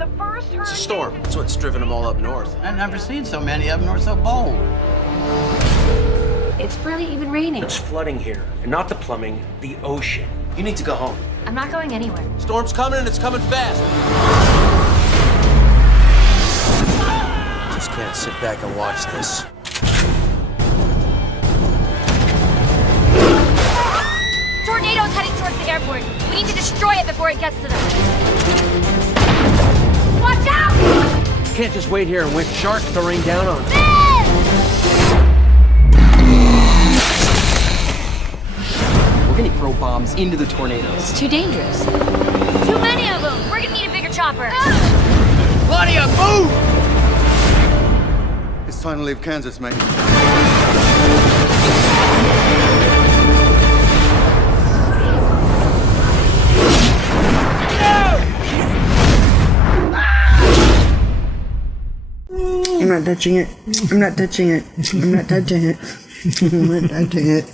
the first hurricane... It's a storm. That's what's driven them all up north. I've never seen so many of them nor so bold. It's barely even raining. It's flooding here, and not the plumbing, the ocean. You need to go home. I'm not going anywhere. Storm's coming and it's coming fast. Just can't sit back and watch this. Tornado's heading towards the airport. We need to destroy it before it gets to them. Watch out! You can't just wait here and wait for sharks to rain down on us. We're gonna throw bombs into the tornadoes. It's too dangerous. Too many of them. We're gonna need a bigger chopper. Claudia, move! It's time to leave Kansas, mate. I'm not touching it. I'm not touching it. I'm not touching it. I'm not touching it.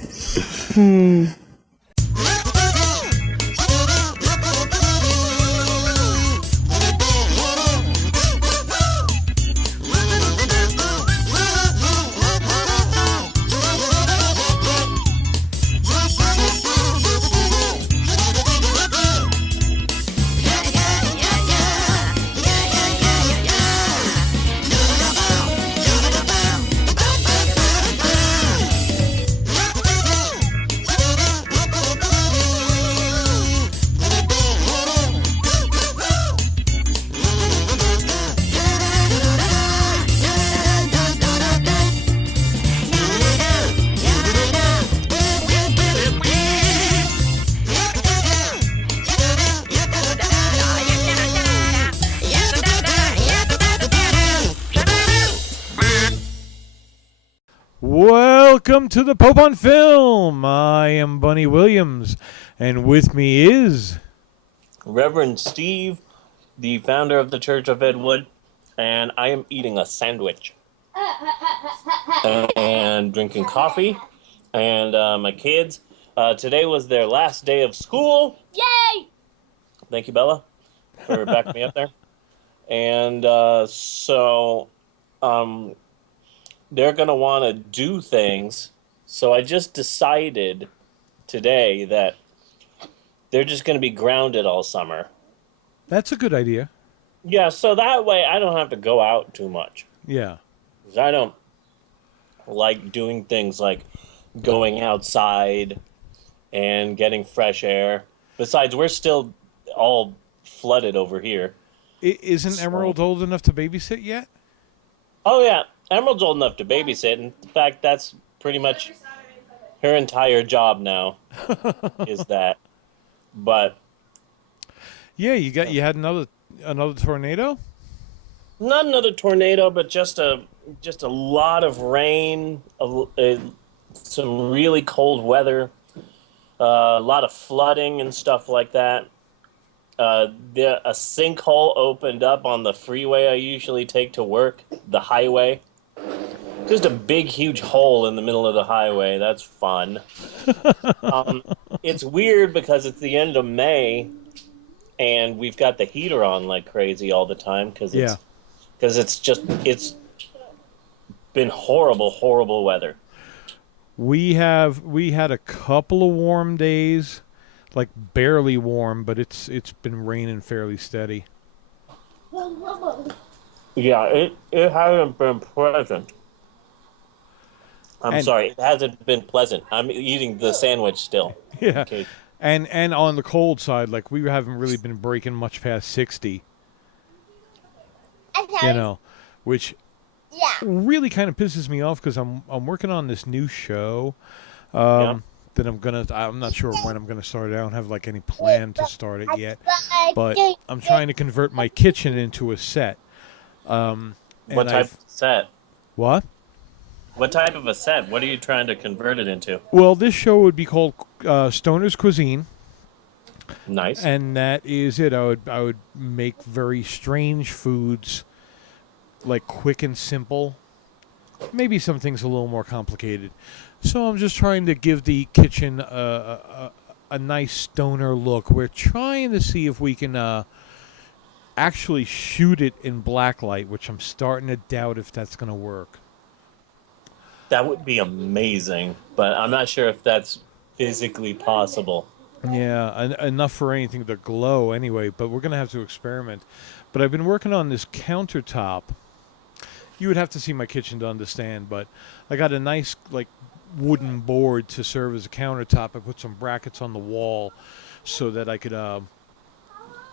Welcome to the Pope on Film. I am Bunny Williams, and with me is Reverend Steve, the founder of the Church of Ed Wood, and I am eating a sandwich and drinking coffee. And my kids, today was their last day of school. Yay! Thank you, Bella, for backing me up there. And so they're going to want to do things. So I just decided today that they're just going to be grounded all summer. That's a good idea. Yeah, so that way I don't have to go out too much. Yeah. 'Cause I don't like doing things like going outside and getting fresh air. Besides, we're still all flooded over here. Isn't Emerald old enough to babysit yet? Oh, yeah. Emerald's old enough to babysit. In fact, that's pretty much her entire job now, is that. But yeah, you had another tornado? not another tornado, but just a lot of rain, some really cold weather, a lot of flooding and stuff like that. A sinkhole opened up on the freeway I usually take to work, the highway. Just a big, huge hole in the middle of the highway. That's fun. It's weird because it's the end of May, and we've got the heater on like crazy all the time because it's been horrible weather. We had a couple of warm days, like barely warm, but it's been raining fairly steady. Yeah, it hasn't been pleasant. I'm sorry, it hasn't been pleasant. I'm eating the sandwich still. Yeah, Okay. and on the cold side, like we haven't really been breaking much past 60. You know, which really kind of pisses me off because I'm working on this new show that I'm not sure when I'm gonna start it. I don't have like any plan to start it yet, but I'm trying to convert my kitchen into a set. What type of set? What? What type of a set? What are you trying to convert it into? Well, this show would be called Stoner's Cuisine. Nice. And that is it. I would make very strange foods, like quick and simple. Maybe some things a little more complicated. So I'm just trying to give the kitchen a nice stoner look. We're trying to see if we can actually shoot it in blacklight, which I'm starting to doubt if that's going to work. That would be amazing, but I'm not sure if that's physically possible. Yeah, enough for anything to glow anyway, but we're going to have to experiment. But I've been working on this countertop. You would have to see my kitchen to understand, but I got a nice like wooden board to serve as a countertop. I put some brackets on the wall so that I could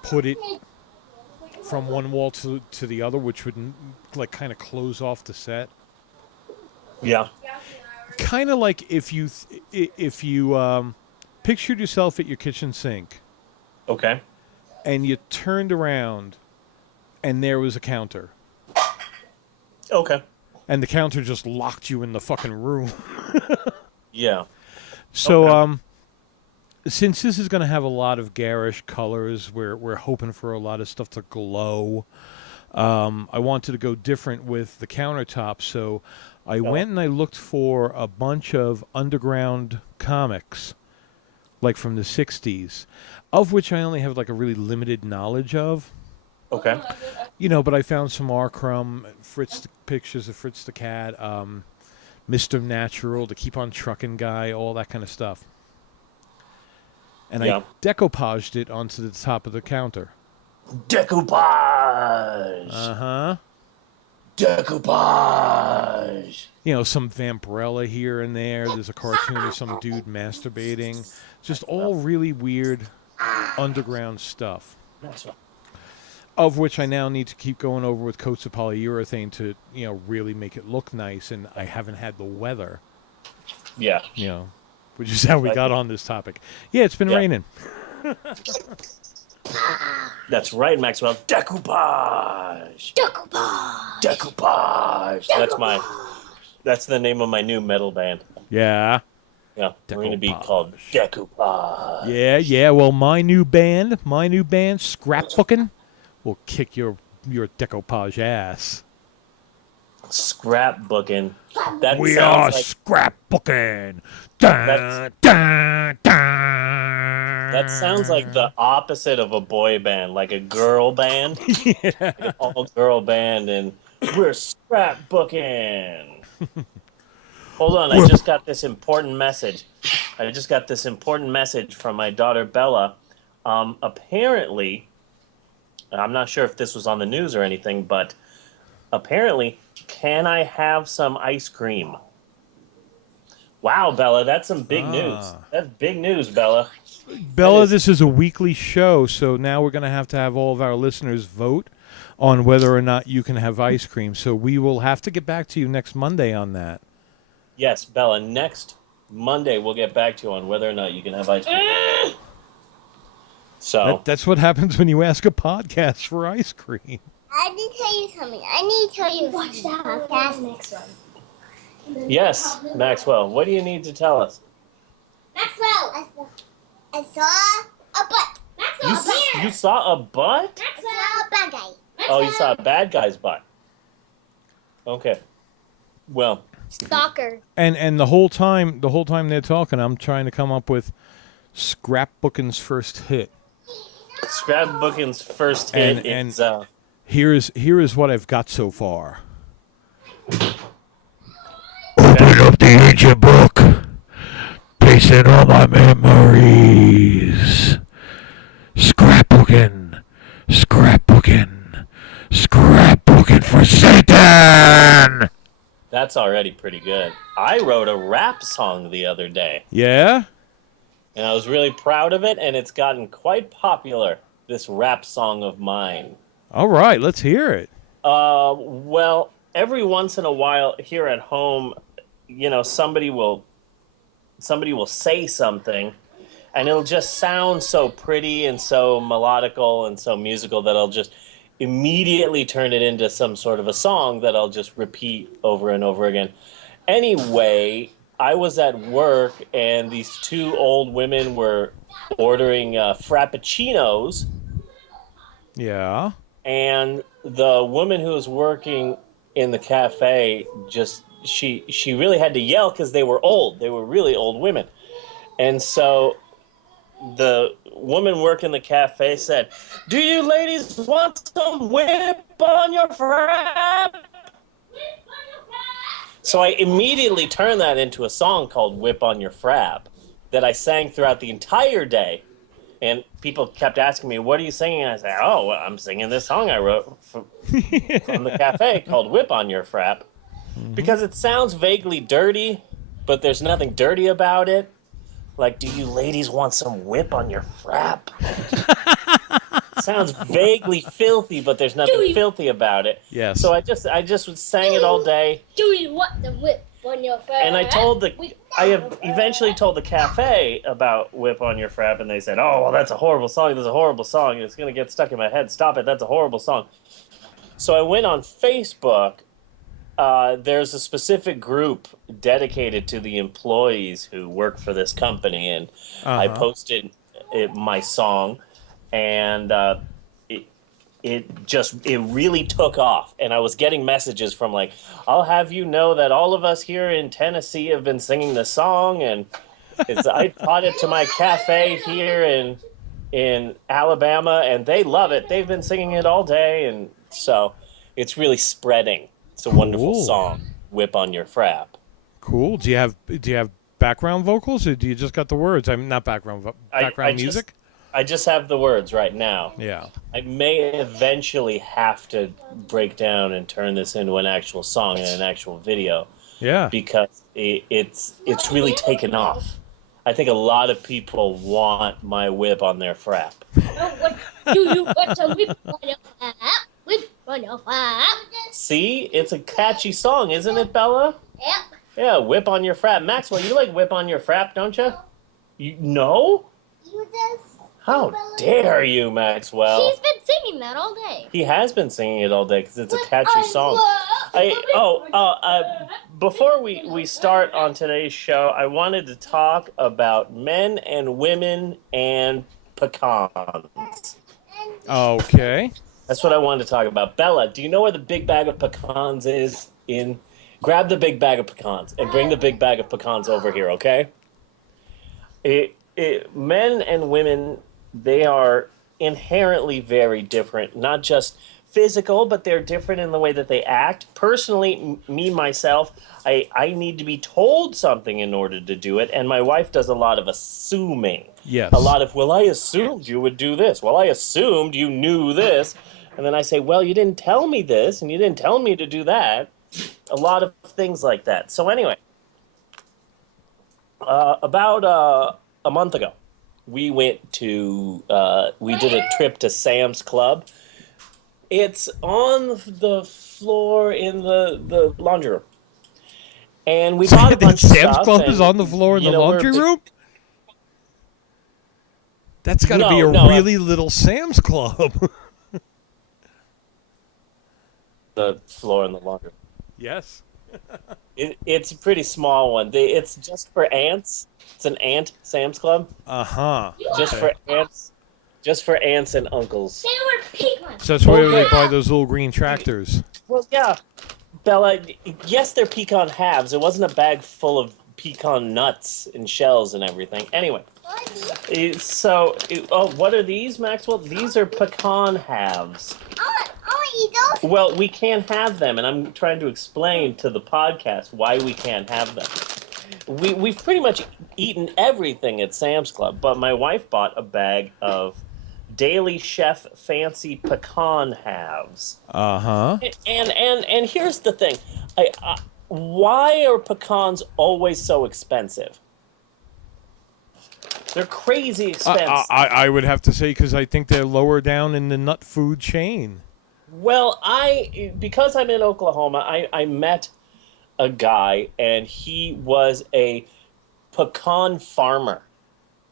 put it from one wall to the other, which would like kind of close off the set. Yeah. Kind of like if you pictured yourself at your kitchen sink. Okay. And you turned around, and there was a counter. Okay. And the counter just locked you in the fucking room. Yeah. So, Okay. Since this is going to have a lot of garish colors, we're hoping for a lot of stuff to glow. I wanted to go different with the countertop, so I went and I looked for a bunch of underground comics, like from the 60s, of which I only have like a really limited knowledge of. Okay. You know, but I found some R. Crumb, pictures of Fritz the Cat, Mr. Natural, the Keep on Truckin' guy, all that kind of stuff. And I decoupaged it onto the top of the counter. Decoupage! Uh-huh. Decoupage! You know, some Vampirella here and there. There's a cartoon of some dude masturbating. Just all really weird underground stuff. Of which I now need to keep going over with coats of polyurethane to, you know, really make it look nice. And I haven't had the weather. Yeah. You know, which is how we got on this topic. Yeah, it's been raining. That's right, Maxwell. Decoupage! Decoupage! Decoupage! That's the name of my new metal band. Yeah. Yeah, we're going to be called Decoupage. Yeah. Well, my new band, Scrapbooking, will kick your decoupage ass. Scrapbooking. That We sounds are like, scrapbooking. Dun, dun, dun. that sounds like the opposite of a boy band, like a girl band. Yeah. Like an all-girl band, and we're scrapbooking. Hold on, I just got this important message. From my daughter Bella. Apparently, I'm not sure if this was on the news or anything, but apparently, can I have some ice cream? Wow, Bella, that's some big news. That's big news, Bella. Bella, this is a weekly show, so now we're going to have all of our listeners vote on whether or not you can have ice cream. So we will have to get back to you next Monday on that. Yes, Bella, next Monday we'll get back to you on whether or not you can have ice cream. So that's what happens when you ask a podcast for ice cream. I need to tell you something. I need to tell you watch that podcast next one. Yes, Maxwell, what do you need to tell us? Maxwell, I saw a butt. Maxwell, You saw a butt? Maxwell, I saw a bad guy. Oh, you saw a bad guy's butt. Okay. Well. Stalker. And the whole time they're talking, I'm trying to come up with Scrapbooking's first hit. Scrapbooking's first hit is here is what I've got so far. Open up the ancient book, place in all my memories. Scrapbooking for Satan. That's already pretty good. I wrote a rap song the other day. Yeah? And I was really proud of it, and it's gotten quite popular, this rap song of mine. All right, let's hear it. Well, every once in a while here at home, you know, somebody will say something, and it'll just sound so pretty and so melodical and so musical that I'll just immediately turn it into some sort of a song that I'll just repeat over and over again. Anyway, I was at work, and these two old women were ordering frappuccinos. Yeah. And the woman who was working in the cafe she really had to yell because they were old. They were really old women. And so the woman working the cafe said, "Do you ladies want some whip on your frap?" So I immediately turned that into a song called "Whip on Your Frap" that I sang throughout the entire day. And people kept asking me, "What are you singing?" And I said, "Oh, well, I'm singing this song I wrote from the cafe called Whip on Your Frap." Because it sounds vaguely dirty, but there's nothing dirty about it. Like, "Do you ladies want some whip on your frap?" Sounds vaguely filthy, but there's nothing filthy about it. Yes. So I just sang it all day. Do you want the whip on your frap? And I have eventually told the cafe about Whip on Your Frap, and they said, "Oh, well, that's a horrible song. That's a horrible song. It's going to get stuck in my head. Stop it. That's a horrible song." So I went on Facebook. There's a specific group dedicated to the employees who work for this company, and I posted my song, and it really took off. And I was getting messages from like, "I'll have you know that all of us here in Tennessee have been singing the song, and I taught it to my cafe here in Alabama, and they love it. They've been singing it all day." And so it's really spreading. It's a wonderful song, "Whip on Your Frap." Cool. Do you have background vocals, or do you just got the words? I'm not background music. I just have the words right now. Yeah. I may eventually have to break down and turn this into an actual song and an actual video. Yeah. Because it's really taken off. I think a lot of people want my whip on their frap. Do you want to whip on your frap? Whip on your frap. See? It's a catchy song, isn't it, Bella? Yep. Yeah, "Whip on Your Frap." Maxwell, you like "Whip on Your Frap," don't you? You know? You just... How dare you, Maxwell? He's been singing that all day. He has been singing it all day because it's a catchy song. Before we start on today's show, I wanted to talk about men and women and pecans. Okay. That's what I wanted to talk about. Bella, do you know where the big bag of pecans is? Grab the big bag of pecans and bring the big bag of pecans over here, okay? Men and women, they are inherently very different, not just physical, but they're different in the way that they act. Personally, myself, I need to be told something in order to do it, and my wife does a lot of assuming. Yes. A lot of, "Well, I assumed you would do this. Well, I assumed you knew this." And then I say, "Well, you didn't tell me this, and you didn't tell me to do that." A lot of things like that. So anyway, about a month ago, we went to, we did a trip to Sam's Club. It's on the floor in the laundry room. And we bought a bunch of Sam's stuff. Club is on the floor in the laundry room? That's got to be a really little Sam's Club. The floor in the laundry room. Yes. It's a pretty small one. It's just for ants. It's an ant Sam's Club. Just for ants. Just for aunts and uncles. They were pecans. So that's where they buy those little green tractors. Well, yeah. Bella, yes, they're pecan halves. It wasn't a bag full of pecan nuts and shells and everything. Anyway. So, what are these, Maxwell? These are pecan halves. I want to eat those. Well, we can't have them, and I'm trying to explain to the podcast why we can't have them. We've pretty much eaten everything at Sam's Club, but my wife bought a bag of Daily Chef fancy pecan halves. And here's the thing. Why are pecans always so expensive? They're crazy expensive. I would have to say because I think they're lower down in the nut food chain. Well, because I'm in Oklahoma, I met a guy, and he was a pecan farmer.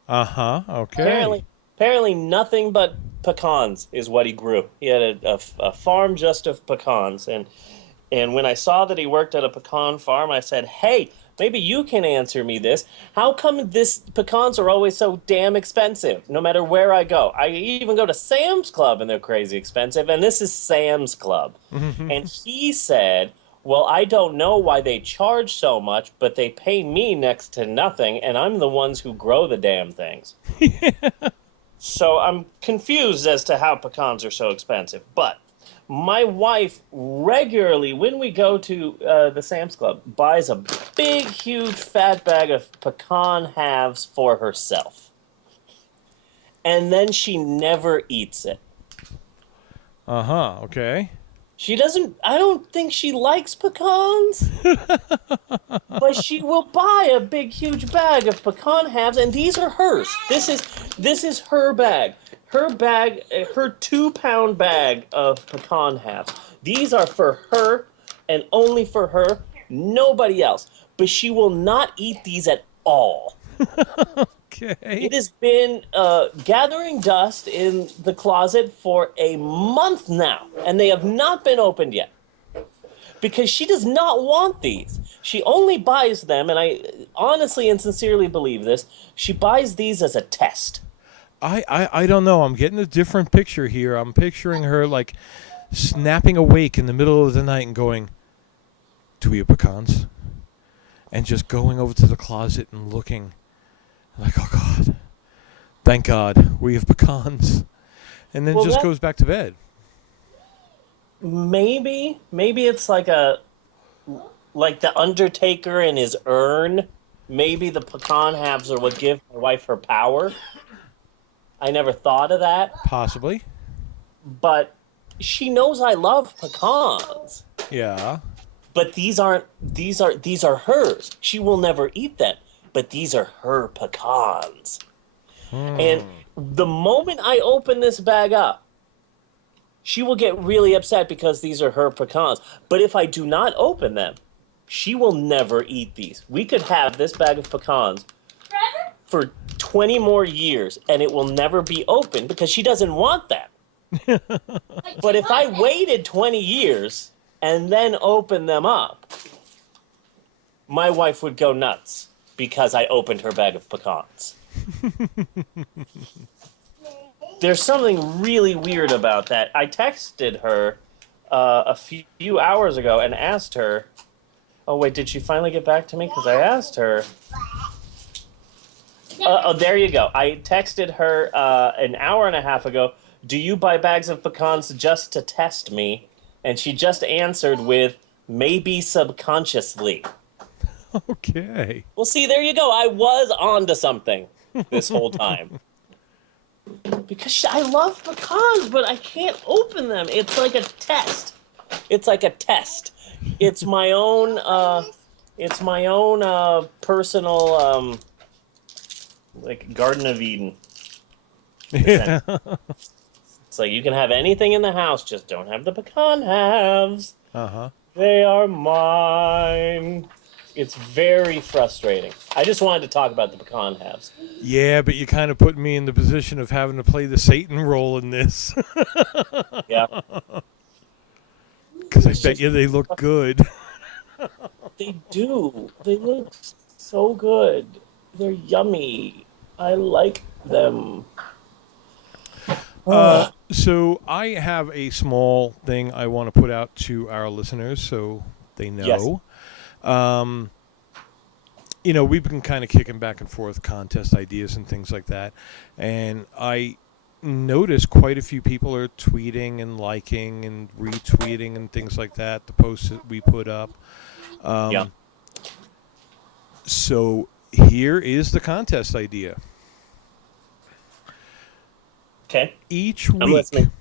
Okay. Apparently nothing but pecans is what he grew. He had a farm just of pecans, and when I saw that he worked at a pecan farm, I said, "Hey, maybe you can answer me this. How come pecans are always so damn expensive, no matter where I go? I even go to Sam's Club, and they're crazy expensive, and this is Sam's Club." And he said, Well, I don't know why they charge so much, but they pay me next to nothing, and I'm the ones who grow the damn things. So I'm confused as to how pecans are so expensive. But my wife regularly, when we go to the Sam's Club, buys a big, huge, fat bag of pecan halves for herself. And then she never eats it. Uh-huh, okay. She doesn't, I don't think she likes pecans. But she will buy a big, huge bag of pecan halves, and these are hers. This is her bag. Her 2-pound bag of pecan halves. These are for her and only for her, nobody else. But she will not eat these at all. Okay. It has been gathering dust in the closet for a month now, and they have not been opened yet. Because she does not want these. She only buys them, and I honestly and sincerely believe this, she buys these as a test. I don't know. I'm getting a different picture here. I'm picturing her like snapping awake in the middle of the night and going, "Do we have pecans?" And just going over to the closet and looking like, "Oh God, thank God we have pecans," and then just goes back to bed. Maybe it's like the Undertaker and his urn. Maybe the pecan halves are what give my wife her power. I never thought of that. Possibly. But she knows I love pecans. Yeah. But these are hers. She will never eat them. But these are her pecans. And the moment I open this bag up, she will get really upset because these are her pecans. But if I do not open them, she will never eat these. We could have this bag of pecans for 20 more years, and it will never be opened because she doesn't want them. But if I waited 20 years and then opened them up, my wife would go nuts because I opened her bag of pecans. There's something really weird about that. I texted her a few hours ago and asked her, oh, wait, did she finally get back to me? Because I asked her. Oh, there you go. I texted her an hour and a half ago, do you buy bags of pecans just to test me? And she just answered with, maybe subconsciously. Okay. Well, see, there you go. I was onto something this whole time. Because I love pecans, but I can't open them. It's like a test. It's like a test. It's my own. Personal. Like Garden of Eden. Yeah. It's like you can have anything in the house, just don't have the pecan halves. They are mine. It's very frustrating. I just wanted to talk about the pecan halves. Yeah, but you kind of put me in the position of having to play the Satan role in this. Yeah. Because I bet you they look good. They do. They look so good. They're yummy. I like them. So I have a small thing I want to put out to our listeners so they know. Yes. You know, we've been kind of kicking back and forth contest ideas and things like that. And I noticed quite a few people are tweeting and liking and retweeting and things like that, the posts that we put up. Yeah. So here is the contest idea. Okay. Each I'm listening.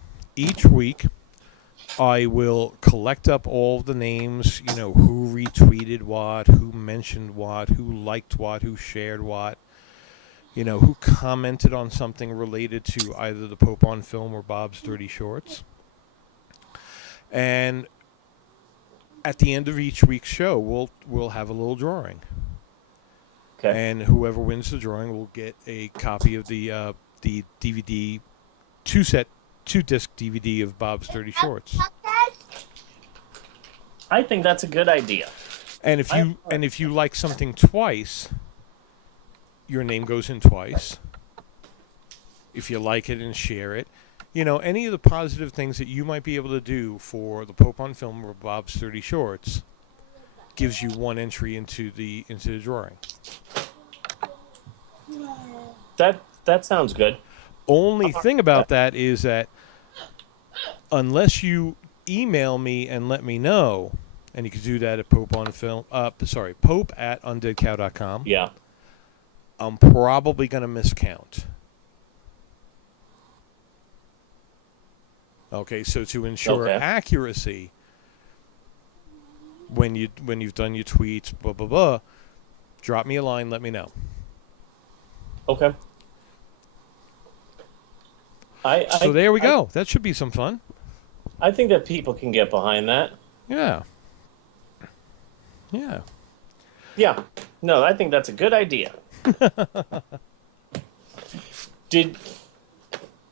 week, I will collect up all the names, you know, who retweeted what, who mentioned what, who liked what, who shared what, you know, who commented on something related to either the Pope on Film or Bob's Dirty Shorts. And at the end of each week's show, we'll have a little drawing. Okay. And whoever wins the drawing will get a copy of the DVD, two-disc DVD of Bob's Dirty Shorts. I think that's a good idea. And if you like something twice, your name goes in twice. If you like it and share it, any of the positive things that you might be able to do for the Pope on Film or Bob's 30 Shorts gives you one entry into the drawing. That sounds good. Only thing about that is that unless you email me and let me know, and you can do that at Pope at undeadcow.com. Yeah. I'm probably going to miscount. Okay, so to ensure accuracy, when you've done your tweets, blah blah blah, drop me a line, let me know. Okay. So there we go. That should be some fun. I think that people can get behind that. Yeah. Yeah. Yeah. No, I think that's a good idea. Did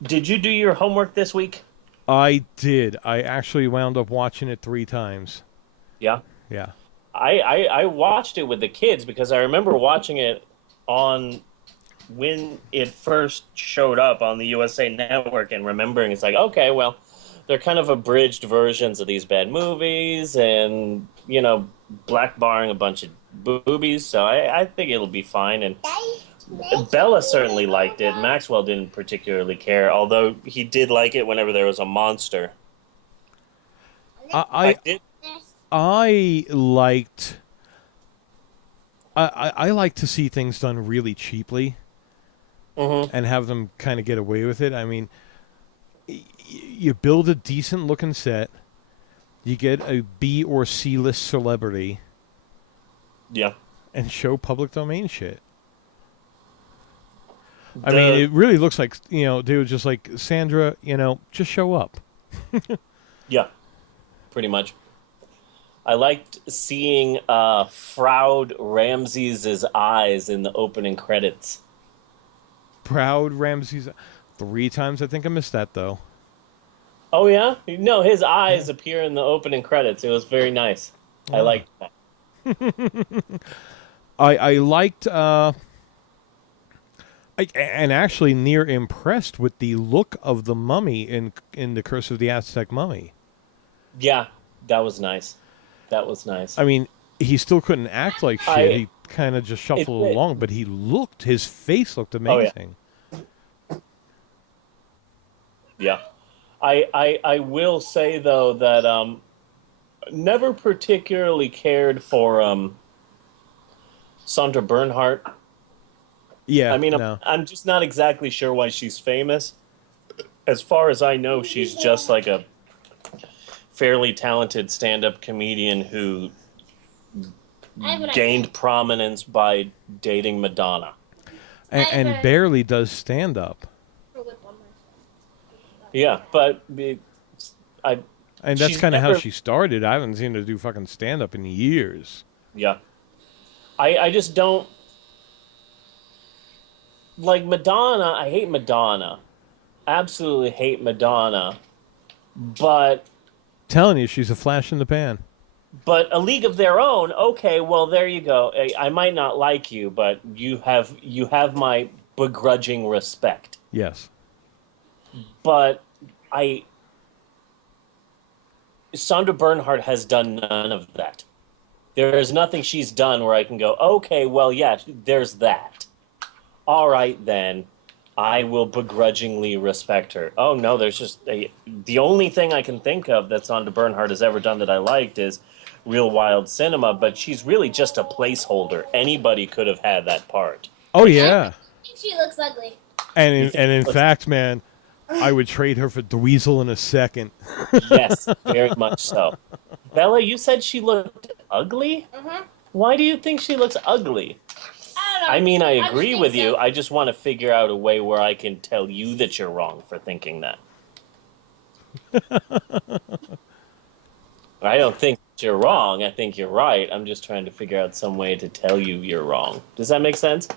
you do your homework this week? I did. I actually wound up watching it 3 times. Yeah? Yeah. I watched it with the kids because I remember watching it on when it first showed up on the USA Network and remembering it's like, okay, well, they're kind of abridged versions of these bad movies and, blackbarring a bunch of boobies, so I think it'll be fine. And Bella certainly liked it. Maxwell didn't particularly care, although he did like it whenever there was a monster. I like to see things done really cheaply and have them kind of get away with it. I mean, you build a decent looking set, you get a B or C list celebrity, and show public domain shit. I mean, it really looks like they were just like, Sandra, just show up. Yeah, pretty much. I liked seeing Froud Ramses' eyes in the opening credits. Proud Ramses. 3 times, I think I missed that, though. Oh, yeah? No, his eyes appear in the opening credits. It was very nice. I liked that. I liked... and actually near impressed with the look of the mummy in The Curse of the Aztec Mummy. Yeah, that was nice. That was nice. I mean, he still couldn't act like shit. He kind of just shuffled along, but his face looked amazing. Oh, yeah. I will say, though, that never particularly cared for Sandra Bernhardt. Yeah, I mean, I'm just not exactly sure why she's famous. As far as I know, she's just like a fairly talented stand-up comedian who gained prominence by dating Madonna. And barely does stand-up. Yeah, but and that's kind of how she started. I haven't seen her do fucking stand-up in years. Yeah. I just don't... Like Madonna, I hate Madonna. Absolutely hate Madonna. But... Telling you, she's a flash in the pan. But A League of Their Own, okay, well, there you go. I might not like you, but you have my begrudging respect. Yes. But Sandra Bernhardt has done none of that. There is nothing she's done where I can go, okay, well, yeah, there's that. All right, then, I will begrudgingly respect her. Oh, no, there's just... the only thing I can think of that Sandra Bernhardt has ever done that I liked is Real Wild Cinema, but she's really just a placeholder. Anybody could have had that part. Oh, yeah. I think she looks ugly. And in fact, man, I would trade her for Dweezil in a second. Yes, very much so. Bella, you said she looked ugly? Mm-hmm. Why do you think she looks ugly? I don't know. I mean, I agree just with think you. so. I just want to figure out a way where I can tell you that you're wrong for thinking that. I don't think you're wrong. I think you're right. I'm just trying to figure out some way to tell you you're wrong. Does that make sense?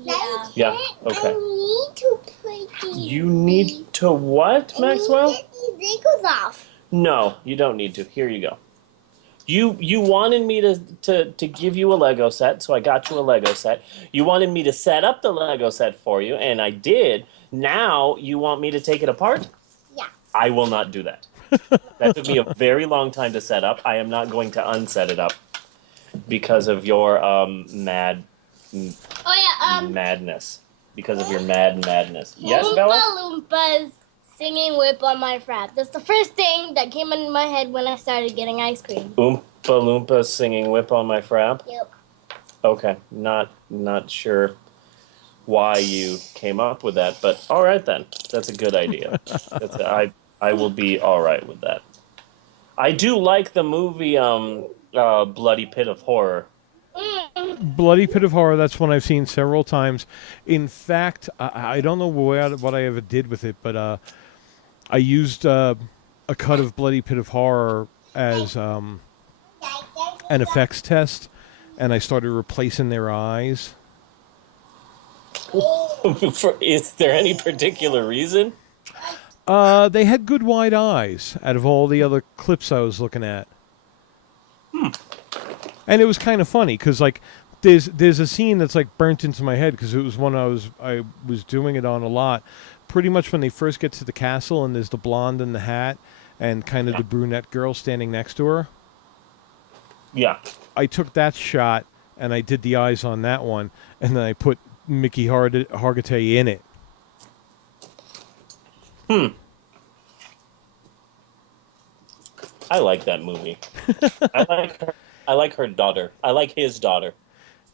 Yeah. Yeah. Okay. I need to play games. You need to what, Maxwell? Get these Legos off. No, you don't need to. Here you go. You wanted me to give you a Lego set, so I got you a Lego set. You wanted me to set up the Lego set for you, and I did. Now you want me to take it apart? Yeah. I will not do that. That took me a very long time to set up. I am not going to unset it up because of your madness. Because of your madness. Yes, Bella? Oompa Loompas singing whip on my frap. That's the first thing that came into my head when I started getting ice cream. Oompa Loompa singing whip on my frap? Yep. Okay, not sure why you came up with that, but all right then. That's a good idea. I will be all right with that. I do like the movie Bloody Pit of Horror. Bloody Pit of Horror, that's one I've seen several times. In fact, I don't know what I ever did with it, but I used a cut of Bloody Pit of Horror as an effects test, and I started replacing their eyes. Is there any particular reason? They had good wide eyes out of all the other clips I was looking at. And it was kind of funny because, like, there's a scene that's like burnt into my head because it was one I was doing it on a lot. Pretty much when they first get to the castle and there's the blonde in the hat and kind of the brunette girl standing next to her. Yeah. I took that shot and I did the eyes on that one, and then I put Mickey Hargitay in it. I like that movie. I like her daughter. I like his daughter.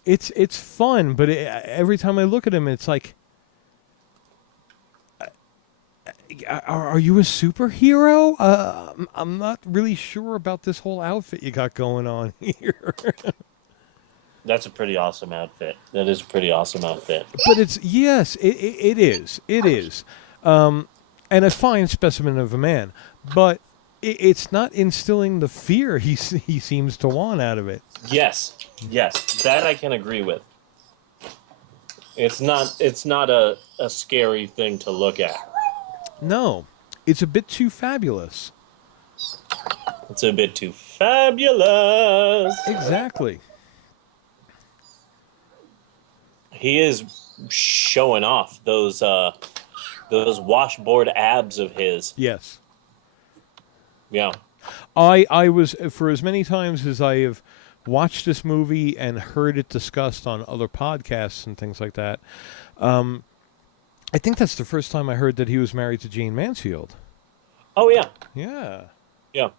It's fun, but every time I look at him, it's like, are you a superhero? I'm not really sure about this whole outfit you got going on here. That's a pretty awesome outfit. That is a pretty awesome outfit. But it is. It is. And a fine specimen of a man. But it's not instilling the fear he seems to want out of it. Yes, that I can agree with. It's not a scary thing to look at. No, it's a bit too fabulous. It's a bit too fabulous. Exactly. He is showing off those washboard abs of his. Yes. Yeah. I was, for as many times as I have watched this movie and heard it discussed on other podcasts and things like that, I think that's the first time I heard that he was married to Jane Mansfield. Oh yeah. Yeah. Yeah.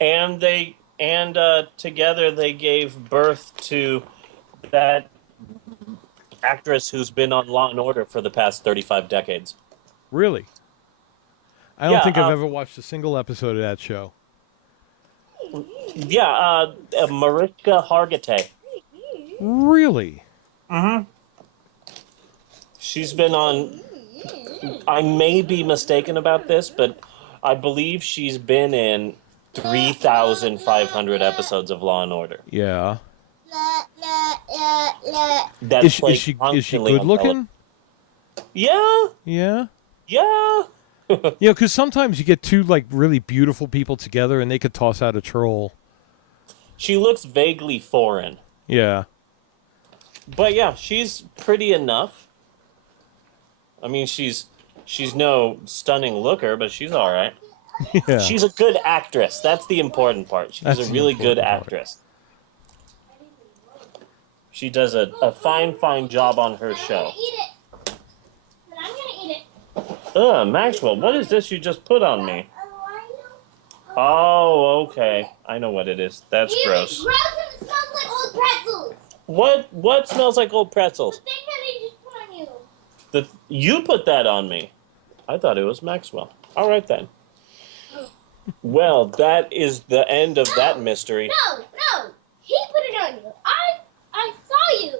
And together they gave birth to that actress who's been on Law and Order for the past 35 decades. Really? I don't think I've ever watched a single episode of that show. Yeah, Mariska Hargitay. Really? Mm-hmm. She's been on... I may be mistaken about this, but I believe she's been in 3,500 episodes of Law and Order. Yeah. Is she good looking? Yeah. Yeah. Yeah. You know, because sometimes you get two like really beautiful people together and they could toss out a troll. She looks vaguely foreign. Yeah. But yeah, she's pretty enough. I mean, she's no stunning looker, but she's all right. Yeah. She's a good actress. That's the important part. She's a really good actress. She does a fine job on her show. I'm gonna eat it. Ugh, Maxwell, what is this you just put on me? Oh, okay. I know what it is. That's gross. It's gross and it smells like old pretzels. What smells like old pretzels? The thing that I just put on you. You put that on me. I thought it was Maxwell. All right then. Well, that is the end of that mystery. No. He put it on you. I saw you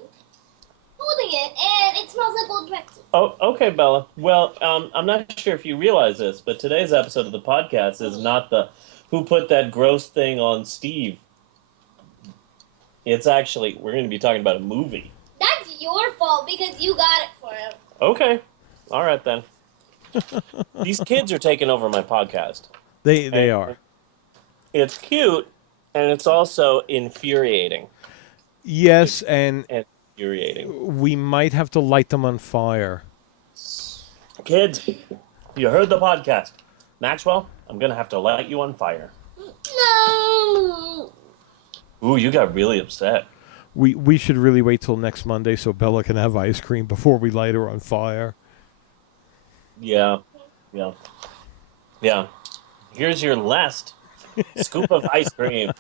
holding it, and it smells like old pretzels. Oh, okay, Bella. Well, I'm not sure if you realize this, but today's episode of the podcast is not the who put that gross thing on Steve. It's actually, we're going to be talking about a movie. That's your fault because you got it for him. Okay. All right, then. These kids are taking over my podcast. They are. It's cute, and it's also infuriating. Yes, and Infuriating. we might have to light them on fire. Kids, you heard the podcast. Maxwell, I'm going to have to light you on fire. No. Ooh, you got really upset. We should really wait till next Monday so Bella can have ice cream before we light her on fire. Yeah. Here's your last scoop of ice cream.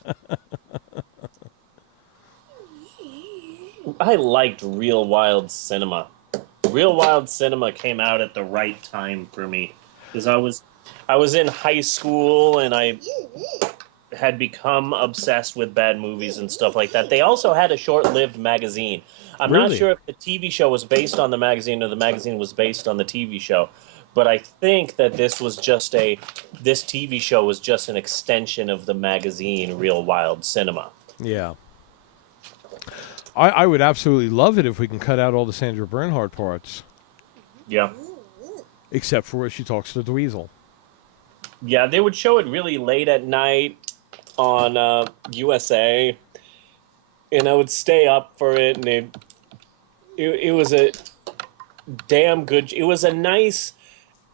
I liked Real Wild Cinema. Real Wild Cinema came out at the right time for me because I was in high school and I had become obsessed with bad movies and stuff like that. They also had a short-lived magazine. I'm not sure if the TV show was based on the magazine or the magazine was based on the TV show, but I think that this TV show was just an extension of the magazine Real Wild Cinema. Yeah. I would absolutely love it if we can cut out all the Sandra Bernhard parts. Yeah. Except for where she talks to Dweezil. Yeah, they would show it really late at night on USA, and I would stay up for it, and it was a damn good... It was a nice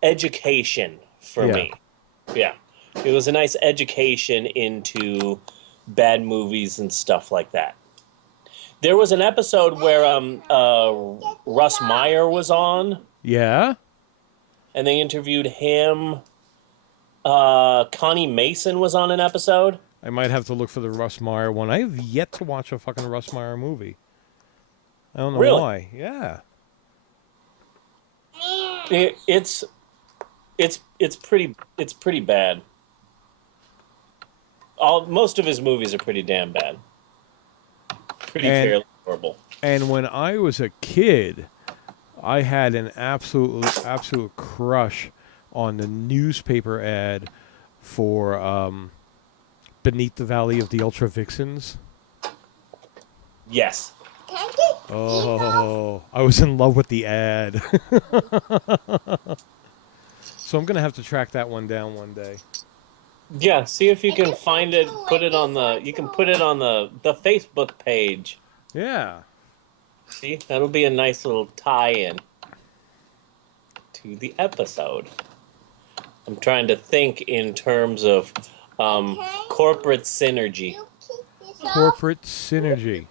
education for me. Yeah. It was a nice education into bad movies and stuff like that. There was an episode where Russ Meyer was on. Yeah? And they interviewed him. Connie Mason was on an episode. I might have to look for the Russ Meyer one. I have yet to watch a fucking Russ Meyer movie. I don't know why. Yeah. It's pretty bad. Most of his movies are pretty damn bad. Fairly horrible. And when I was a kid, I had an absolute crush on the newspaper ad for Beneath the Valley of the Ultra Vixens. Yes. Oh, I was in love with the ad. So I'm going to have to track that one down one day. Yeah, see if you can find it, put it on the Facebook page. Yeah. See, that'll be a nice little tie-in to the episode. I'm trying to think in terms of corporate synergy. Corporate synergy.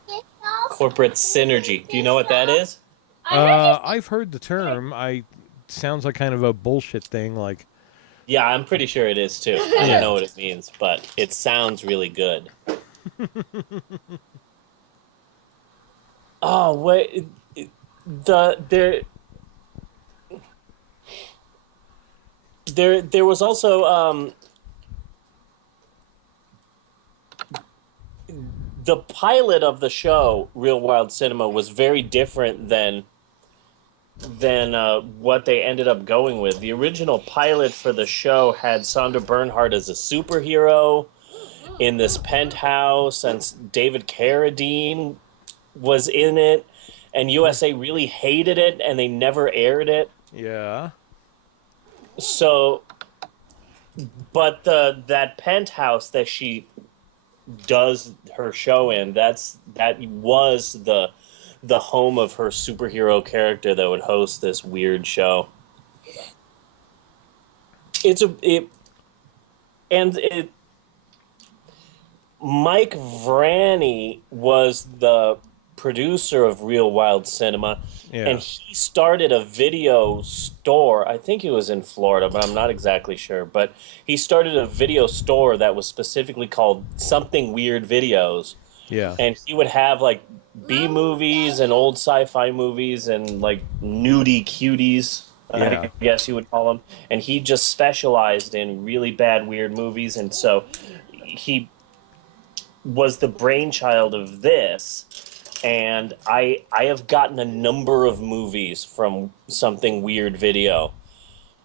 Corporate synergy. Do you know what that is? I've heard the term. Sounds like kind of a bullshit thing, like... Yeah, I'm pretty sure it is too. I don't know what it means, but it sounds really good. Oh, wait. There was also the pilot of the show, Real Wild Cinema, was very different than what they ended up going with. The original pilot for the show had Sandra Bernhard as a superhero in this penthouse, and David Carradine was in it, and USA really hated it, and they never aired it. Yeah. So, but that penthouse that she does her show in, that was the home of her superhero character that would host this weird show. Mike Vrani was the producer of Real Wild Cinema, and he started a video store. I think it was in Florida, but I'm not exactly sure. But he started a video store that was specifically called Something Weird Videos. Yeah. And he would have like B movies and old sci-fi movies and like nudie cuties, I guess you would call them. And he just specialized in really bad, weird movies. And so he was the brainchild of this. And I have gotten a number of movies from Something Weird Video.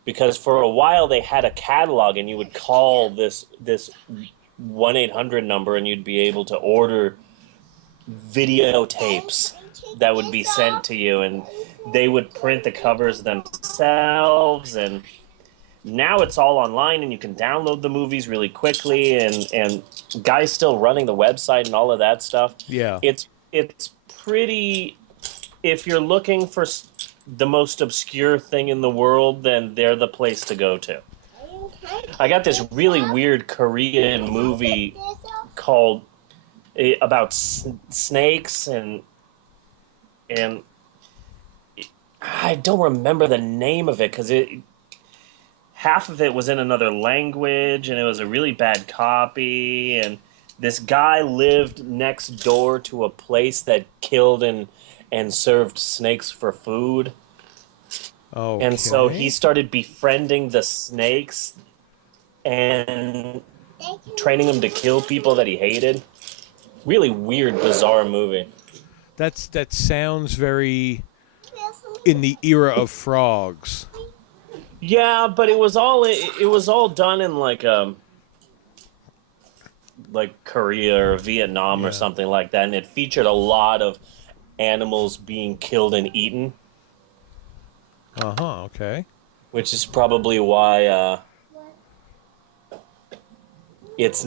Because for a while they had a catalog, and you would call this 1-800 number, and you'd be able to order videotapes that would be sent to you, and they would print the covers themselves. And now it's all online, and you can download the movies really quickly, and guys still running the website and all of that stuff. Yeah. It's pretty... If you're looking for the most obscure thing in the world, then they're the place to go to. I got this really weird Korean movie called about snakes and I don't remember the name of it because half of it was in another language and it was a really bad copy, and this guy lived next door to a place that killed and served snakes for food. Okay. And so he started befriending the snakes and training them to kill people that he hated. Really weird, bizarre movie. That sounds very in the era of frogs. Yeah, but it was all done in like Korea or Vietnam or something like that, and it featured a lot of animals being killed and eaten. Okay. Which is probably why it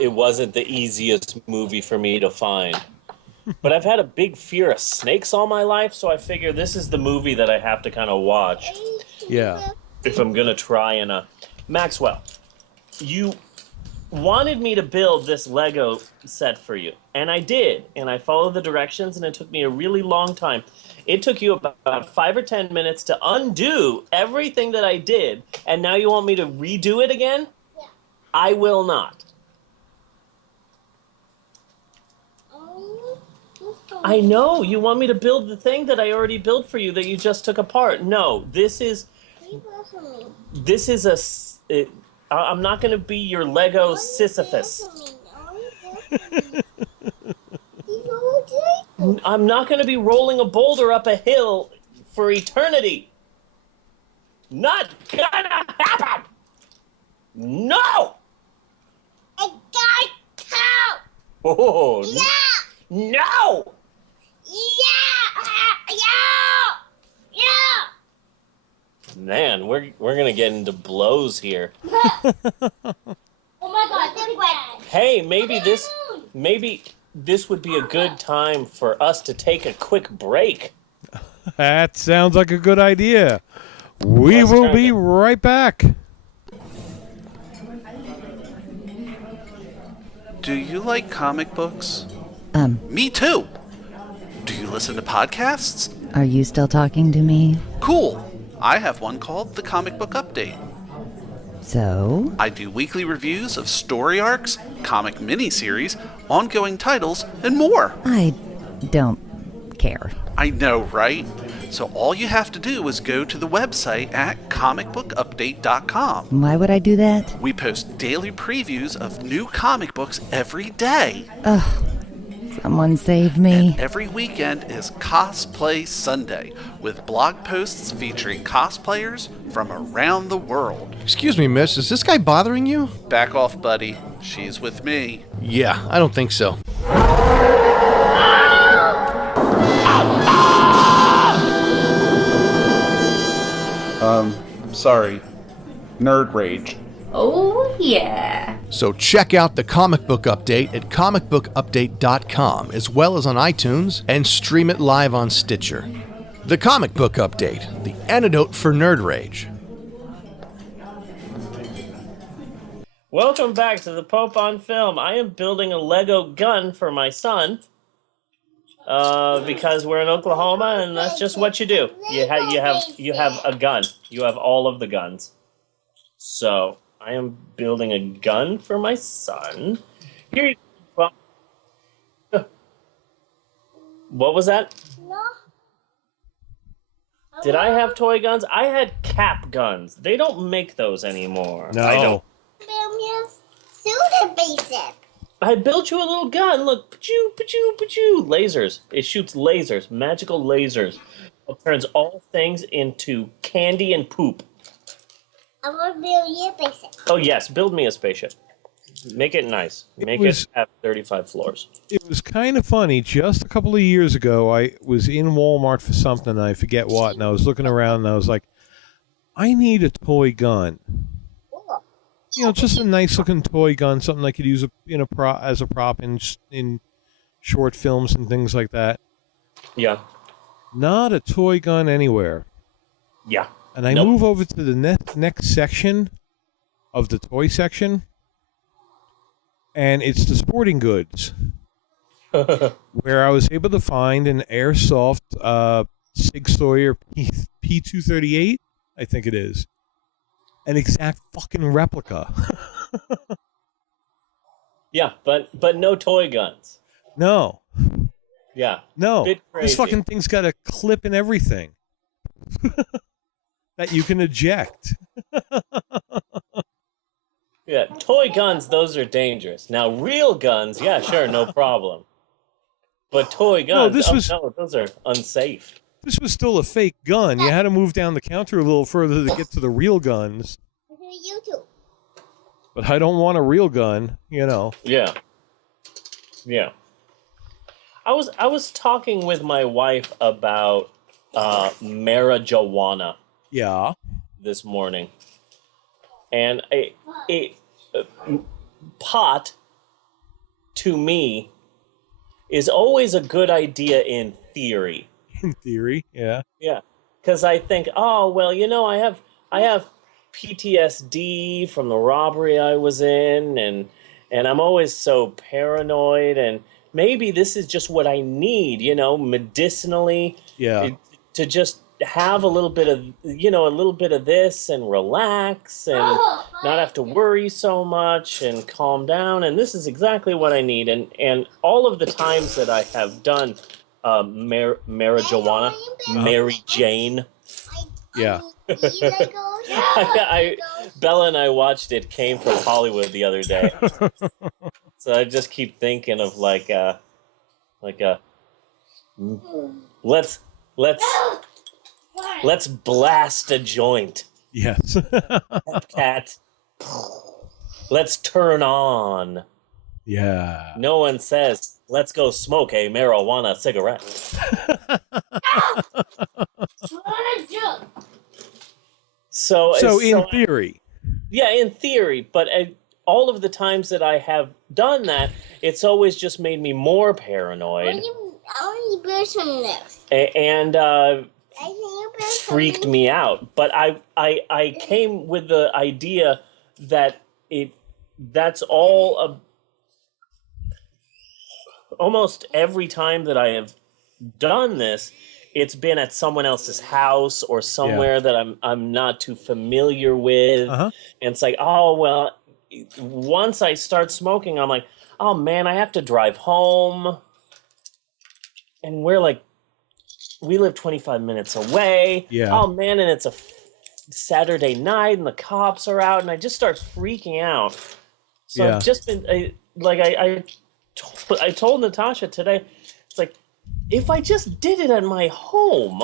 wasn't the easiest movie for me to find. But I've had a big fear of snakes all my life, so I figure this is the movie that I have to kind of watch. Yeah. If I'm going to try and... Maxwell, you wanted me to build this Lego set for you, and I did, and I followed the directions, and it took me a really long time. It took you about 5 or 10 minutes to undo everything that I did, and now you want me to redo it again? Yeah. I will not. I know, you want me to build the thing that I already built for you that you just took apart. No, this is I'm not going to be your Lego Sisyphus. I'm not going to be rolling a boulder up a hill for eternity. Not gonna happen. No. I got cow. Oh. Yeah. No. Yeah. Man, we're gonna get into blows here. Oh my God! Hey, maybe this would be a good time for us to take a quick break. That sounds like a good idea. We will be right back. Do you like comic books? Me too. Do you listen to podcasts? Are you still talking to me? Cool. I have one called The Comic Book Update. So? I do weekly reviews of story arcs, comic miniseries, ongoing titles, and more. I don't care. I know, right? So all you have to do is go to the website at comicbookupdate.com. Why would I do that? We post daily previews of new comic books every day. Ugh. Someone save me. And every weekend is Cosplay Sunday, with blog posts featuring cosplayers from around the world. Excuse me, miss, is this guy bothering you? Back off, buddy. She's with me. Yeah, I don't think so. Sorry. Nerd rage. Oh, yeah. So check out the Comic Book Update at comicbookupdate.com, as well as on iTunes, and stream it live on Stitcher. The Comic Book Update, the antidote for nerd rage. Welcome back to the Pope on Film. I am building a Lego gun for my son because we're in Oklahoma, and that's just what you do. You have a gun. You have all of the guns. So I am building a gun for my son. Here you go. What was that? Did I have toy guns? I had cap guns. They don't make those anymore. No. I don't. I built you a little gun. Look, pa-choo, pa-choo, pa-choo. Lasers. It shoots lasers, magical lasers. It turns all things into candy and poop. I want to build you a spaceship. Oh yes, build me a spaceship. Make it nice. Make it have 35 floors. It was kind of funny. Just a couple of years ago, I was in Walmart for something, I forget what, and I was looking around, and I was like, I need a toy gun. You know, just a nice-looking toy gun, something I could use as a prop in short films and things like that. Yeah. Not a toy gun anywhere. Yeah. And I move over to the next section of the toy section, and it's the sporting goods, where I was able to find an airsoft Sig Sauer P238, I think it is. An exact fucking replica. Yeah, but no toy guns. No. Yeah. No. Bit This crazy. fucking thing's got a clip and everything that you can eject. Yeah, toy guns, those are dangerous. Now, real guns, yeah, sure, no problem. But toy guns, no, those are unsafe. This was still a fake gun. You had to move down the counter a little further to get to the real guns. YouTube. But I don't want a real gun, you know. Yeah. Yeah. I was talking with my wife about marijuana. Yeah. This morning. And pot, to me, is always a good idea in theory. In theory, yeah. Yeah, because I think, oh well, you know, I have PTSD from the robbery I was in, and I'm always so paranoid, and maybe this is just what I need, you know, medicinally. Yeah. To just have a little bit of this and relax and not have to worry so much and calm down. And this is exactly what I need. And all of the times that I have done marijuana, Mary Jane. Yeah. Bella and I watched It Came from Hollywood the other day. So I just keep thinking of let's blast a joint. Yes. Cat. Let's turn on. Yeah. No one says, let's go smoke a marijuana cigarette. So in theory. Yeah, in theory. But all of the times that I have done that, it's always just made me more paranoid. And freaked me out. But I came with the idea that that's all almost every time that I have done this, it's been at someone else's house or somewhere that I'm not too familiar with. And it's like, oh well, once I start smoking, I'm like, oh man, I have to drive home. And we live 25 minutes away. Yeah. Oh man, and it's a Saturday night and the cops are out, and I just start freaking out. So I've just been I told Natasha today, it's like, if I just did it at my home,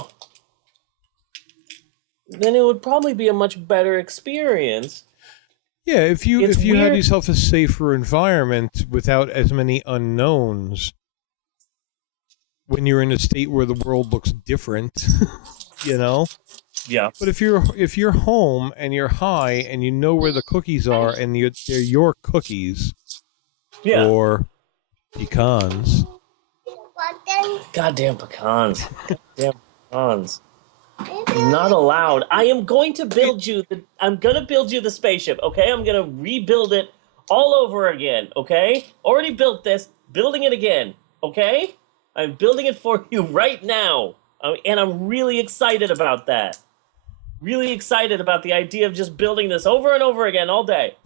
then it would probably be a much better experience. Yeah, if you had yourself a safer environment without as many unknowns, when you're in a state where the world looks different, you know? Yeah. But if you're home and you're high and you know where the cookies are and they're your cookies, or pecans. Goddamn pecans. Goddamn pecans. Not allowed. I am going to build you the spaceship, okay? I'm going to rebuild it all over again, okay? Already built this, building it again, okay? I'm building it for you right now. And I'm really excited about that. Really excited about the idea of just building this over and over again all day.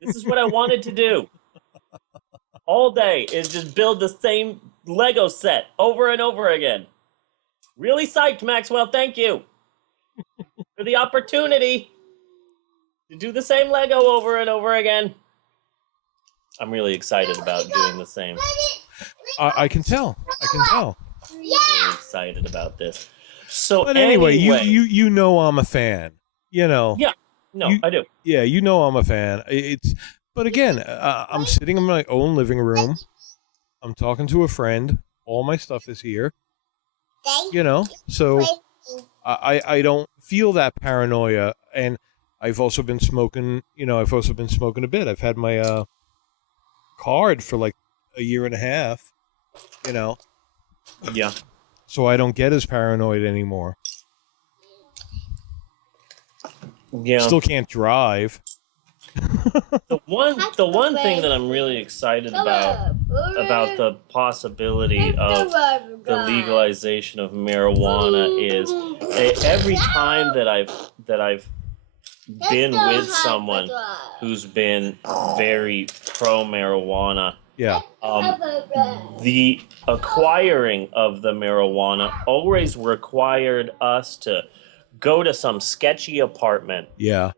This is what I wanted to do. All day is just build the same Lego set over and over again. Really psyched, Maxwell. Thank you for the opportunity to do the same Lego over and over again. I'm really excited about doing the same. I can tell. Really excited about this. So, but anyway, you know I'm a fan. You know. Yeah. No, I do. Yeah, you know I'm a fan. But again, I'm sitting in my own living room. I'm talking to a friend. All my stuff is here. You know, so I don't feel that paranoia. And I've also been smoking. You know, I've also been smoking a bit. I've had my card for like a year and a half. You know. Yeah. so I don't get as paranoid anymore. Yeah. Still can't drive. The one thing that I'm really excited about the possibility of the legalization of marijuana is every time that I've been with someone who's been very pro marijuana. Yeah. The acquiring of the marijuana always required us to go to some sketchy apartment. Yeah.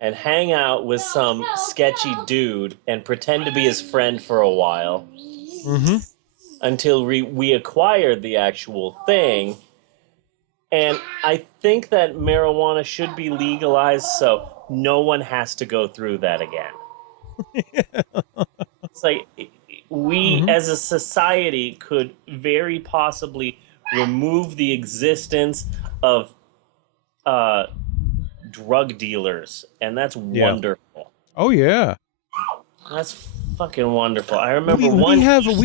And hang out with some sketchy dude and pretend to be his friend for a while. Mm-hmm. Until we acquired the actual thing. And I think that marijuana should be legalized so no one has to go through that again. It's like we as a society could very possibly remove the existence of drug dealers, and that's wonderful. Oh yeah, that's fucking wonderful. I remember we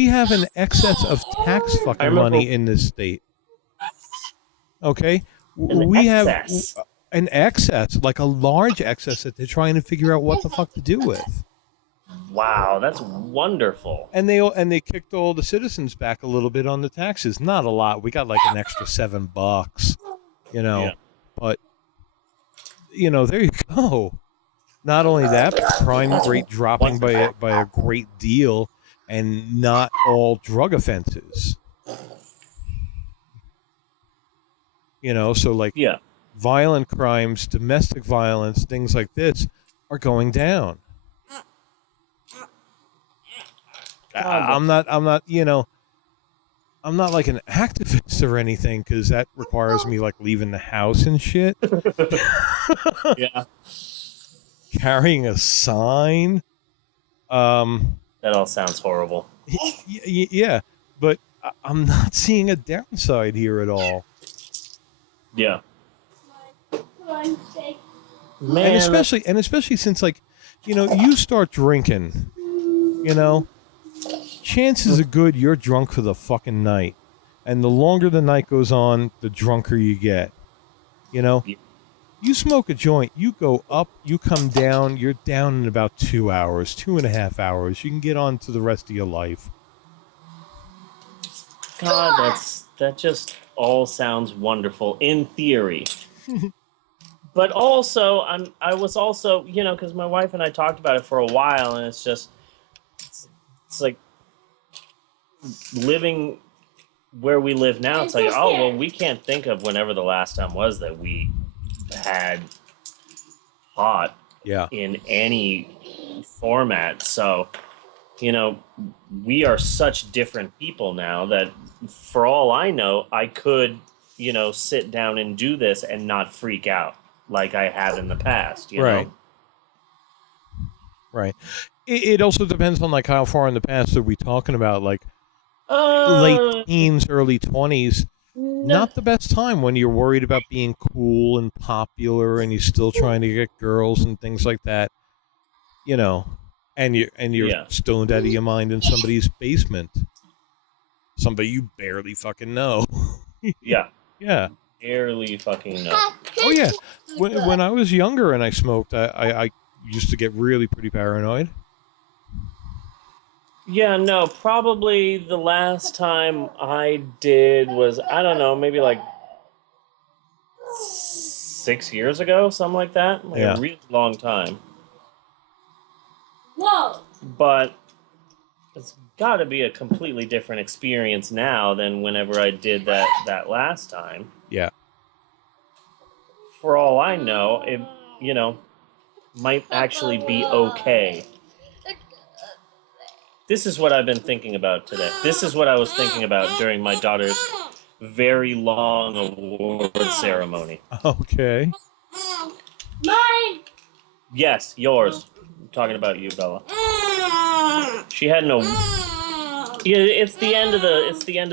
have an excess of tax fucking money in this state. Okay, we have an excess, like a large excess that they're trying to figure out what the fuck to do with. Wow, that's wonderful. And they kicked all the citizens back a little bit on the taxes. Not a lot. We got like an extra $7, you know, but. You know, there you go. Not only that, but crime rate dropping by a great deal, and not all drug offenses. You know, so like violent crimes, domestic violence, things like this are going down. I'm not, you know, I'm not like an activist or anything, because that requires me like leaving the house and shit. Yeah. Carrying a sign. That all sounds horrible. Yeah, but I'm not seeing a downside here at all. Yeah. Man, and especially since, like, you know, you start drinking, you know, chances are good you're drunk for the fucking night. And the longer the night goes on, the drunker you get. You know? You smoke a joint, you go up, you come down, you're down in about 2 hours, 2.5 hours. You can get on to the rest of your life. God, that just all sounds wonderful in theory. But also, I was also, you know, because my wife and I talked about it for a while, and it's like living where we live now. It's like, oh, well, we can't think of whenever the last time was that we had pot in any format. So, you know, we are such different people now that for all I know, I could, you know, sit down and do this and not freak out like I have in the past, you know? Right. It also depends on, like, how far in the past are we talking about, like, late teens, early 20s. Not the best time when you're worried about being cool and popular and you're still trying to get girls and things like that, you know, and you're stoned out of your mind in somebody's basement. Somebody you barely fucking know. Yeah. Barely fucking know. Oh, yeah. When I was younger and I smoked, I used to get really pretty paranoid. Yeah, no, probably the last time I did was, I don't know, maybe like 6 years ago, something like that. Like a really long time. Whoa! But it's got to be a completely different experience now than whenever I did that last time. Yeah. For all I know, it, you know, might actually be okay. This is what I've been thinking about today. This is what I was thinking about during my daughter's very long award ceremony. Okay. Mine! Yes, yours. I'm talking about you, Bella. She had no. Yeah, it's the end of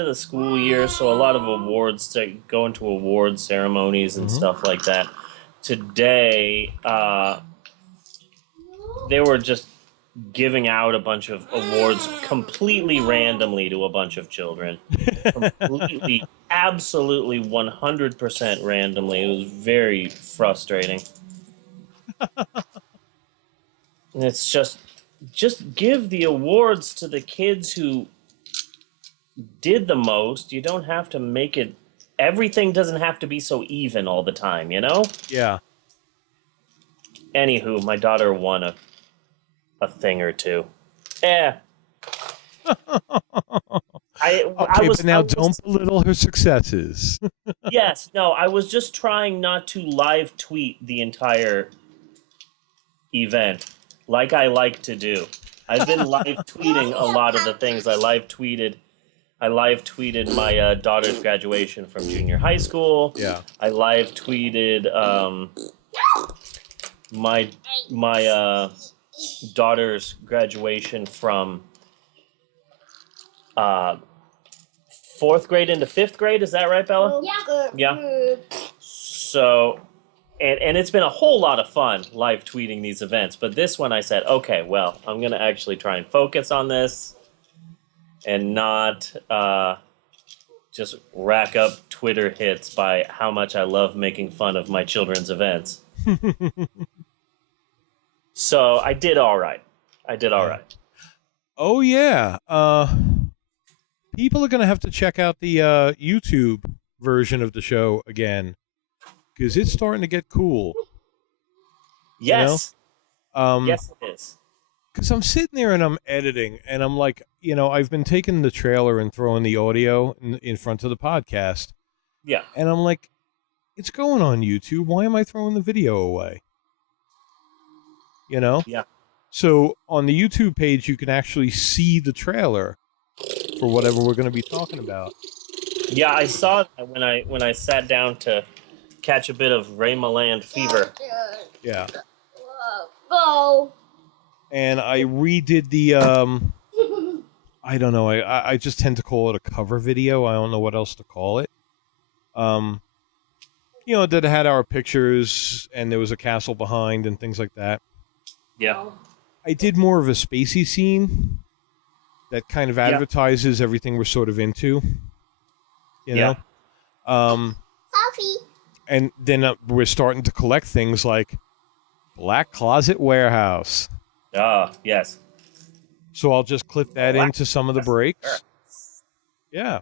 the school year, so a lot of awards to go into award ceremonies and stuff like that. Today, they were just giving out a bunch of awards completely randomly to a bunch of children. Completely, absolutely 100% randomly. It was very frustrating. And it's just give the awards to the kids who did the most. You don't have to make it, everything doesn't have to be so even all the time, you know? Yeah. Anywho, my daughter won a thing or two. I was, but now don't belittle her successes. Yes, no, I was just trying not to live tweet the entire event like I like to do. I've been live tweeting a lot of the things. I live tweeted my daughter's graduation from junior high school. Yeah. I live tweeted my daughter's graduation from 4th grade into 5th grade. Is that right, Bella? Yeah. So, and it's been a whole lot of fun live tweeting these events. But this one I said, okay, well, I'm going to actually try and focus on this and not just rack up Twitter hits by how much I love making fun of my children's events. So I did all right. Oh, yeah. People are going to have to check out the YouTube version of the show again, because it's starting to get cool. Yes. You know? Yes, it is. Because I'm sitting there and I'm editing, and I'm like, I've been taking the trailer and throwing the audio in front of the podcast. Yeah. And I'm like, it's going on YouTube. Why am I throwing the video away? Yeah. So on the YouTube page, you can actually see the trailer for whatever we're going to be talking about. Yeah, I saw that when I sat down to catch a bit of Raymaland fever. Yeah. Whoa. And I redid the, I don't know, I just tend to call it a cover video. I don't know what else to call it. That had our pictures, and there was a castle behind and things like that. Yeah. I did more of a spacey scene that kind of advertises everything we're sort of into. You know? Coffee. And then we're starting to collect things like Black Closet Warehouse. Ah, yes. So I'll just clip that into some of the breaks. Sure. Yeah.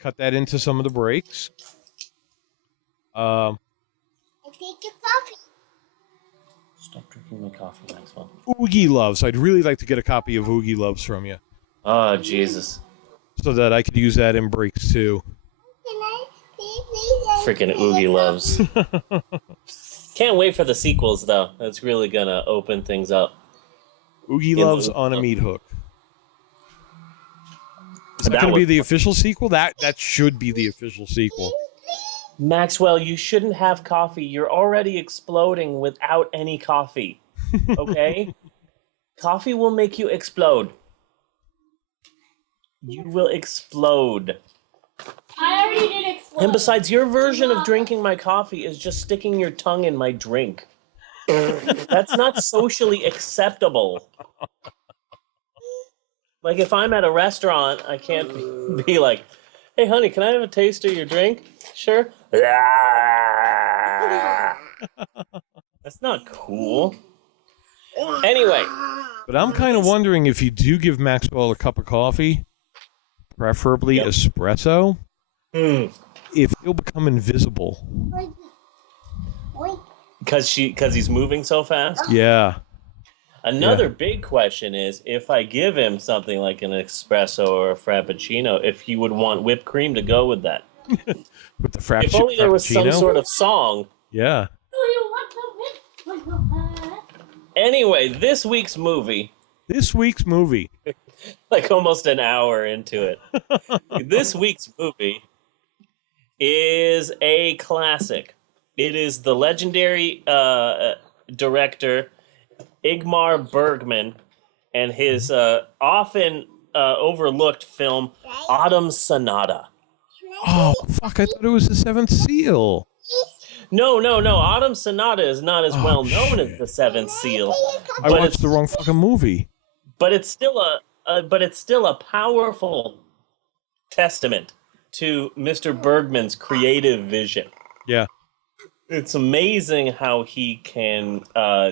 Cut that into some of the breaks. I take your coffee. Stop drinking my coffee, Maxwell. Oogie Loves. I'd really like to get a copy of Oogie Loves from you. Oh, Jesus. So that I could use that in breaks, too. Freaking Oogie Loves. Can't wait for the sequels, though. That's really going to open things up. Oogie Loves on a meat hook. Is that going to be the official sequel? That should be the official sequel. Maxwell, you shouldn't have coffee. You're already exploding without any coffee. Okay? Coffee will make you explode. You will explode. I already did explode. And besides, your version of drinking my coffee is just sticking your tongue in my drink. That's not socially acceptable. Like, if I'm at a restaurant, I can't be like, hey, honey, can I have a taste of your drink? Sure. That's not cool. Anyway. But I'm kind of wondering if you do give Maxwell a cup of coffee, preferably espresso, if he'll become invisible. Because he's moving so fast? Yeah. Another big question is, if I give him something like an espresso or a frappuccino, if he would want whipped cream to go with that. With the frappuccino? If only there was some sort of song. Yeah. Anyway, this week's movie. Like almost an hour into it. This week's movie is a classic. It is the legendary director Ingmar Bergman and his often overlooked film Autumn Sonata. Oh, fuck, I thought it was The Seventh Seal. No. Autumn Sonata is not as well known as the Seventh Seal. I watched the wrong fucking movie. But it's still a powerful testament to Mr. Bergman's creative vision. Yeah. It's amazing how he can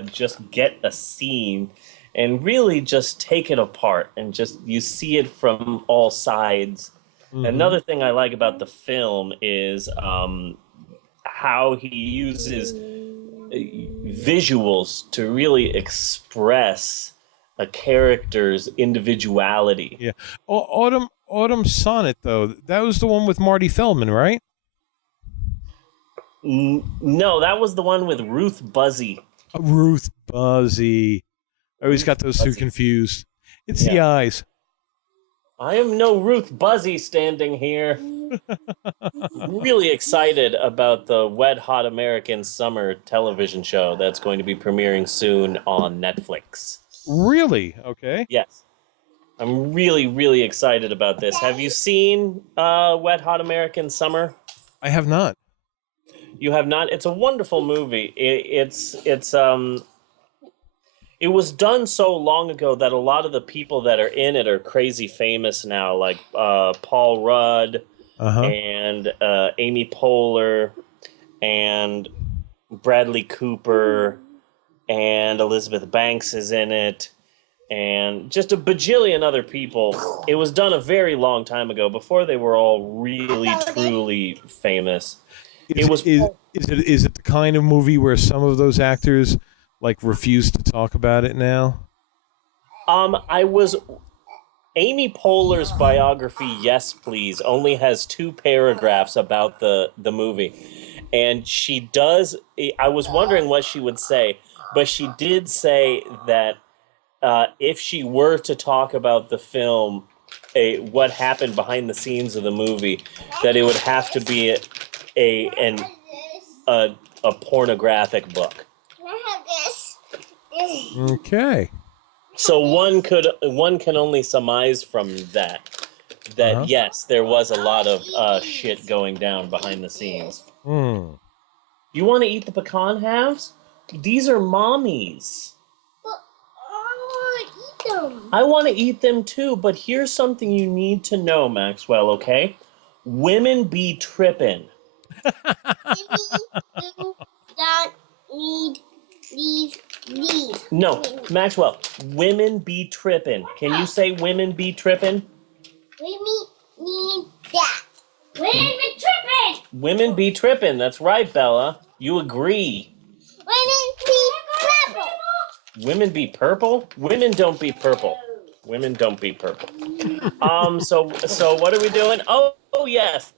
just get a scene and really just take it apart and just you see it from all sides. Mm-hmm. Another thing I like about the film is how he uses visuals to really express a character's individuality. Yeah. Autumn Sonnet, though, that was the one with Marty Feldman, right? No, that was the one with Ruth Buzzy. Ruth Buzzy. I always got those two confused. It's the eyes. I am no Ruth Buzzy standing here. Really excited about the Wet Hot American Summer television show that's going to be premiering soon on Netflix. Really? Okay. Yes. I'm really, really excited about this. Have you seen Wet Hot American Summer? I have not. You have not? It's a wonderful movie. It was done so long ago that a lot of the people that are in it are crazy famous now, like Paul Rudd and Amy Poehler and Bradley Cooper and Elizabeth Banks is in it and just a bajillion other people. It was done a very long time ago before they were all really, truly famous. Is it the kind of movie where some of those actors refuse to talk about it now? Amy Poehler's biography, Yes Please, only has 2 paragraphs about the movie. And she does, I was wondering what she would say, but she did say that if she were to talk about the film, what happened behind the scenes of the movie, that it would have to be a pornographic book. Okay. So one can only surmise from that yes, there was a lot of shit going down behind the scenes. Hmm. You want to eat the pecan halves? These are mommies. But I want to eat them. I want to eat them too, but here's something you need to know, Maxwell, okay? Women be trippin'. Do not need these. No, Maxwell, women be trippin'. Can you say women be trippin'? Women need that. Women be trippin'. Women be trippin'. That's right, Bella. You agree. Women be purple. Women be purple? Women don't be purple. Women don't be purple. So what are we doing? Oh yes.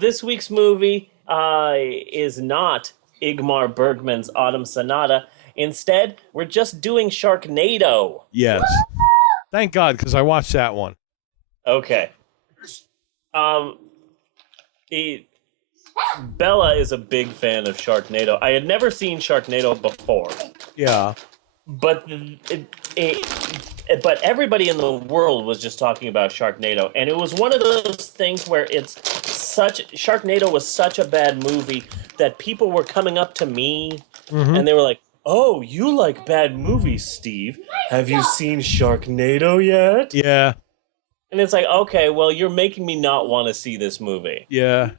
This week's movie is not Ingmar Bergman's Autumn Sonata. Instead, we're just doing Sharknado. Yes. Thank God, because I watched that one. Okay. Bella is a big fan of Sharknado. I had never seen Sharknado before. Yeah. But but everybody in the world was just talking about Sharknado, and it was one of those things where Sharknado was such a bad movie that people were coming up to me and they were like, "Oh, you like bad movies, Steve? Have you seen Sharknado yet?" Yeah. And it's like, okay, well, you're making me not want to see this movie. Yeah.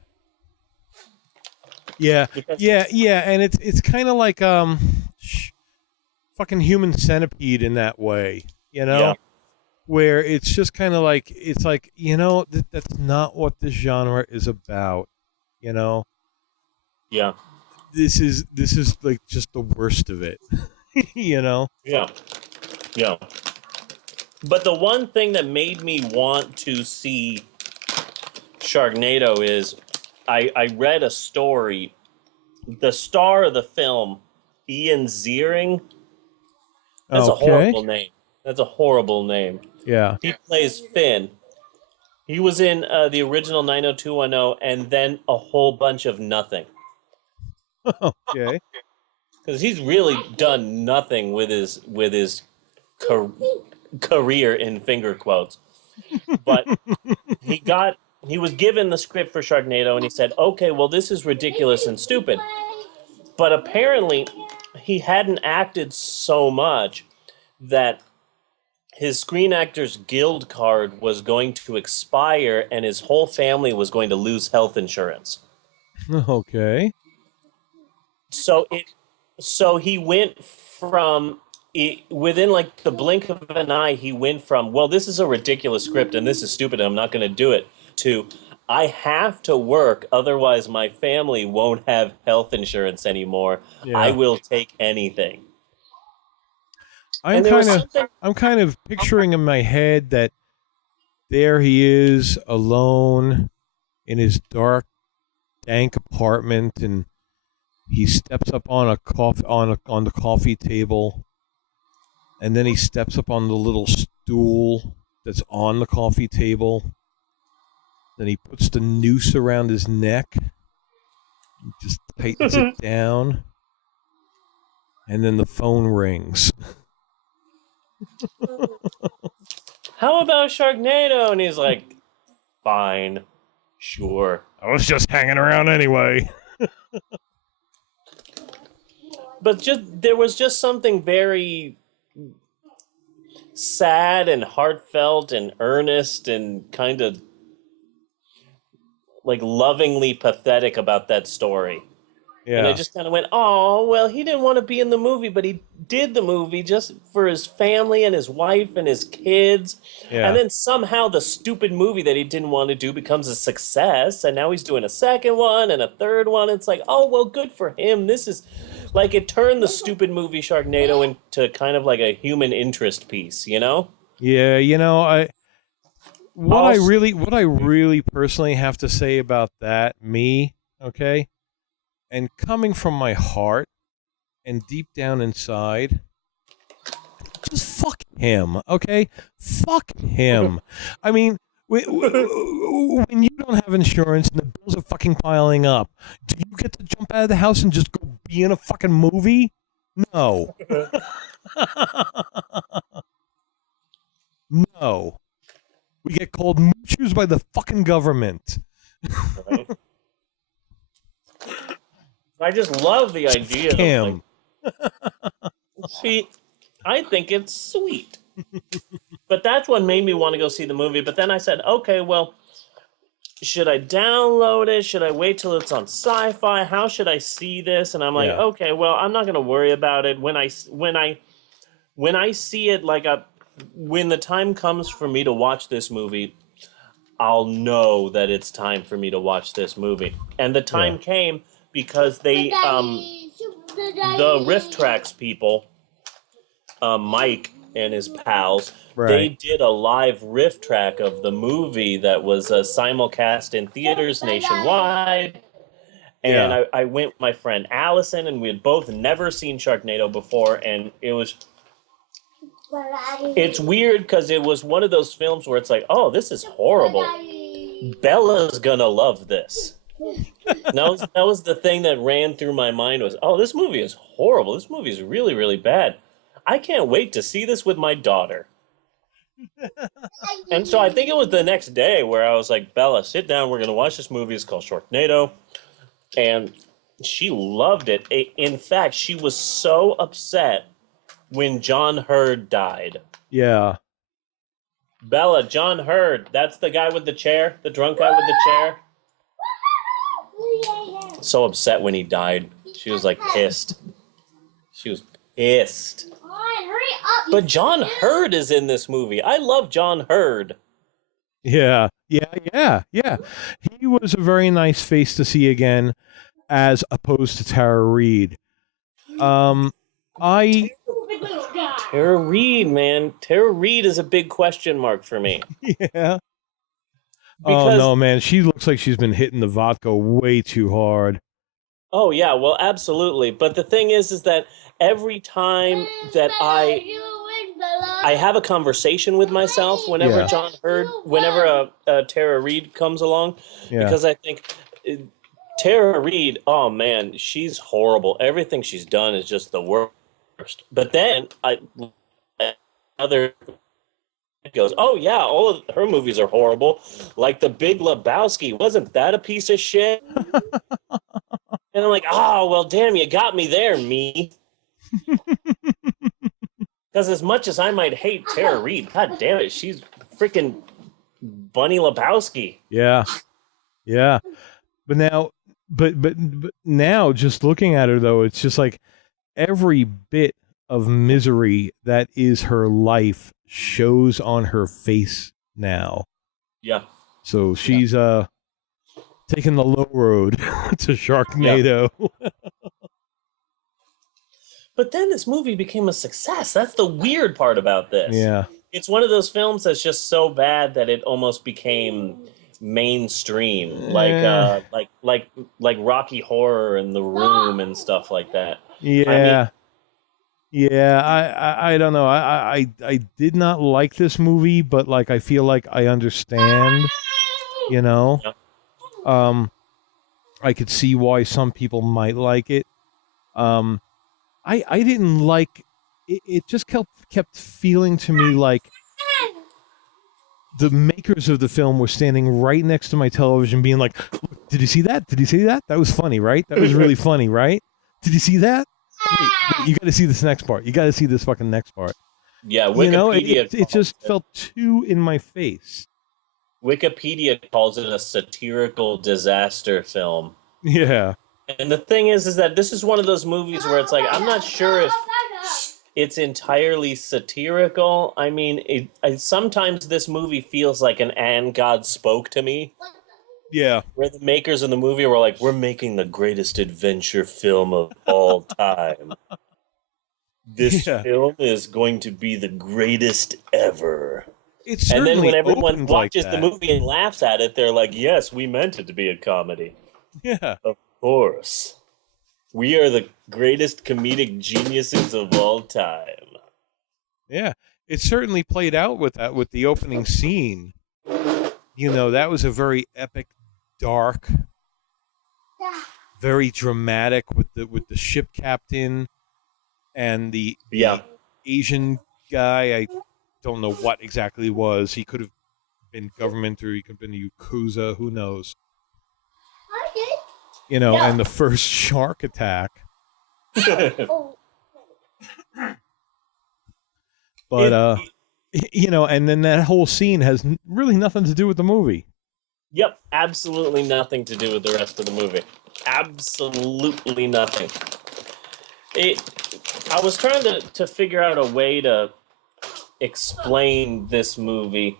Yeah. And it's kind of like fucking Human Centipede in that way, you know? Yeah. Where it's just kind of like, it's like, that's not what this genre is about, you know? Yeah. This is like just the worst of it, you know? Yeah. Yeah. But the one thing that made me want to see Sharknado is I read a story. The star of the film, Ian Ziering, that's a horrible name. That's a horrible name. Yeah. He plays Finn. He was in the original 90210 and then a whole bunch of nothing. Okay. Because he's really done nothing with his career in finger quotes. But he got he was given the script for Sharknado, and he said, okay, well, this is ridiculous and stupid. But apparently, he hadn't acted so much that his Screen Actors Guild card was going to expire, and his whole family was going to lose health insurance. Okay. So he went from within like the blink of an eye, he went from, well, this is a ridiculous script and this is stupid and I'm not going to do it, to I have to work, otherwise my family won't have health insurance anymore. Yeah. I will take anything. I'm kind of picturing in my head that there he is alone in his dark, dank apartment, and he steps up on on the coffee table, and then he steps up on the little stool that's on the coffee table. Then he puts the noose around his neck, and just tightens it down, and then the phone rings. How about Sharknado? And he's like, fine, sure. I was just hanging around anyway. But there was just something very sad and heartfelt and earnest and kind of like lovingly pathetic about that story. Yeah. And I just kind of went, oh, well, he didn't want to be in the movie, but he did the movie just for his family and his wife and his kids. Yeah. And then somehow the stupid movie that he didn't want to do becomes a success. And now he's doing a second one and a third one. It's like, oh, well, good for him. This is like, it turned the stupid movie Sharknado into kind of like a human interest piece, you know? Yeah, you know, what I really personally have to say about that, okay? And coming from my heart and deep down inside, just fuck him, okay? Fuck him. I mean, when you don't have insurance and the bills are fucking piling up, do you get to jump out of the house and just go be in a fucking movie? No. No. We get called moochers by the fucking government. Right. I just love the idea. Him. See, I think it's sweet. But that's what made me want to go see the movie. But then I said, okay, well, should I download it? Should I wait till it's on Sci-Fi? How should I see this? And I'm like, okay, well, I'm not going to worry about it. When I see it, like when the time comes for me to watch this movie, I'll know that it's time for me to watch this movie. And the time came because they, the Riff Tracks people, Mike and his pals, they did a live riff track of the movie that was simulcast in theaters nationwide. And I went with my friend Allison, and we had both never seen Sharknado before, and it's weird because it was one of those films where it's like, oh, this is horrible. Bella's gonna love this. That was the thing that ran through my mind was, oh, this movie is horrible. This movie is really, really bad. I can't wait to see this with my daughter. And so I think it was the next day where I was like, Bella, sit down. We're going to watch this movie. It's called Sharknado. And she loved it. In fact, she was so upset when John Hurd died. Yeah. Bella, John Hurd, that's the guy with the chair, the drunk guy with the chair. So upset when he died. She was like pissed. She was pissed. But John Hurd is in this movie. I love John Hurd. Yeah. He was a very nice face to see again, as opposed to Tara Reid. Tara Reid, man. Tara Reid is a big question mark for me. Yeah. Oh, no, man. She looks like she's been hitting the vodka way too hard. Oh, yeah. Well, absolutely. But the thing is that every time that I have a conversation with myself whenever whenever Tara Reid comes along, because I think Tara Reid, oh, man, she's horrible. Everything she's done is just the worst. But then other goes, "Oh yeah, all of her movies are horrible. Like The Big Lebowski, wasn't that a piece of shit?" And I'm like, "Oh well, damn, you got me there, me." Because as much as I might hate Tara Reid, god damn it, she's freaking Bunny Lebowski. Yeah. Yeah. But now, but now, just looking at her though, it's just like every bit of misery that is her life shows on her face now. Yeah. So she's taking the low road to Sharknado. Yeah. But then this movie became a success. That's the weird part about this. Yeah. It's one of those films that's just so bad that it almost became mainstream, like Rocky Horror and The Room and stuff like that. Yeah. I don't know. I did not like this movie, but like I feel like I understand, you know. Yeah. I could see why some people might like it. I didn't like it. It just kept feeling to me like the makers of the film were standing right next to my television being like, "Did you see that? Did you see that? That was funny, right? That was really funny, right? Did you see that? Wait, you got to see this next part. You got to see this fucking next part." Yeah, Wikipedia. It just felt too in my face. Wikipedia calls it a satirical disaster film. Yeah. And the thing is that this is one of those movies where it's like, I'm not sure if it's entirely satirical. I mean, sometimes this movie feels like an "And God Spoke to Me." Yeah. Where the makers of the movie were like, "We're making the greatest adventure film of all time. This film is going to be the greatest ever." And then when everyone watches the movie and laughs at it, they're like, "Yes, we meant it to be a comedy." Yeah. Of course. We are the greatest comedic geniuses of all time. Yeah. It certainly played out with that, with the opening scene. You know, that was a very epic, dark, very dramatic with the ship captain and the Asian guy. I don't know what exactly he was. He could have been government or he could have been a Yakuza. Who knows? You know, and the first shark attack. But, you know, and then that whole scene has really nothing to do with the movie. Yep, absolutely nothing to do with the rest of the movie. Absolutely nothing. I was trying to figure out a way to explain this movie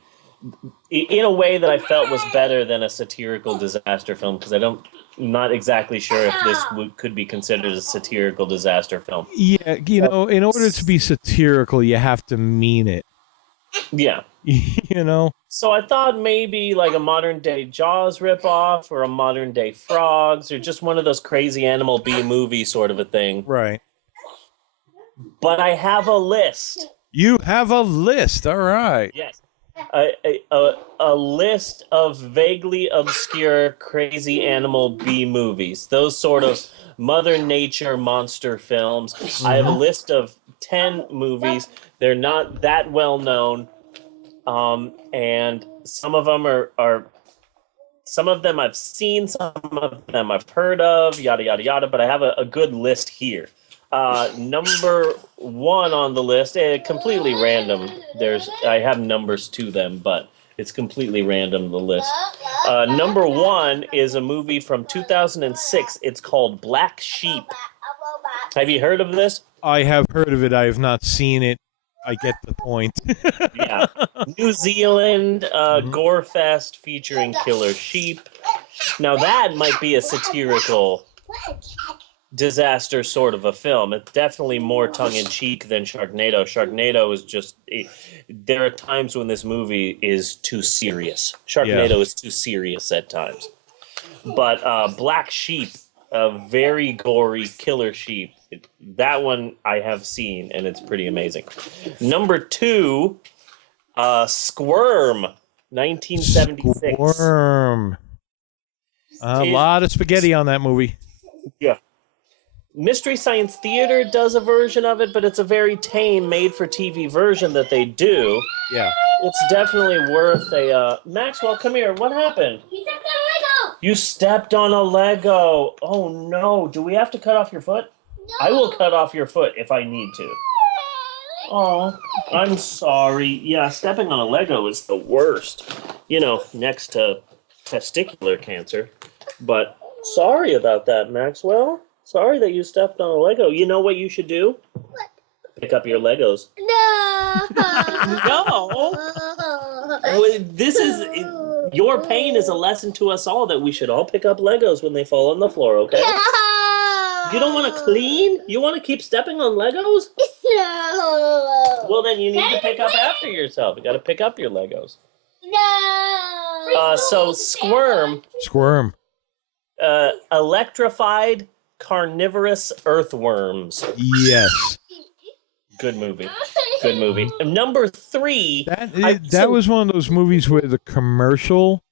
in a way that I felt was better than a satirical disaster film, because I'm not exactly sure if this could be considered a satirical disaster film. Yeah, you know, in order to be satirical, you have to mean it. Yeah. You know? So I thought maybe like a modern-day Jaws ripoff or a modern-day Frogs or just one of those crazy Animal B-movie sort of a thing. Right. But I have a list. You have a list, all right. Yes. A list of vaguely obscure crazy Animal B movies. Those sort of Mother Nature monster films. Mm-hmm. I have a list of 10 movies. They're not that well known. And some of them are some of them I've seen, some of them I've heard of, yada, yada, yada. But I have a good list here. Number one on the list, completely random. I have numbers to them, but it's completely random, the list. Number one is a movie from 2006. It's called Black Sheep. Have you heard of this? I have heard of it. I have not seen it. I get the point. Yeah. New Zealand gore fest featuring killer sheep. Now that might be a satirical disaster sort of a film. It's definitely more tongue-in-cheek than Sharknado. Sharknado is just... there are times when this movie is too serious. Sharknado is too serious at times. But Black Sheep, a very gory killer sheep, that one I have seen, and it's pretty amazing. Number two, Squirm, 1976. Squirm. A lot of spaghetti on that movie. Yeah. Mystery Science Theater does a version of it, but it's a very tame made-for-TV version that they do. Yeah. It's definitely worth a... Maxwell, come here. What happened? He stepped on a Lego. You stepped on a Lego. Oh, no. Do we have to cut off your foot? No. I will cut off your foot if I need to. Oh, I'm sorry. Yeah, stepping on a Lego is the worst. You know, next to testicular cancer. But sorry about that, Maxwell. Sorry that you stepped on a Lego. You know what you should do? What? Pick up your Legos. No. No. This is... Your pain is a lesson to us all that we should all pick up Legos when they fall on the floor, okay? No. You don't want to clean? You want to keep stepping on Legos? No. Well, then you need to pick up after yourself. You got to pick up your Legos. No. So Squirm. Squirm. Electrified carnivorous earthworms. Yes. Good movie. Good movie. Number 3. That was one of those movies where the commercial,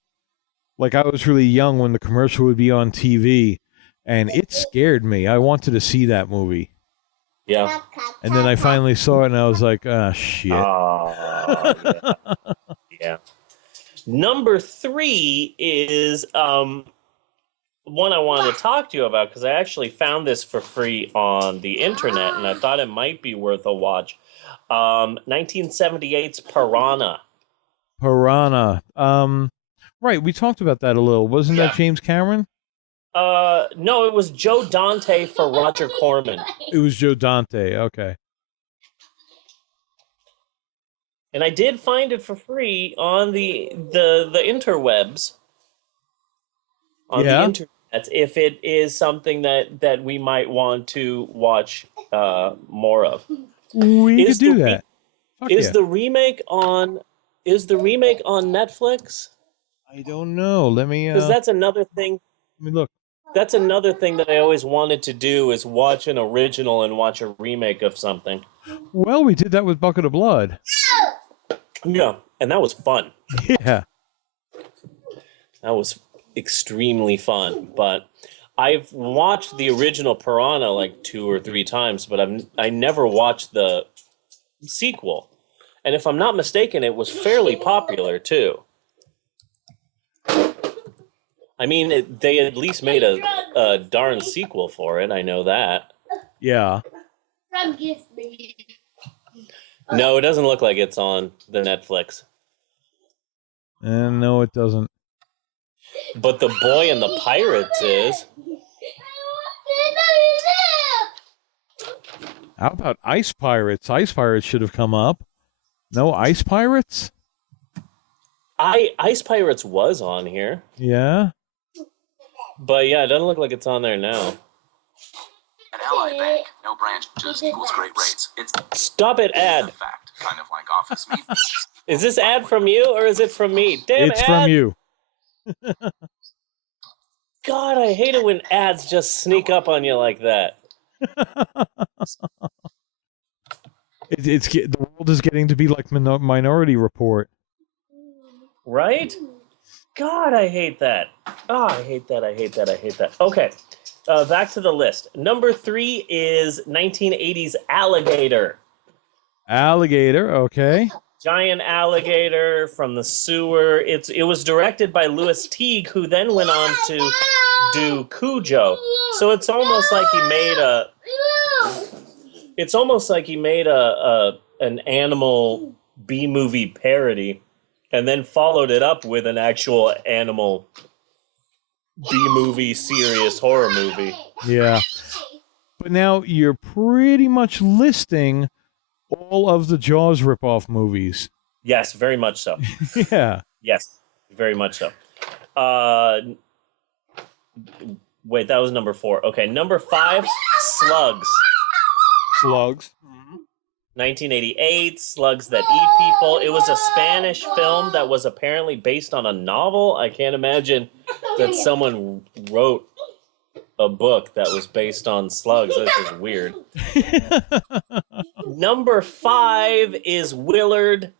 like I was really young when the commercial would be on TV, and it scared me. I wanted to see that movie. Yeah. And then I finally saw it, and I was like, ah, shit. Yeah. Yeah. Number 3 is one I wanted to talk to you about because I actually found this for free on the internet, and I thought it might be worth a watch. 1978's Piranha. Piranha. Right, we talked about that a little. Wasn't that James Cameron? No, it was Joe Dante for Roger Corman. It was Joe Dante, okay. And I did find it for free on the interwebs. On the internet, if it is something that we might want to watch more of. We could do that. Is the remake on Netflix? I don't know. Let me Because that's another thing. Let me look. That's another thing that I always wanted to do is watch an original and watch a remake of something. Well, we did that with Bucket of Blood. Yeah, and that was fun. Yeah. That was extremely fun, but I've watched the original Piranha like 2 or 3 times, but I never watched the sequel. And if I'm not mistaken, it was fairly popular too. I mean, they at least made a darn sequel for it. I know that. Yeah. No, it doesn't look like it's on the Netflix. No, it doesn't. But The Boy and the Pirates is. How about Ice Pirates? Ice Pirates should have come up. No Ice Pirates? Ice Pirates was on here. Yeah. But yeah, it doesn't look like it's on there now. At Ally Bank, no branch just equals great rates. It's Stop it, ad. fact, kind of like office meetings. Is this ad from you or is it from me? Damn It's ad. from you. God, I hate it when ads just sneak up on you like that. The world is getting to be like Minority Report. Right? God, I hate that. Oh, I hate that. I hate that. I hate that. Okay, back to the list. Number 3 is 1980s Alligator. Alligator, okay. Giant alligator from the sewer. It was directed by Louis Teague, who then went on to do Cujo. So it's almost like he made an animal B-movie parody, and then followed it up with an actual animal B-movie serious horror movie. Yeah. But now you're pretty much listing all of the Jaws ripoff movies. Yes, very much so. Yeah. Yes, very much so. Wait, that was number 4. Okay, number 5, Slugs. Slugs. 1988, Slugs That Eat People. It was a Spanish film that was apparently based on a novel. I can't imagine that someone wrote a book that was based on slugs. This is weird. Number 5 is Willard.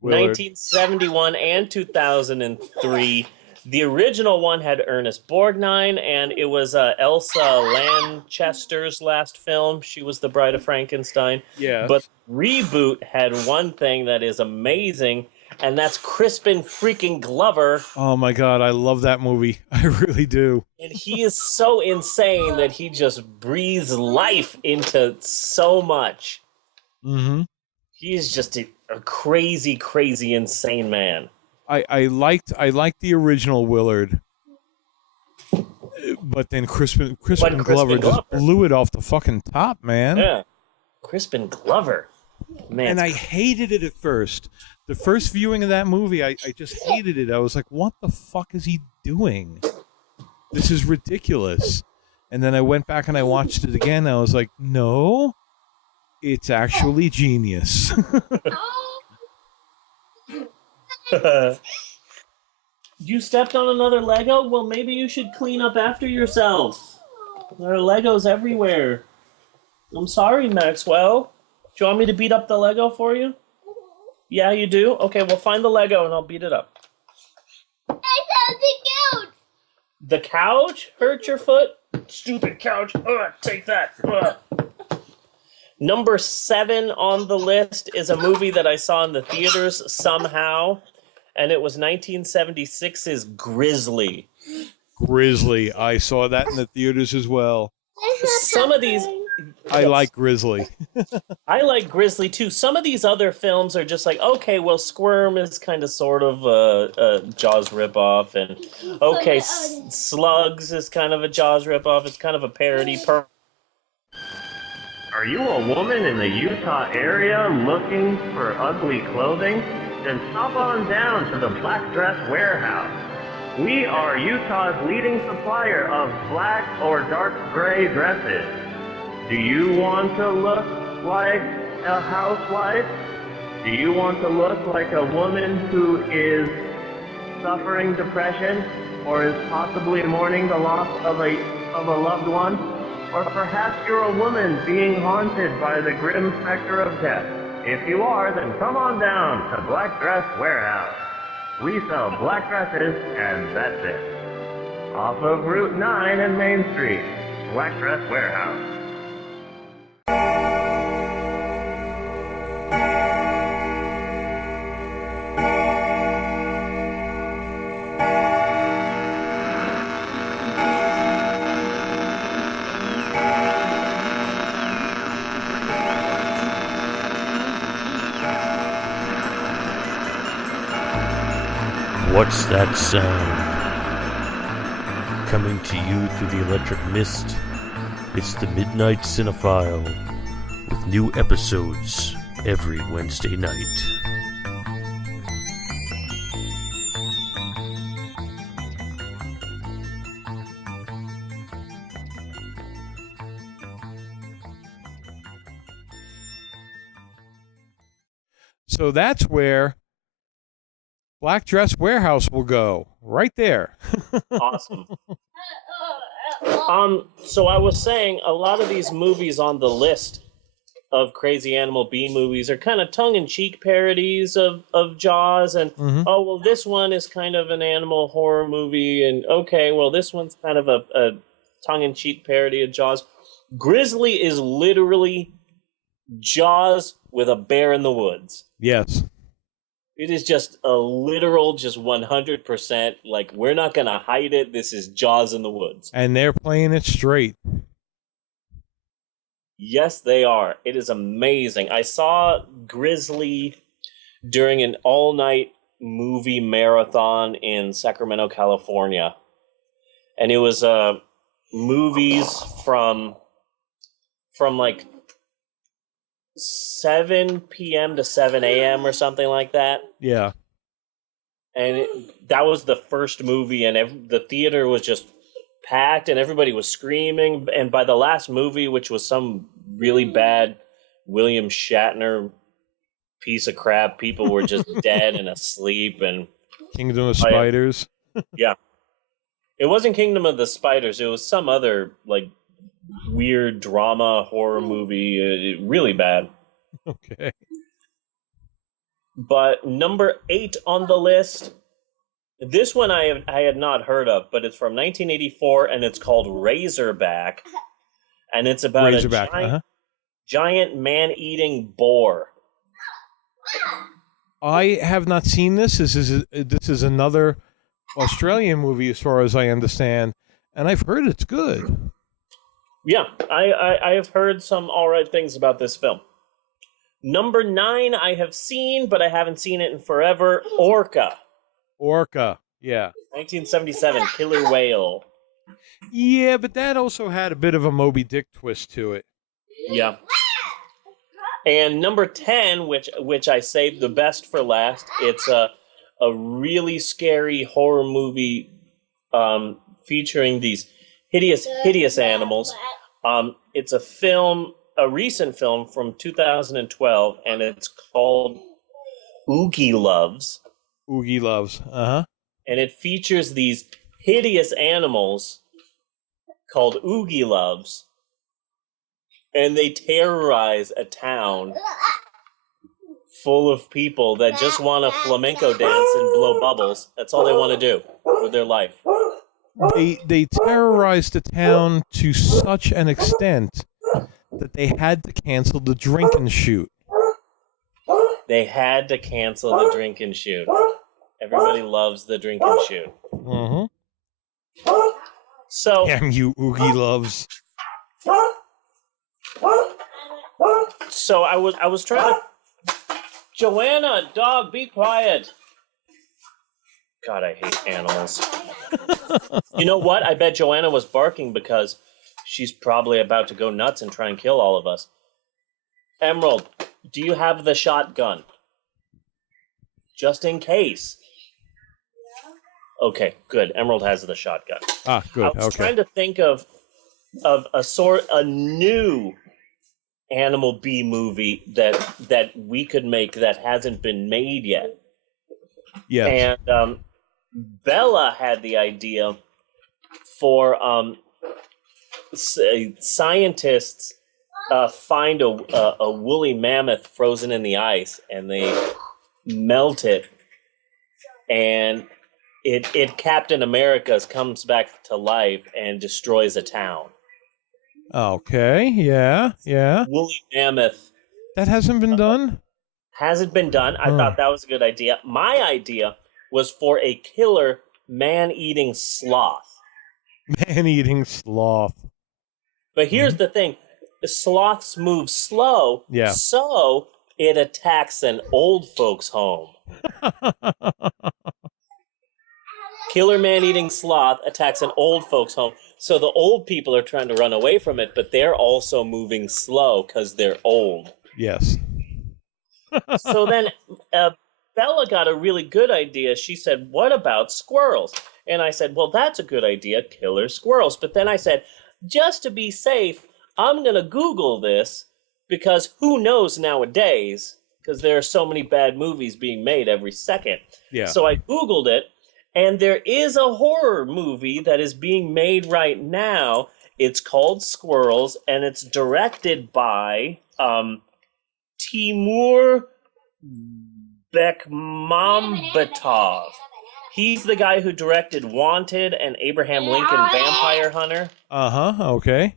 1971 and 2003. The original one had Ernest Borgnine, and it was Elsa Lanchester's last film. She was the Bride of Frankenstein. Yeah. But reboot had one thing that is amazing, and that's Crispin freaking Glover. Oh my God, I love that movie. I really do. And he is so insane that he just breathes life into so much. Mm-hmm. He is just a crazy, crazy, insane man. I liked the original Willard, but then Crispin Glover just blew it off the fucking top, man. Yeah, Crispin Glover, man. And I hated it at first. The first viewing of that movie, I just hated it. I was like, what the fuck is he doing? This is ridiculous. And then I went back and I watched it again. And I was like, no, it's actually genius. You stepped on another Lego? Well, maybe you should clean up after yourself. There are Legos everywhere. I'm sorry, Maxwell. Do you want me to beat up the Lego for you? Yeah, you do? Okay, well, find the Lego and I'll beat it up. I found the couch. The couch hurt your foot? Stupid couch. Ugh, take that. Ugh. Number 7 on the list is a movie that I saw in the theaters somehow, and it was 1976's Grizzly. Grizzly. I saw that in the theaters as well. Some of these... I like Grizzly. I like Grizzly, too. Some of these other films are just like, okay, well, Squirm is kind of sort of a Jaws ripoff, and okay, Slugs is kind of a Jaws ripoff. It's kind of a parody. Are you a woman in the Utah area looking for ugly clothing? Then stop on down to the Black Dress Warehouse. We are Utah's leading supplier of black or dark gray dresses. Do you want to look like a housewife? Do you want to look like a woman who is suffering depression or is possibly mourning the loss of a loved one? Or perhaps you're a woman being haunted by the grim specter of death. If you are, then come on down to Black Dress Warehouse. We sell black dresses, and that's it. Off of Route 9 and Main Street, Black Dress Warehouse. What's that sound? Coming to you through the electric mist, it's the Midnight Cinephile, with new episodes every Wednesday night. So that's where Black Dress Warehouse will go. Right there. Awesome. So I was saying, a lot of these movies on the list of Crazy Animal B movies are kind of tongue-in-cheek parodies of Jaws, and oh, well, this one is kind of an animal horror movie, and okay, well, this one's kind of a tongue-in-cheek parody of Jaws. Grizzly is literally Jaws with a bear in the woods. Yes. It is just a literal, just 100%, like, we're not going to hide it. This is Jaws in the woods. And they're playing it straight. Yes, they are. It is amazing. I saw Grizzly during an all-night movie marathon in Sacramento, California. And it was movies from like 7 p.m. to 7 a.m. or something like that. Yeah. And that was the first movie, and the theater was just packed, and everybody was screaming. And by the last movie, which was some really bad William Shatner piece of crap, people were just dead and asleep. And Kingdom of Spiders. Yeah. It wasn't Kingdom of the Spiders. It was some other, like, weird drama horror movie, really bad. Okay. But number 8 on the list This one I had not heard of, but it's from 1984, and it's called Razorback, and it's about a giant man-eating boar. I have not seen this. This is another Australian movie, as far as I understand, and I've heard it's good. Yeah, I have heard some all right things about this film. Number 9 I have seen, but I haven't seen it in forever. Orca. Orca, yeah. 1977, killer whale. Yeah, but that also had a bit of a Moby Dick twist to it. Yeah. And number 10, which I saved the best for last, it's a really scary horror movie featuring these hideous animals. It's a recent film from 2012, and it's called Oogie Loves. Oogie Loves, uh-huh. And it features these hideous animals called Oogie Loves, and they terrorize a town full of people that just want to flamenco dance and blow bubbles. That's all they want to do with their life. They terrorized the town to such an extent that they had to cancel the drink and shoot. They had to cancel the drink and shoot. Everybody loves the drink and shoot. Mm-hmm. So, damn you, Oogie Loves. So I was trying to... Joanna, dog, be quiet. God, I hate animals. You know what? I bet Joanna was barking because she's probably about to go nuts and try and kill all of us. Emerald, do you have the shotgun? Just in case. Okay, good. Emerald has the shotgun. Ah, good. I was trying to think of a new Animal B movie that we could make that hasn't been made yet. Yeah. And Bella had the idea for scientists find a woolly mammoth frozen in the ice, and they melt it, and it Captain America comes back to life and destroys a town. Okay, yeah. Woolly mammoth. That hasn't been done? Hasn't been done. I thought that was a good idea. My idea was for a killer man-eating sloth. Man-eating sloth. But here's the thing. Sloths move slow, yeah. So it attacks an old folks' home. Killer man-eating sloth attacks an old folks' home. So the old people are trying to run away from it, but they're also moving slow because they're old. Yes. So then Bella got a really good idea. She said, what about squirrels? And I said, well, that's a good idea, killer squirrels. But then I said, just to be safe, I'm going to Google this, because who knows nowadays, because there are so many bad movies being made every second. Yeah. So I Googled it, and there is a horror movie that is being made right now. It's called Squirrels, and it's directed by Timur Bekmambetov. He's the guy who directed Wanted and Abraham Lincoln Vampire Hunter. Uh-huh, okay.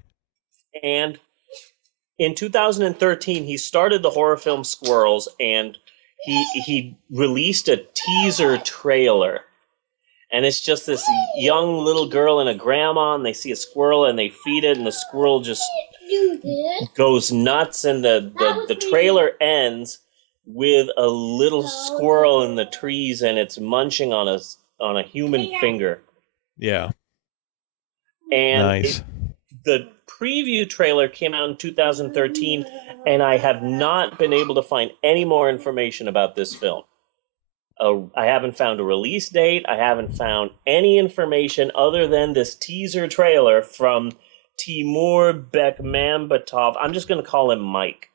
And in 2013, he started the horror film Squirrels, and he released a teaser trailer. And it's just this young little girl and a grandma, and they see a squirrel, and they feed it, and the squirrel just goes nuts, and the trailer ends with a little squirrel in the trees, and it's munching on a human finger. Yeah. And nice. The preview trailer came out in 2013, and I have not been able to find any more information about this film. I haven't found a release date. I haven't found any information other than this teaser trailer from Timur Bekmambetov. I'm just going to call him Mike.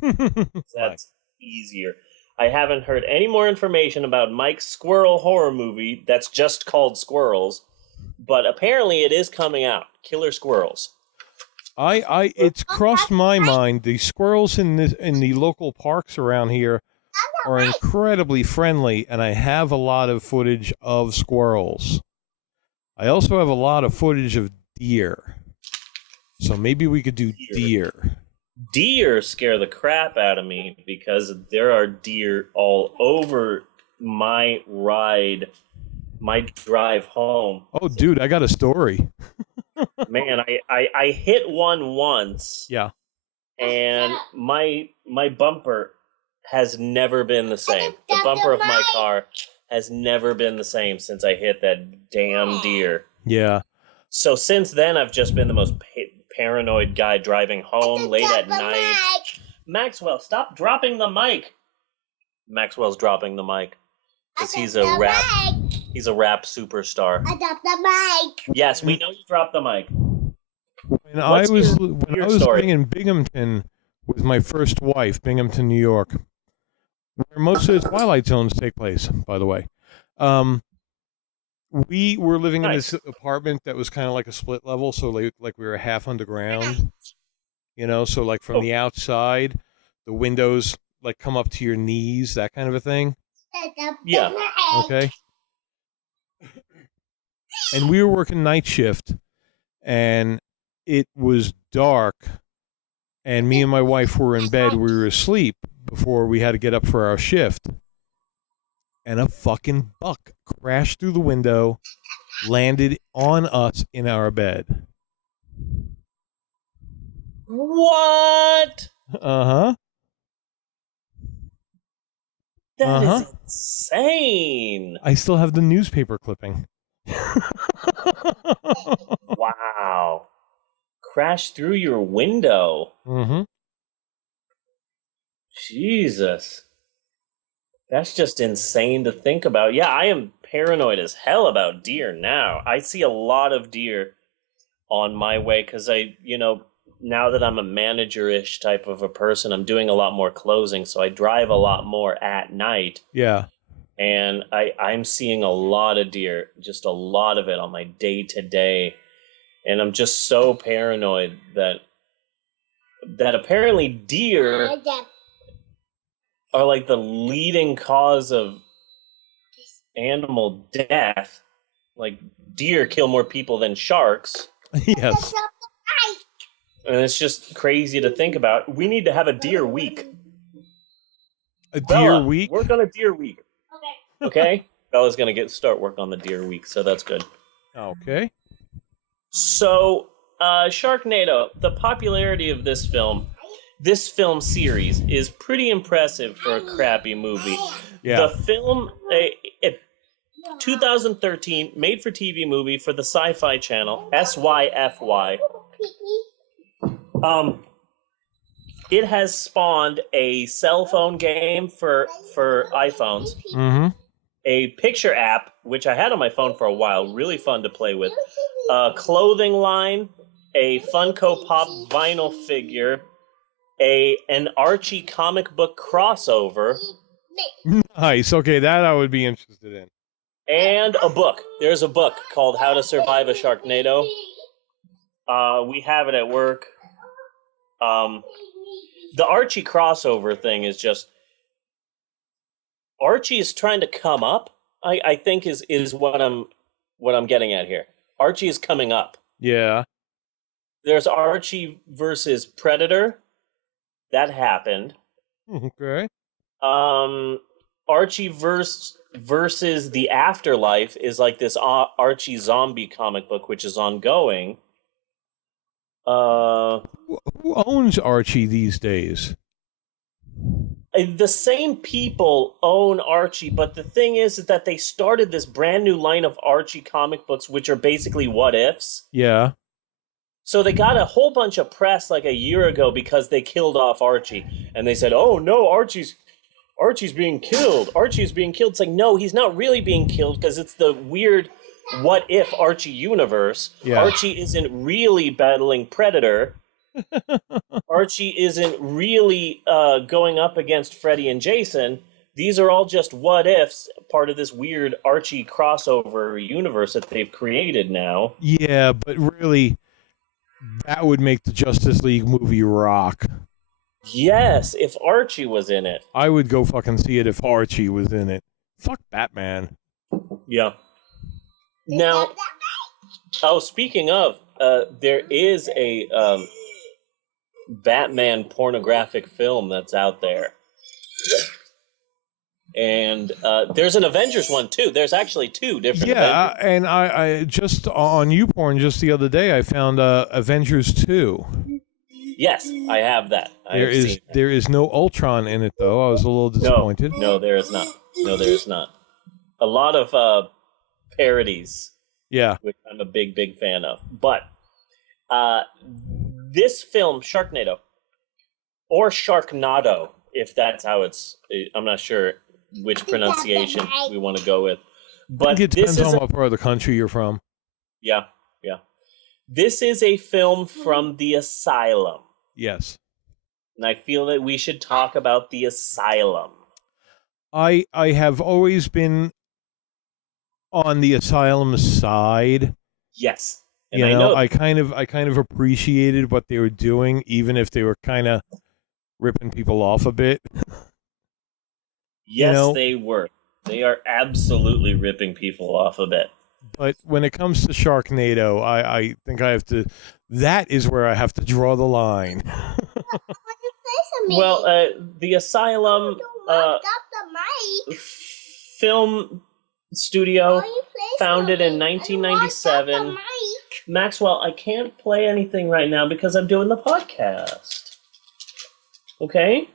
That's easier. I haven't heard any more information about Mike's squirrel horror movie that's just called Squirrels, but apparently it is coming out. Killer Squirrels. It's crossed my mind. The squirrels in the local parks around here are incredibly friendly, and I have a lot of footage of squirrels. I also have a lot of footage of deer. So maybe we could do deer. Deer scare the crap out of me because there are deer all over my drive home. Oh, dude, I got a story. Man, I hit one once. Yeah. And my bumper has never been the same. The bumper of my car has never been the same since I hit that damn deer. Yeah. So since then, I've just been the most paranoid guy driving home late at night. Maxwell, stop dropping the mic. Maxwell's dropping the mic because he's a rap superstar. I dropped the mic. Yes, we know you dropped the mic. When I was living in Binghamton with my first wife, Binghamton, New York, where most of the Twilight Zones take place, by the way. We were living in this apartment that was kind of like a split level, so like we were half underground, so like from the outside, the windows like come up to your knees, that kind of a thing. Yeah. Okay. And we were working night shift, and it was dark, and me and my wife were in bed. We were asleep before we had to get up for our shift. And a fucking buck crashed through the window, landed on us in our bed. What? Uh-huh. That is insane. I still have the newspaper clipping. Wow. Crashed through your window. Mm-hmm. Jesus. That's just insane to think about. Yeah, I am paranoid as hell about deer now. I see a lot of deer on my way because now that I'm a manager-ish type of a person, I'm doing a lot more closing, so I drive a lot more at night. Yeah. And I'm seeing a lot of deer, just a lot of it on my day-to-day. And I'm just so paranoid that apparently deer are like the leading cause of animal death. Like, deer kill more people than sharks. Yes. And it's just crazy to think about. We need to have a deer week. A deer Bella, week? Work on a deer week. Okay? Bella's going to start work on the deer week, so that's good. Okay. So, Sharknado, the popularity of this film series is pretty impressive for a crappy movie. Yeah. The film, a 2013 made-for-TV movie for the Sci-Fi Channel, SYFY. It has spawned a cell phone game for iPhones, a picture app, which I had on my phone for a while, really fun to play with, a clothing line, a Funko Pop vinyl figure, an Archie comic book crossover. Nice. Okay, that I would be interested in. And a book. There's a book called How to Survive a Sharknado. We have it at work. The Archie crossover thing is just... Archie is trying to come up, I think is what I'm getting at here. Archie is coming up. Yeah. There's Archie versus Predator. That happened. Okay. Archie versus the Afterlife is like this Archie zombie comic book, which is ongoing. Who owns Archie these days? The same people own Archie, but the thing is that they started this brand new line of Archie comic books, which are basically what-ifs. Yeah. So they got a whole bunch of press like a year ago because they killed off Archie. And they said, oh, no, Archie's being killed. Archie's being killed. It's like, no, he's not really being killed because it's the weird what-if Archie universe. Yeah. Archie isn't really battling Predator. Archie isn't really going up against Freddy and Jason. These are all just what-ifs, part of this weird Archie crossover universe that they've created now. Yeah, but really... that would make the Justice League movie rock. Yes, if Archie was in it. I would go fucking see it if Archie was in it. Fuck Batman. Yeah. Now, speaking of, there is a Batman pornographic film that's out there. And there's an Avengers one, too. There's actually two different Yeah, Avengers. and I just on YouPorn just the other day, I found Avengers 2. Yes, I have that. There is no Ultron in it, though. I was a little disappointed. No, there is not. No, there is not. A lot of parodies. Yeah. Which I'm a big fan of. But this film, Sharknado, or Sharknado, if that's how I'm not sure which pronunciation we want to go with. But I think it depends on what part of the country you're from. Yeah. This is a film from the Asylum. Yes. And I feel that we should talk about the Asylum. I have always been on the Asylum side. Yes. And You know, I kind of appreciated what they were doing, even if they were kind of ripping people off a bit. Yes, they were. They are absolutely ripping people off a bit. But when it comes to Sharknado, I think I have to. That is where I have to draw the line. Well, the Asylum film studio, founded in 1997. Maxwell, I can't play anything right now because I'm doing the podcast. Okay?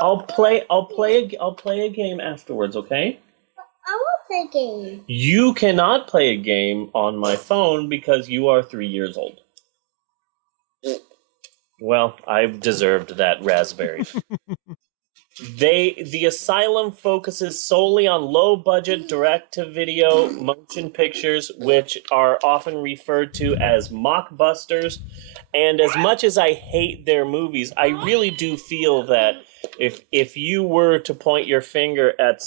I'll play a game afterwards, okay? I want to play a game. You cannot play a game on my phone because you are 3 years old. Well, I've deserved that raspberry. The Asylum focuses solely on low-budget direct-to-video motion pictures, which are often referred to as mockbusters. And as much as I hate their movies, I really do feel that if you were to point your finger at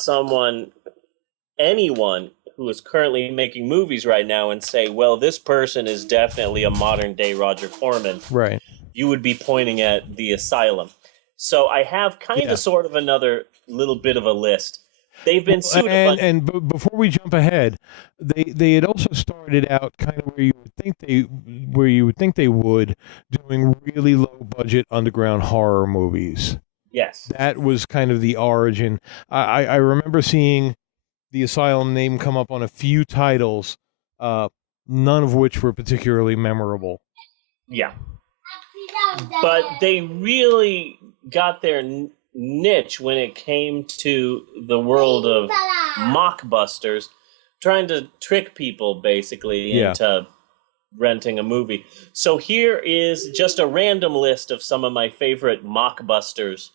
anyone who is currently making movies right now and say, well, this person is definitely a modern-day Roger Corman, Right. you would be pointing at the Asylum. So I have kind of sort of another little bit of a list. They've been sued before we jump ahead, they had also started out kind of where you would think they would, doing really low budget underground horror movies. Yes. That was kind of the origin. I remember seeing the Asylum name come up on a few titles, none of which were particularly memorable. Yeah. But they really got their niche when it came to the world of mockbusters, trying to trick people basically into renting a movie. So here is just a random list of some of my favorite mockbusters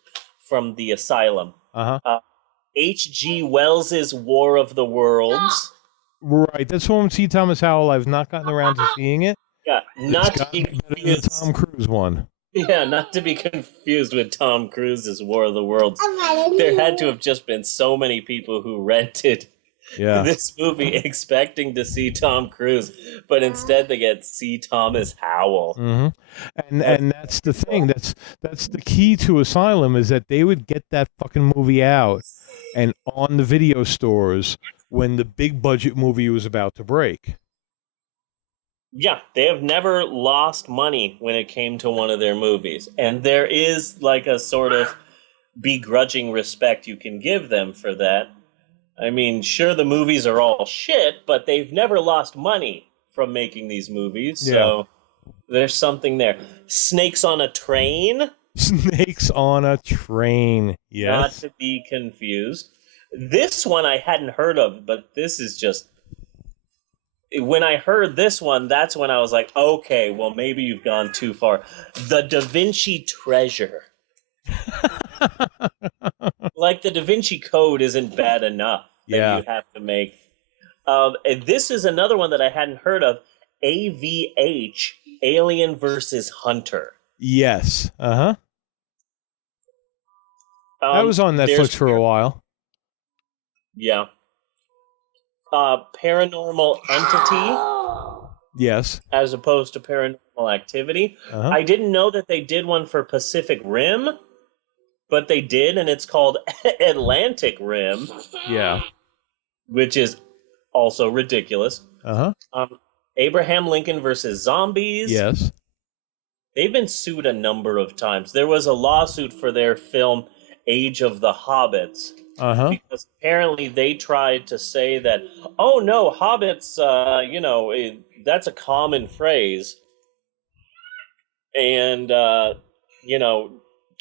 from the Asylum. H.G. Wells's War of the Worlds. Right, that's one with C. Thomas Howell. I've not gotten around to seeing it. Yeah, not to be better than the Tom Cruise one. Yeah, not to be confused with Tom Cruise's War of the Worlds. There had to have just been so many people who rented this movie expecting to see Tom Cruise, but instead they get C. Thomas Howell. Mm-hmm. And that's the thing. That's the key to Asylum, is that they would get that fucking movie out and on the video stores when the big budget movie was about to break. Yeah, they have never lost money when it came to one of their movies. And there is like a sort of begrudging respect you can give them for that. I mean, sure, the movies are all shit, but they've never lost money from making these movies. So there's something there. Snakes on a Train. Snakes on a Train, yes. Not to be confused. This one I hadn't heard of, but this is just... When I heard this one, that's when I was like, okay, well, maybe you've gone too far. The Da Vinci Treasure. Like, the Da Vinci Code isn't bad enough that you have to make. And this is another one that I hadn't heard of. AVH, Alien versus Hunter. Yes. That was on Netflix for a while. Yeah. Paranormal Entity. Yes. as opposed to Paranormal Activity. Uh-huh. I didn't know that they did one for Pacific Rim, but they did, and it's called Atlantic Rim, Yeah. which is also ridiculous. Uh-huh. Abraham Lincoln versus Zombies. Yes. They've been sued a number of times. There was a lawsuit for their film Age of the Hobbits. Uh-huh. Because apparently they tried to say that, oh no, hobbits, that's a common phrase. And,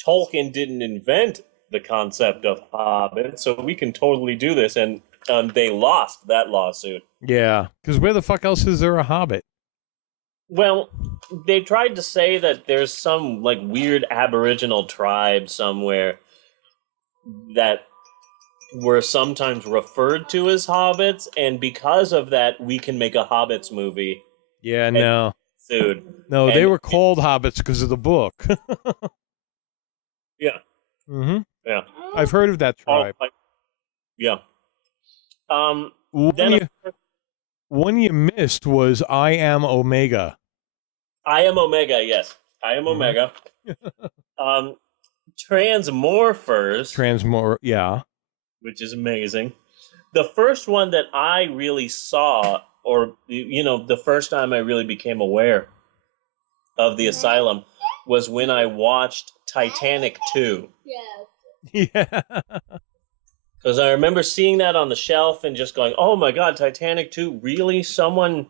Tolkien didn't invent the concept of hobbits, so we can totally do this. And they lost that lawsuit. Yeah. Because where the fuck else is there a hobbit? Well, they tried to say that there's some, like, weird aboriginal tribe somewhere that were sometimes referred to as hobbits, and because of that, we can make a hobbits movie. Yeah, no. Dude. No, they were called hobbits because of the book. Yeah. Mm-hmm. Yeah. I've heard of that tribe. Yeah. One you missed was I Am Omega. I Am Omega, yes. I Am Omega. Transmorphers. Yeah. Which is amazing. The first one that I really saw, or, the first time I really became aware of the Asylum was when I watched Titanic 2. Yeah. Because I remember seeing that on the shelf and just going, oh my God, Titanic 2, really? Someone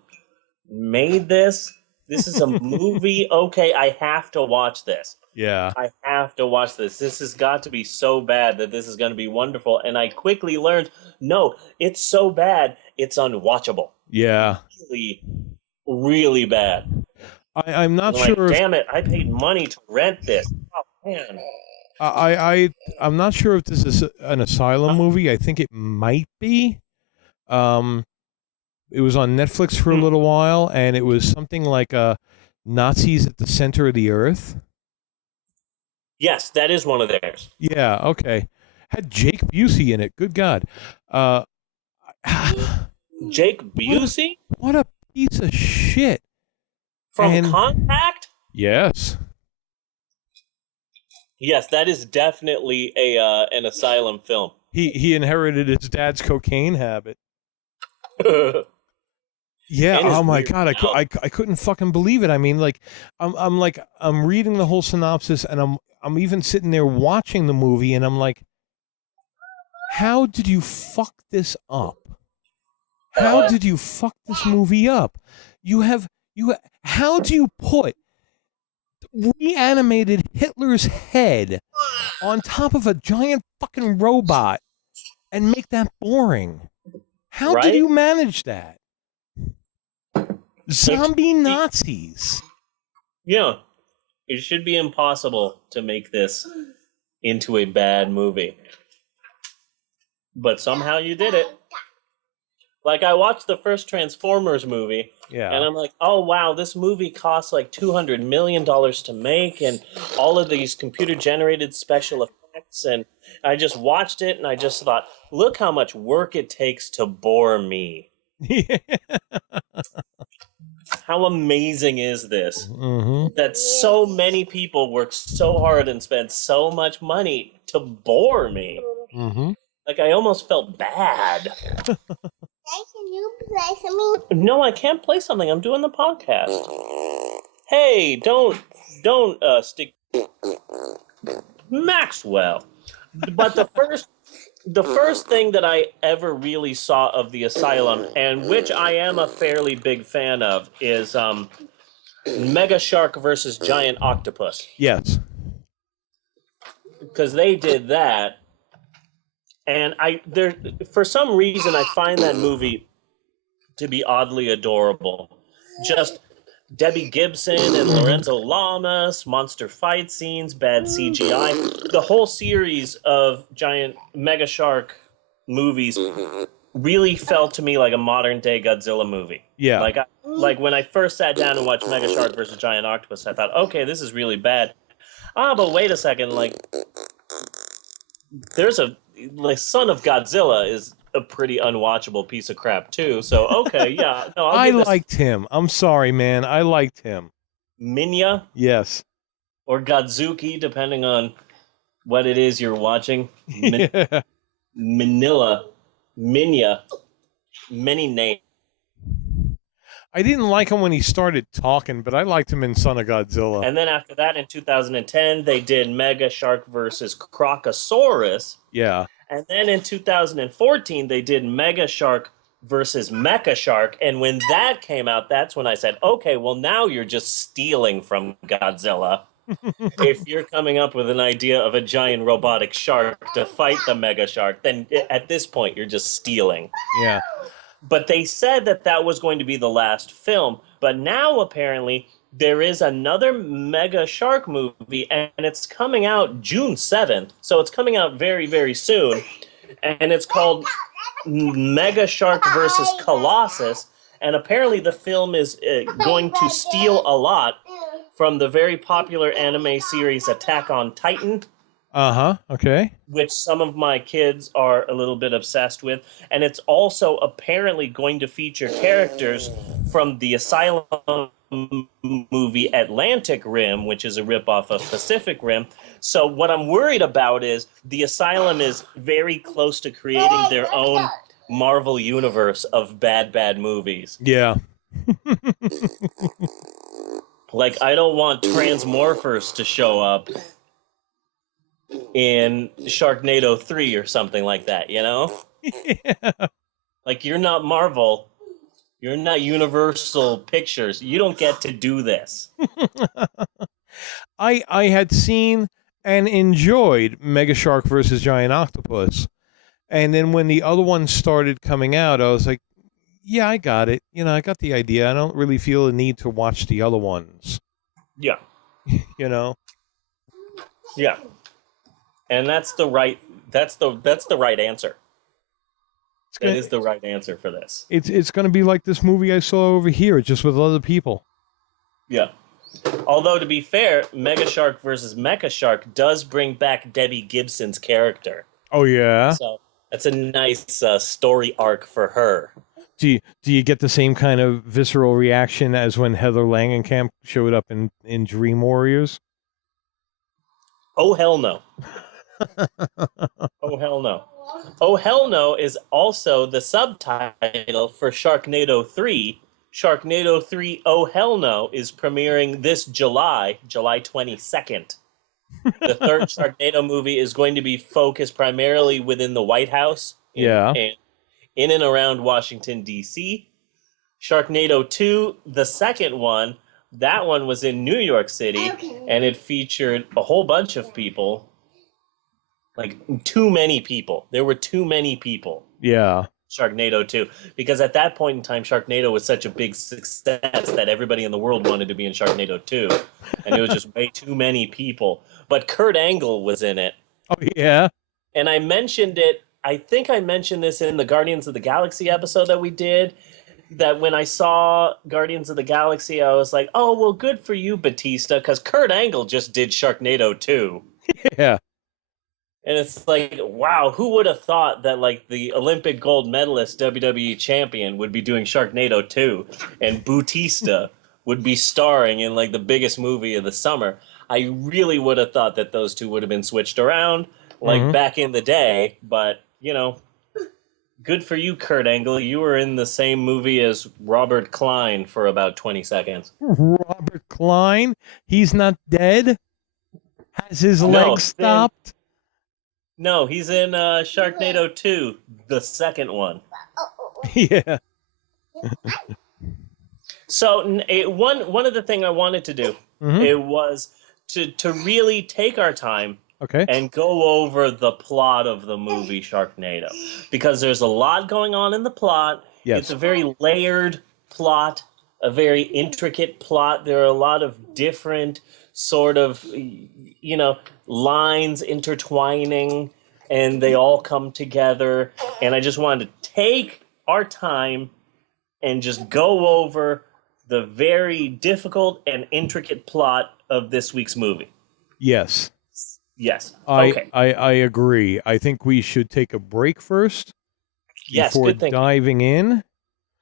made this? This is a movie? Okay, I have to watch this. Yeah. I have to watch this. This has got to be so bad that this is going to be wonderful. And I quickly learned, no, it's so bad, it's unwatchable. Yeah. Really, really bad. I'm not I'm sure. Like, damn it! I paid money to rent this. Oh man. I'm not sure if this is an Asylum movie. I think it might be. It was on Netflix for a little while, and it was something like Nazis at the Center of the Earth. Yes, that is one of theirs. Yeah. Okay. Had Jake Busey in it. Good God. Jake Busey? What a piece of shit. From Contact? Yes. Yes, that is definitely an Asylum film. He inherited his dad's cocaine habit. Yeah. Oh my God. I couldn't fucking believe it. I mean, like, I'm reading the whole synopsis, and I'm even sitting there watching the movie, and I'm like, how did you fuck this up? How did you fuck this movie up? How do you put reanimated Hitler's head on top of a giant fucking robot and make that boring? How did you manage that? Zombie Nazis. Yeah. It should be impossible to make this into a bad movie. But somehow you did it. Like, I watched the first Transformers movie, and I'm like, oh, wow, this movie costs like $200 million to make, and all of these computer-generated special effects, and I just watched it, and I just thought, look how much work it takes to bore me. How amazing is this? Mm-hmm. That so many people work so hard and spend so much money to bore me. Mm-hmm. Like, I almost felt bad. Can you play something? No, I can't play something. I'm doing the podcast. Hey, don't stick Maxwell. But the first thing that I ever really saw of the Asylum, and which I am a fairly big fan of, is Mega Shark versus Giant Octopus. Yes. Because they did that. And for some reason, I find that movie to be oddly adorable. Just Debbie Gibson and Lorenzo Lamas, monster fight scenes, bad CGI. The whole series of giant Mega Shark movies really felt to me like a modern-day Godzilla movie. Yeah. Like when I first sat down and watched Mega Shark versus Giant Octopus, I thought, okay, this is really bad. But wait a second, like, there's a... Like, Son of Godzilla is a pretty unwatchable piece of crap too. So okay, yeah, no, I liked him. I'm sorry, man. I liked him. Minya? Yes. Or Godzuki, depending on what it is you're watching. Manila. Minya. Many names. I didn't like him when he started talking, but I liked him in Son of Godzilla. And then after that, in 2010, they did Mega Shark versus Crocosaurus. Yeah. And then in 2014, they did Mega Shark versus Mecha Shark. And when that came out, that's when I said, okay, well, now you're just stealing from Godzilla. If you're coming up with an idea of a giant robotic shark to fight the Mega Shark, then at this point, you're just stealing. Yeah. But they said that that was going to be the last film. But now, apparently, there is another Mega Shark movie, and it's coming out June 7th. So it's coming out very, very soon. And it's called Mega Shark versus Colossus. And apparently the film is going to steal a lot from the very popular anime series Attack on Titan. Uh-huh, okay. Which some of my kids are a little bit obsessed with. And it's also apparently going to feature characters from the Asylum movie Atlantic Rim, which is a ripoff of Pacific Rim. So what I'm worried about is the Asylum is very close to creating their own Marvel universe of bad movies. Yeah. Like, I don't want Transmorphers to show up in Sharknado 3 or something like that, you know? Yeah. Like, you're not Marvel. You're not Universal Pictures. You don't get to do this. I had seen and enjoyed Mega Shark versus Giant Octopus. And then when the other ones started coming out, I was like, yeah, I got it. You know, I got the idea. I don't really feel the need to watch the other ones. Yeah. You know? Yeah. And that's the right answer. That is the right answer for this. It's going to be like this movie I saw over here, just with other people. Yeah. Although, to be fair, Mega Shark versus Mecha Shark does bring back Debbie Gibson's character. Oh, yeah? So that's a nice story arc for her. Do you get the same kind of visceral reaction as when Heather Langenkamp showed up in Dream Warriors? Oh, hell no. Oh, hell no. Oh, hell no is also the subtitle for Sharknado 3. Sharknado 3 Oh, Hell No is premiering this July 22nd. The third Sharknado movie is going to be focused primarily within the White House. In and around Washington, D.C. Sharknado 2, the second one, that one was in New York City, and it featured a whole bunch of people. Like, too many people. There were too many people. Yeah. Sharknado 2. Because at that point in time, Sharknado was such a big success that everybody in the world wanted to be in Sharknado 2. And it was just way too many people. But Kurt Angle was in it. Oh, yeah? And I mentioned it, I think I mentioned this in the Guardians of the Galaxy episode that we did, that when I saw Guardians of the Galaxy, I was like, oh, well, good for you, Batista, because Kurt Angle just did Sharknado 2. Yeah. And it's like, wow, who would have thought that, like, the Olympic gold medalist WWE champion would be doing Sharknado 2 and Bautista would be starring in, like, the biggest movie of the summer? I really would have thought that those two would have been switched around, like, back in the day. But, you know, good for you, Kurt Angle. You were in the same movie as Robert Klein for about 20 seconds. Robert Klein? He's not dead? Has his leg stopped? No, he's in Sharknado 2, the second one. Yeah. So one of the things I wanted to do, it was to really take our time and go over the plot of the movie Sharknado. Because there's a lot going on in the plot. Yes. It's a very layered plot, a very intricate plot. There are a lot of different sort of, you know, lines intertwining, and they all come together. And I just wanted to take our time and just go over the very difficult and intricate plot of this week's movie. Yes. Yes. I agree. I think we should take a break first. Yes, before good thinking. diving in.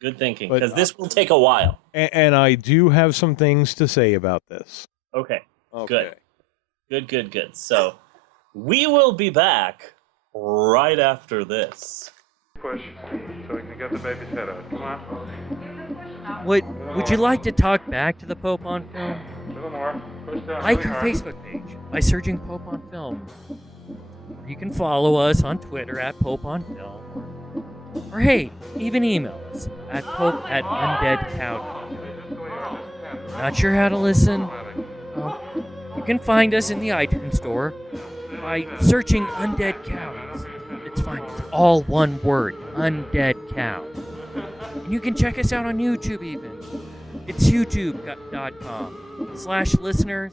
Good thinking, But, because this will take a while. And I do have some things to say about this. Okay. Good. So, we will be back right after this. Push so we can get the baby's head out. Come on. Would you like to talk back to the Pope on Film? A little more. Push down. Like really our hard. Facebook page by searching Pope on Film. You can follow us on Twitter at Pope on Film. Or hey, even email us at pope@undeadcow.com. Not sure how to listen? Well, you can find us in the iTunes store by searching Undead Cows. It's fine. It's all one word. Undead Cow. And you can check us out on YouTube even. It's youtube.com/listener/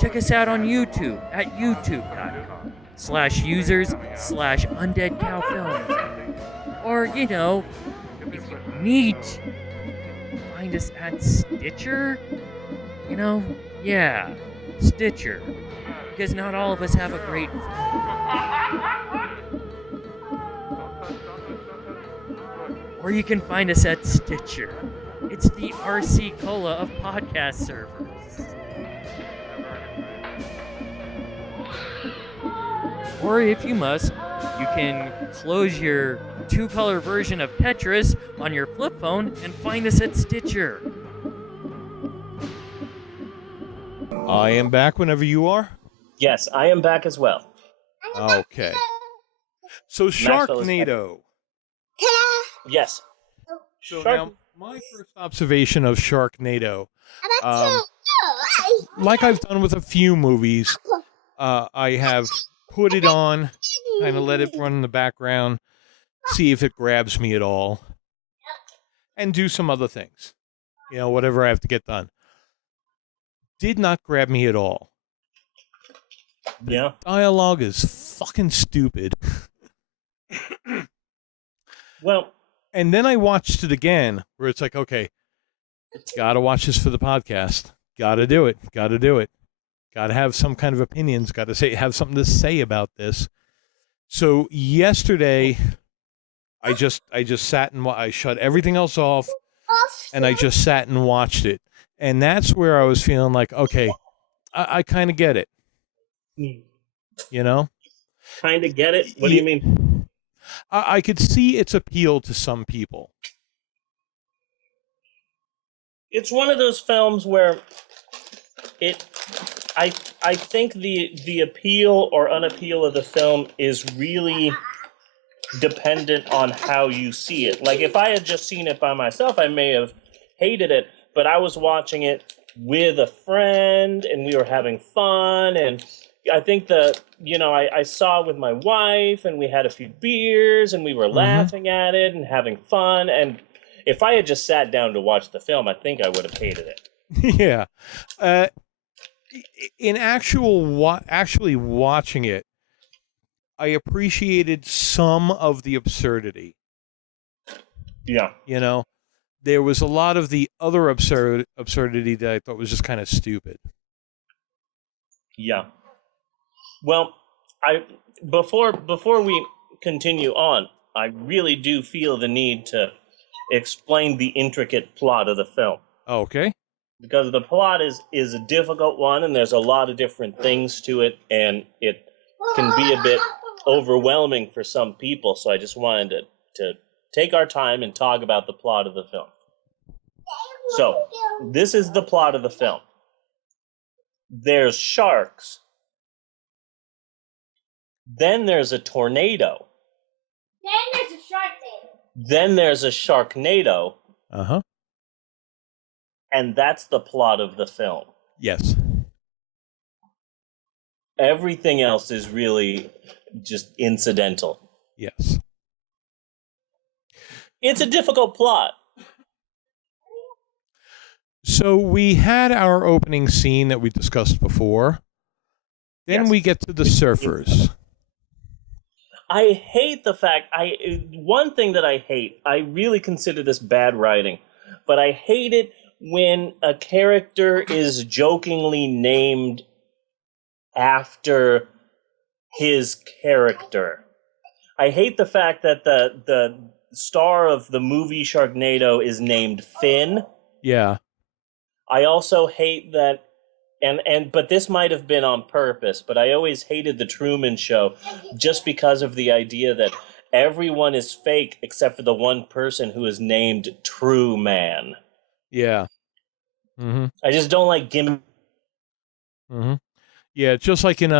Check us out on YouTube at youtube.com/users/Undead Cow Films. Or, if you need to, find us at Stitcher. Stitcher. Because not all of us have a great phone. Or you can find us at Stitcher. It's the RC Cola of podcast servers. Or if you must, you can close your two-color version of Tetris on your flip phone and find us at Stitcher. I am back whenever you are. Yes, I am back as well. Okay. So Sharknado. Yes. So now, my first observation of Sharknado, like I've done with a few movies, I have put it on, kind of let it run in the background, see if it grabs me at all, and do some other things. Whatever I have to get done. Did not grab me at all. Yeah. Dialogue is fucking stupid. Well, and then I watched it again, where it's like, okay, gotta watch this for the podcast. Gotta do it. Gotta have some kind of opinions. Gotta have something to say about this. So yesterday, I just sat and I shut everything else off, and I just sat and watched it. And that's where I was feeling like, okay, I kind of get it. Kind of get it? What do you mean? I could see its appeal to some people. It's one of those films where I think the appeal or unappeal of the film is really dependent on how you see it. Like, if I had just seen it by myself, I may have hated it, but I was watching it with a friend and we were having fun, and I think I saw it with my wife and we had a few beers and we were laughing at it and having fun, and if I had just sat down to watch the film, I think I would have hated it. Yeah. In actually watching it, I appreciated some of the absurdity. Yeah. There was a lot of the other absurdity that I thought was just kind of stupid. Yeah. Well, before we continue on, I really do feel the need to explain the intricate plot of the film. Okay. Because the plot is a difficult one, and there's a lot of different things to it, and it can be a bit overwhelming for some people, so I just wanted to take our time and talk about the plot of the film. So, this is the plot of the film. There's sharks. Then there's a tornado. Then there's a Sharknado. Then there's a Sharknado. Uh-huh. And that's the plot of the film. Yes. Everything else is really just incidental. Yes. It's a difficult plot. So we had our opening scene that we discussed before. Then we get to the surfers. I hate the fact, one thing that I hate, I really consider this bad writing, but I hate it when a character is jokingly named after his character. I hate the fact that the star of the movie Sharknado is named Finn. Yeah. I also hate that, but this might have been on purpose, but I always hated the Truman Show just because of the idea that everyone is fake except for the one person who is named True Man. Yeah. Mm-hmm. I just don't like gimmick. Mm-hmm. Yeah, just like in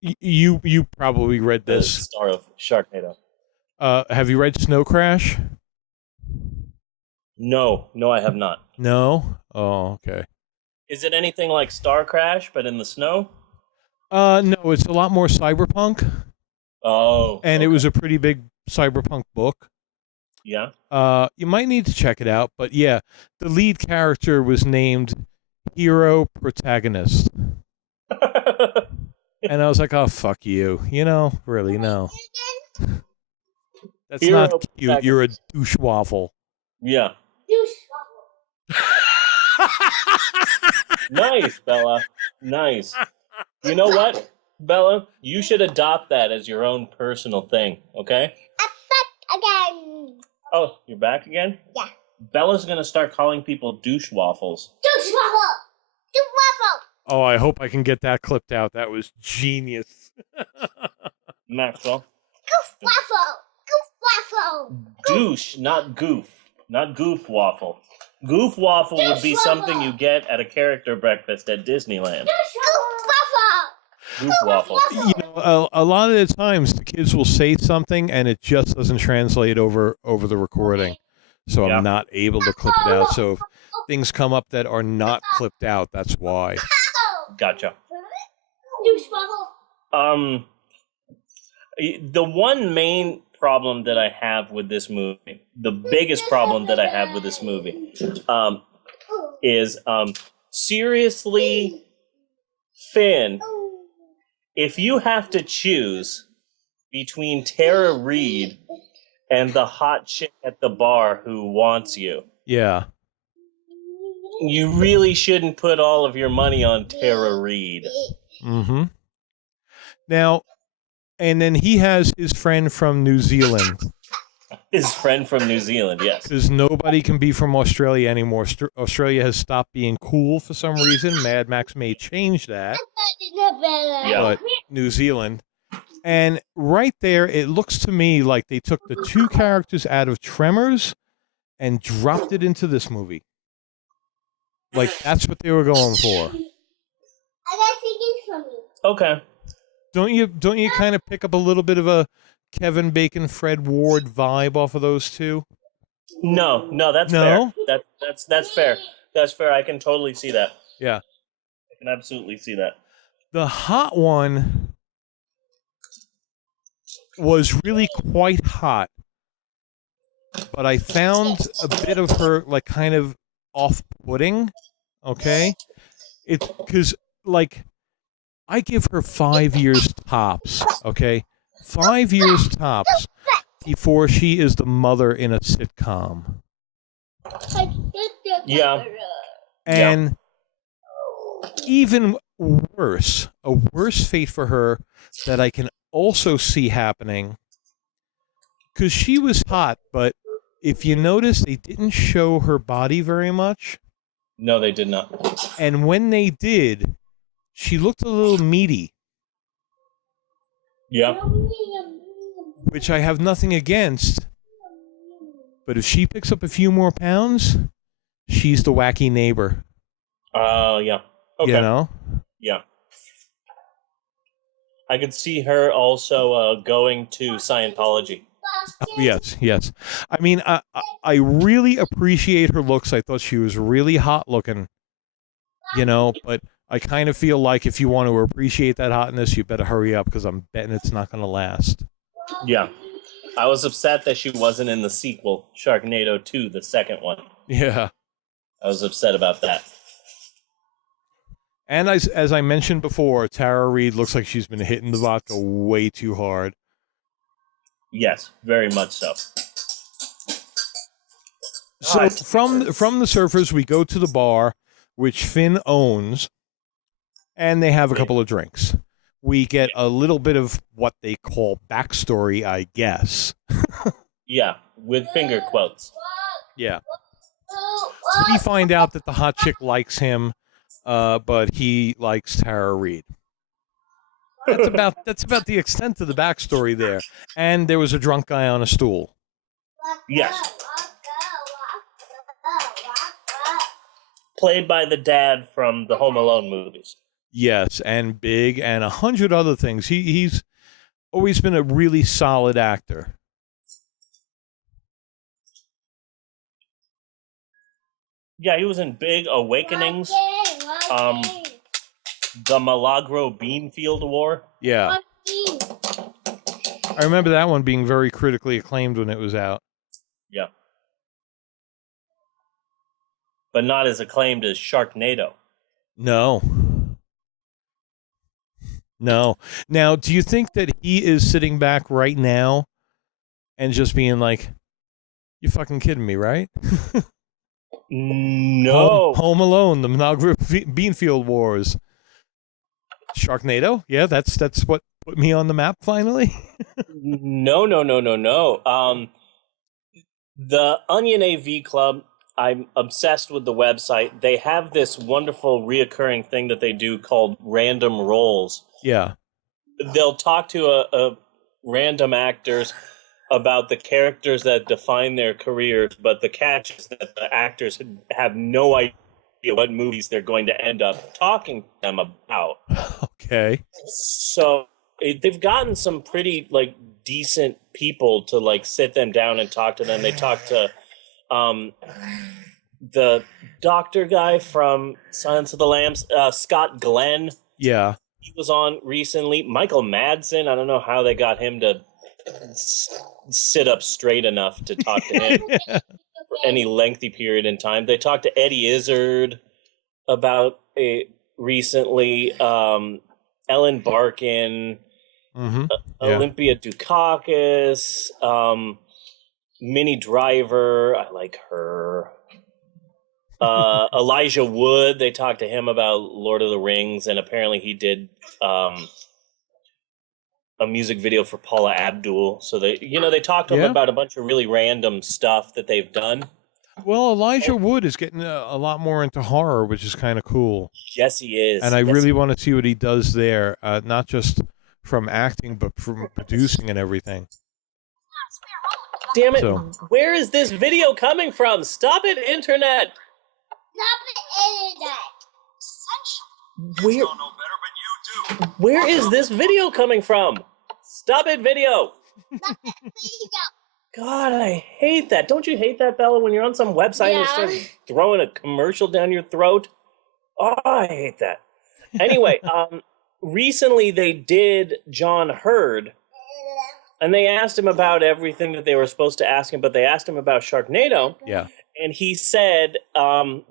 you probably read The this. star of Sharknado. Have you read Snow Crash? No, I have not. No? Oh, okay. Is it anything like Star Crash, but in the snow? No, it's a lot more cyberpunk. Oh. And it was a pretty big cyberpunk book. Yeah. You might need to check it out, but yeah, the lead character was named Hero Protagonist. And I was like, oh, fuck you. You know, really, no. That's Hero not cute. You're a douche waffle. Yeah. Nice, Bella. Nice. You know what, Bella? You should adopt that as your own personal thing, okay? Again. Oh, you're back again? Yeah. Bella's gonna start calling people douche waffles. Douche waffle. Douche waffle. Oh, I hope I can get that clipped out. That was genius. Maxwell. Goof waffle. Goof waffle. Douche, not goof. Not goof waffle. Goof waffle would be something you get at a character breakfast at Disneyland. Goof waffle. You know, a lot of the times the kids will say something and it just doesn't translate over the recording. So I'm not able to clip it out. So if things come up that are not clipped out, that's why. Gotcha. Douche waffle. The one main problem that I have with this movie, the biggest problem that I have with this movie, is seriously, Finn, if you have to choose between Tara Reid and the hot chick at the bar who wants you, Yeah. you really shouldn't put all of your money on Tara Reid. Mm-hmm. Now, and then he has his friend from New Zealand. His friend from New Zealand, yes. Because nobody can be from Australia anymore. Australia has stopped being cool for some reason. Mad Max may change that. But New Zealand. And right there, it looks to me like they took the two characters out of Tremors and dropped it into this movie. Like, that's what they were going for. I got figures from you. Okay. Don't you kind of pick up a little bit of a Kevin Bacon, Fred Ward vibe off of those two? No, that's No? fair. That's fair. That's fair. I can totally see that. Yeah. I can absolutely see that. The hot one was really quite hot, but I found a bit of her like kind of off-putting. Okay, it's because like I give her 5 years tops. Okay, 5 years tops before she is the mother in a sitcom. Yeah. And even worse, a worse fate for her that I can also see happening, because she was hot, but if you notice, they didn't show her body very much. No, they did not. And when they did, she looked a little meaty. Yeah. Which I have nothing against. But if she picks up a few more pounds, she's the wacky neighbor. Yeah. Okay. You know? Yeah. I could see her also going to Scientology. Oh, yes. I mean, I really appreciate her looks. I thought she was really hot looking, you know, but I kind of feel like if you want to appreciate that hotness, you better hurry up because I'm betting it's not going to last. Yeah. I was upset that she wasn't in the sequel, Sharknado 2, the second one. Yeah. I was upset about that. And as I mentioned before, Tara Reid looks like she's been hitting the vodka way too hard. Yes, very much so. So from the surfers, we go to the bar, which Finn owns, and they have a couple of drinks. we get a little bit of what they call backstory, I guess. Yeah, with finger quotes. Yeah. So we find out that the hot chick likes him, but he likes Tara Reid. That's about the extent of the backstory there. And there was a drunk guy on a stool. Yes. Played by the dad from the Home Alone movies. Yes, and Big, and 100 other things. He's always been a really solid actor. Yeah, he was in Big Awakenings, the Milagro Beanfield War. Yeah. I remember that one being very critically acclaimed when it was out. Yeah. But not as acclaimed as Sharknado. No. No. Now, do you think that he is sitting back right now and just being like, "You fucking kidding me, right?" No. Home Alone, the Milagro Beanfield Wars. Sharknado? Yeah, that's what put me on the map finally. No. The Onion AV Club, I'm obsessed with the website. They have this wonderful reoccurring thing that they do called random rolls. Yeah. They'll talk to a random actors about the characters that define their careers, but the catch is that the actors have no idea what movies they're going to end up talking to them about. Okay. So they've gotten some pretty decent people to sit them down and talk to them. They talked to the doctor guy from Silence of the Lambs, Scott Glenn. Yeah. He was on recently. Michael Madsen, I don't know how they got him to sit up straight enough to talk to him for any lengthy period in time. They talked to Eddie Izzard about it recently. Ellen Barkin, Olympia Dukakis, Minnie Driver. I like her. Elijah Wood. They talked to him about Lord of the Rings, and apparently he did a music video for Paula Abdul. So they talked to him about a bunch of really random stuff that they've done. Well, Elijah Wood is getting a lot more into horror, which is kind of cool. Yes, he is. And I really want to see what he does there, not just from acting, but from producing and everything. Damn it. So. Where is this video coming from? Stop it, Internet. Where is this video coming from? Stop it, video. God, I hate that. Don't you hate that, Bella, when you're on some website and it starts throwing a commercial down your throat? Oh, I hate that. Anyway, recently they did John Hurd, and they asked him about everything that they were supposed to ask him, but they asked him about Sharknado. Yeah. And he said, I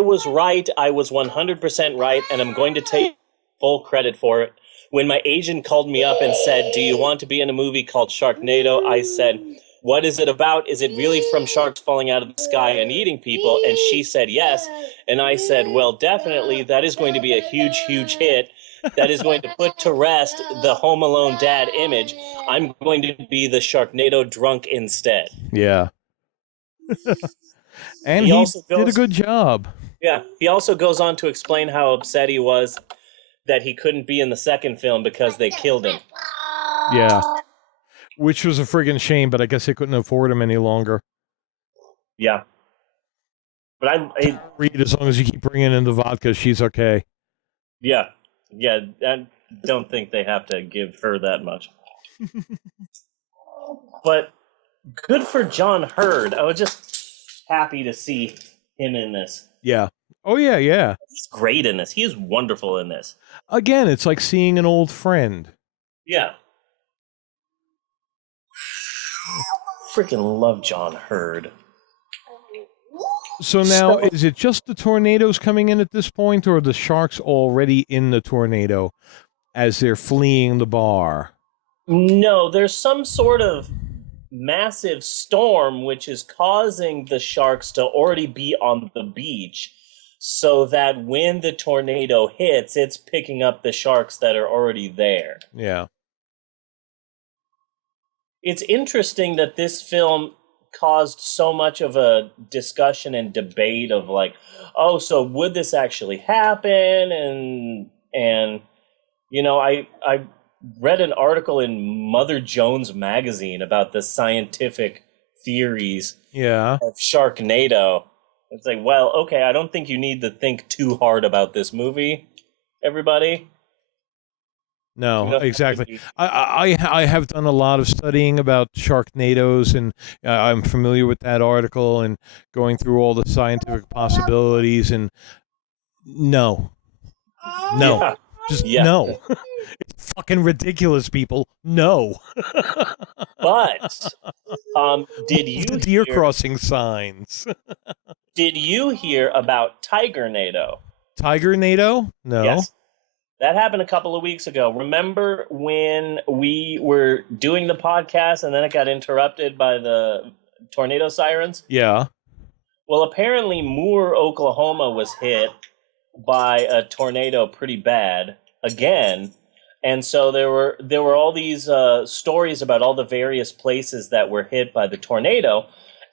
was right. I was 100% right, and I'm going to take full credit for it. When my agent called me up and said, "Do you want to be in a movie called Sharknado?" I said, "What is it about? Is it really from sharks falling out of the sky and eating people?" And she said yes. And I said, "Well, definitely, that is going to be a huge, huge hit. That is going to put to rest the Home Alone dad image. I'm going to be the Sharknado drunk instead." Yeah. And he did a good job. Yeah. He also goes on to explain how upset he was that he couldn't be in the second film because they killed him. Yeah. Which was a friggin' shame, but I guess they couldn't afford him any longer. Yeah. But I read, as long as you keep bringing in the vodka, she's okay. Yeah. Yeah. I don't think they have to give her that much. But good for John Hurd. I was just happy to see him in this. Yeah. Oh, yeah, yeah. He's great in this. He is wonderful in this. Again, it's like seeing an old friend. Yeah. Freaking love John Hurd. So now, is it just the tornadoes coming in at this point, or are the sharks already in the tornado as they're fleeing the bar? No, there's some sort of massive storm which is causing the sharks to already be on the beach. so that when the tornado hits, it's picking up the sharks that are already there. Yeah. It's interesting that this film caused so much of a discussion and debate of like, oh, so would this actually happen? And you know, I read an article in Mother Jones magazine about the scientific theories Yeah. of Sharknado. It's like, well, okay, I don't think you need to think too hard about this movie, everybody. No, exactly. I have done a lot of studying about Sharknadoes, and I'm familiar with that article and going through all the scientific possibilities. And no, Yeah. just Yeah. no. It's fucking ridiculous, people. No. But did you the deer crossing signs? Did you hear about Tigernado? Tigernado? No. Yes. That happened a couple of weeks ago. Remember when we were doing the podcast and then it got interrupted by the tornado sirens? Yeah. Well, apparently Moore, Oklahoma was hit by a tornado pretty bad again. And so there were all these stories about all the various places that were hit by the tornado.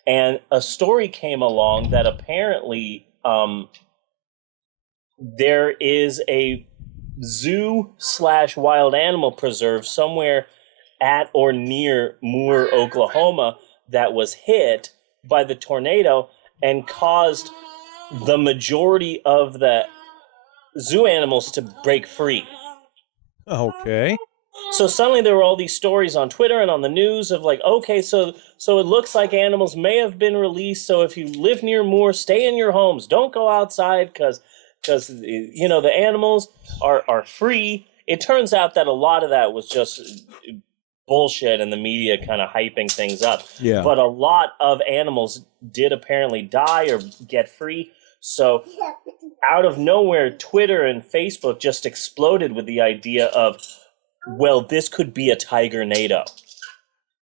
And a story came along that apparently there is a zoo/wild animal preserve somewhere at or near Moore, Oklahoma, that was hit by the tornado and caused the majority of the zoo animals to break free. Okay. So suddenly there were all these stories on Twitter and on the news of like, okay, so it looks like animals may have been released. So if you live near Moore, stay in your homes. Don't go outside because you know the animals are free. It turns out that a lot of that was just bullshit and the media kind of hyping things up. Yeah. But a lot of animals did apparently die or get free. So out of nowhere, Twitter and Facebook just exploded with the idea of, well, this could be a Tigernado.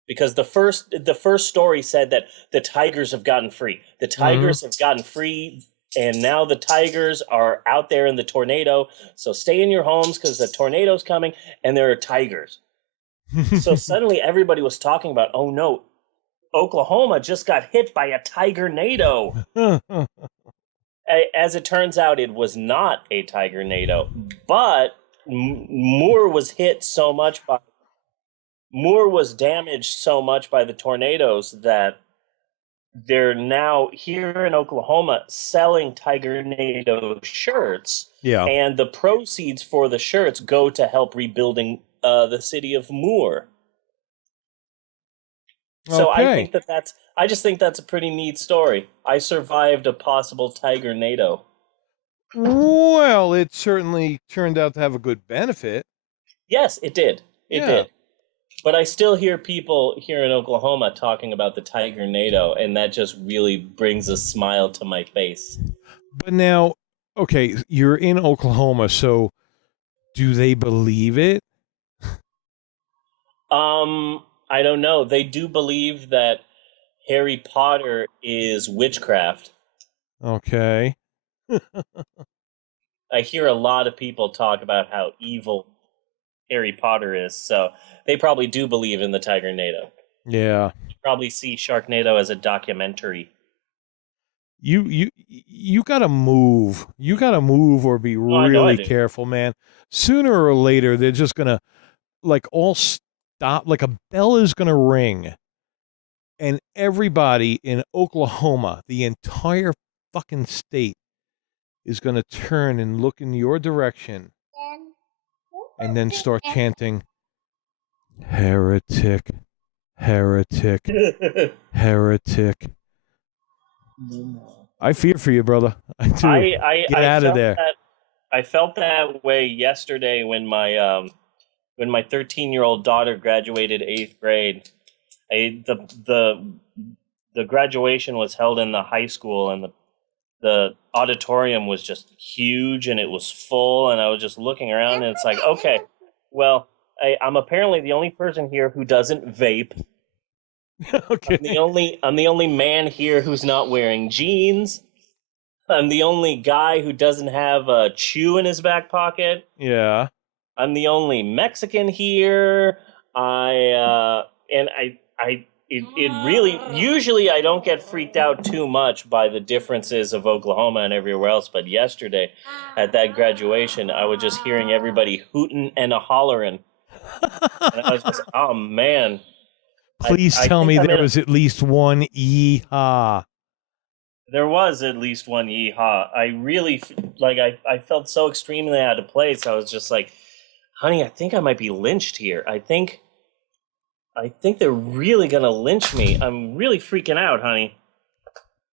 Because the first story said that the tigers have gotten free. The tigers have gotten free, and now the tigers are out there in the tornado. So stay in your homes because the tornado's coming, and there are tigers. So suddenly everybody was talking about, oh no, Oklahoma just got hit by a Tigernado. As it turns out, it was not a Tigernado, but Moore was damaged so much by the tornadoes that they're now here in Oklahoma selling Tigernado shirts. Yeah. And the proceeds for the shirts go to help rebuilding the city of Moore. So Okay. I just think that's a pretty neat story. I survived a possible Tigernado. Well, it certainly turned out to have a good benefit. Yes, it did. It Yeah. did. But I still hear people here in Oklahoma talking about the Tigernado, and that just really brings a smile to my face. But now, okay, you're in Oklahoma, so do they believe it? I don't know. They do believe that Harry Potter is witchcraft. Okay. I hear a lot of people talk about how evil Harry Potter is, so they probably do believe in the Tigernado. Yeah. Probably see Sharknado as a documentary. You gotta move. You gotta move or be I know I really do. careful, man. Sooner or later, they're just gonna like all stop. Like a bell is gonna ring, and everybody in Oklahoma, the entire fucking state, is gonna turn and look in your direction, and then start chanting, "Heretic, heretic, heretic." I fear for you, brother. I do. Get out of felt there. I felt that way yesterday when my 13-year-old daughter graduated 8th grade. The graduation was held in the high school, and the auditorium was just huge, and it was full, and I was just looking around, and it's like, okay, well, I'm apparently the only person here who doesn't vape. Okay. I'm the only man here who's not wearing jeans. I'm the only guy who doesn't have a chew in his back pocket. Yeah. I'm the only Mexican here. It really, usually I don't get freaked out too much by the differences of Oklahoma and everywhere else, but yesterday at that graduation, I was just hearing everybody hooting and a hollering. And I was just, oh man. Please tell me there was at least one yee-haw. There was at least one yee-haw. I really, I felt so extremely out of place. I was just like, honey, I think I might be lynched here. I think they're really gonna lynch me. I'm really freaking out, honey.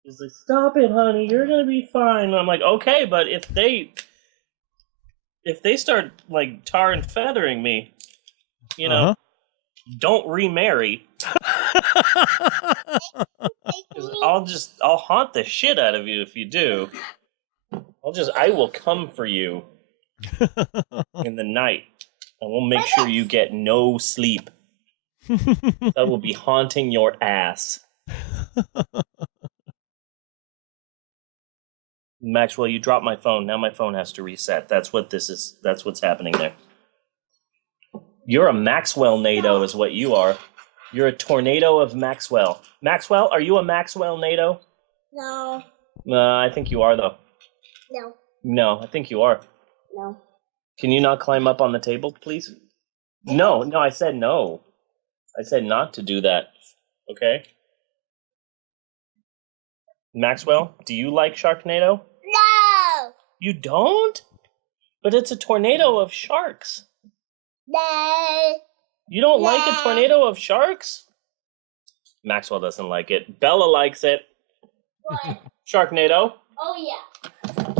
He's like, stop it, honey. You're gonna be fine. And I'm like, okay, but if they start like tar and feathering me, you know, don't remarry. I'll haunt the shit out of you if you do. I will come for you in the night, and we'll make sure you get no sleep. That will be haunting your ass. Maxwell, you dropped my phone. Now my phone has to reset. That's what this is. That's what's happening there. You're a Maxwell-nado is what you are. You're a tornado of Maxwell. Maxwell, are you a Maxwell-nado? No. I think you are, though. No. No, I think you are. No. Can you not climb up on the table, please? No, I said no. I said not to do that. Okay? Maxwell, do you like Sharknado? No. You don't? But it's a tornado of sharks. No. You don't like a tornado of sharks? Maxwell doesn't like it. Bella likes it. What? Sharknado. Oh, yeah.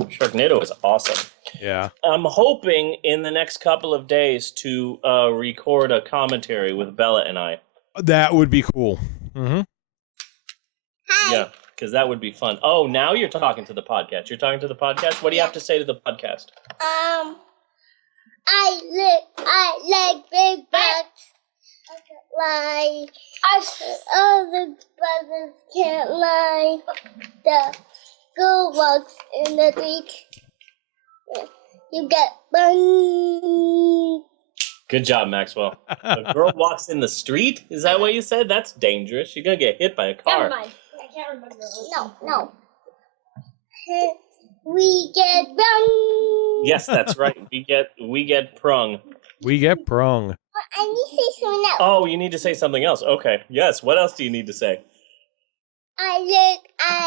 Sharknado is awesome. Yeah. I'm hoping in the next couple of days to record a commentary with Bella and I. That would be cool. Mm-hmm. Yeah, because that would be fun. Oh, now you're talking to the podcast. You're talking to the podcast? What do you have to say to the podcast? I like big bucks. Like, all the brothers can't lie. The girl walks in the street. You get burned. Good job, Maxwell. A girl walks in the street? Is that what you said? That's dangerous. You're going to get hit by a car. Never mind. I can't remember. No. We get brung. Yes, that's right. We get prung. We get prung. I need to say something else. Oh, you need to say something else. Okay. Yes. What else do you need to say? I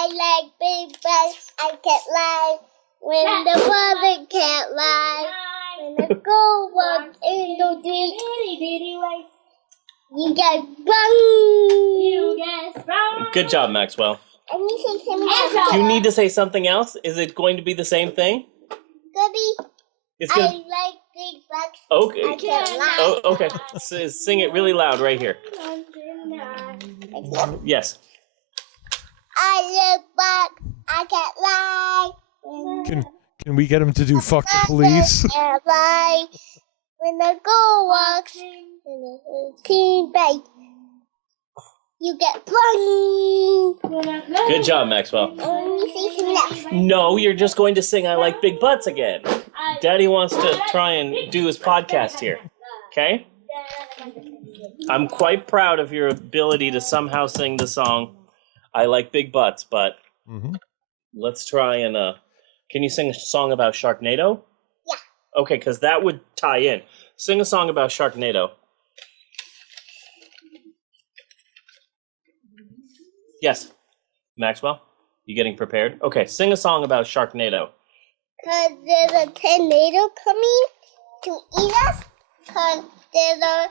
like big bucks. I can't lie. When the brother can't lie. When the girl walks in the street. You get brung. You get sprung. Good job, Maxwell. I need to say something else. Do you need to say something else? Is it going to be the same thing? Goody. I like big bucks. Okay. I can't lie. Oh, okay. Sing it really loud right here. Yes. I look back. I can't lie. Can we get him to do fuck the police? Can't lie. When the girl walks in the teen bag, you get brung. Good job, Maxwell. No, you're just going to sing I Like Big Butts again. Daddy wants to try and do his podcast here. Okay? I'm quite proud of your ability to somehow sing the song I Like Big Butts, but let's try and can you sing a song about Sharknado? Yeah. Okay, because that would tie in. Sing a song about Sharknado. Yes. Maxwell, you getting prepared? Okay, sing a song about Sharknado. Because there's a tornado coming to eat us. Because there's a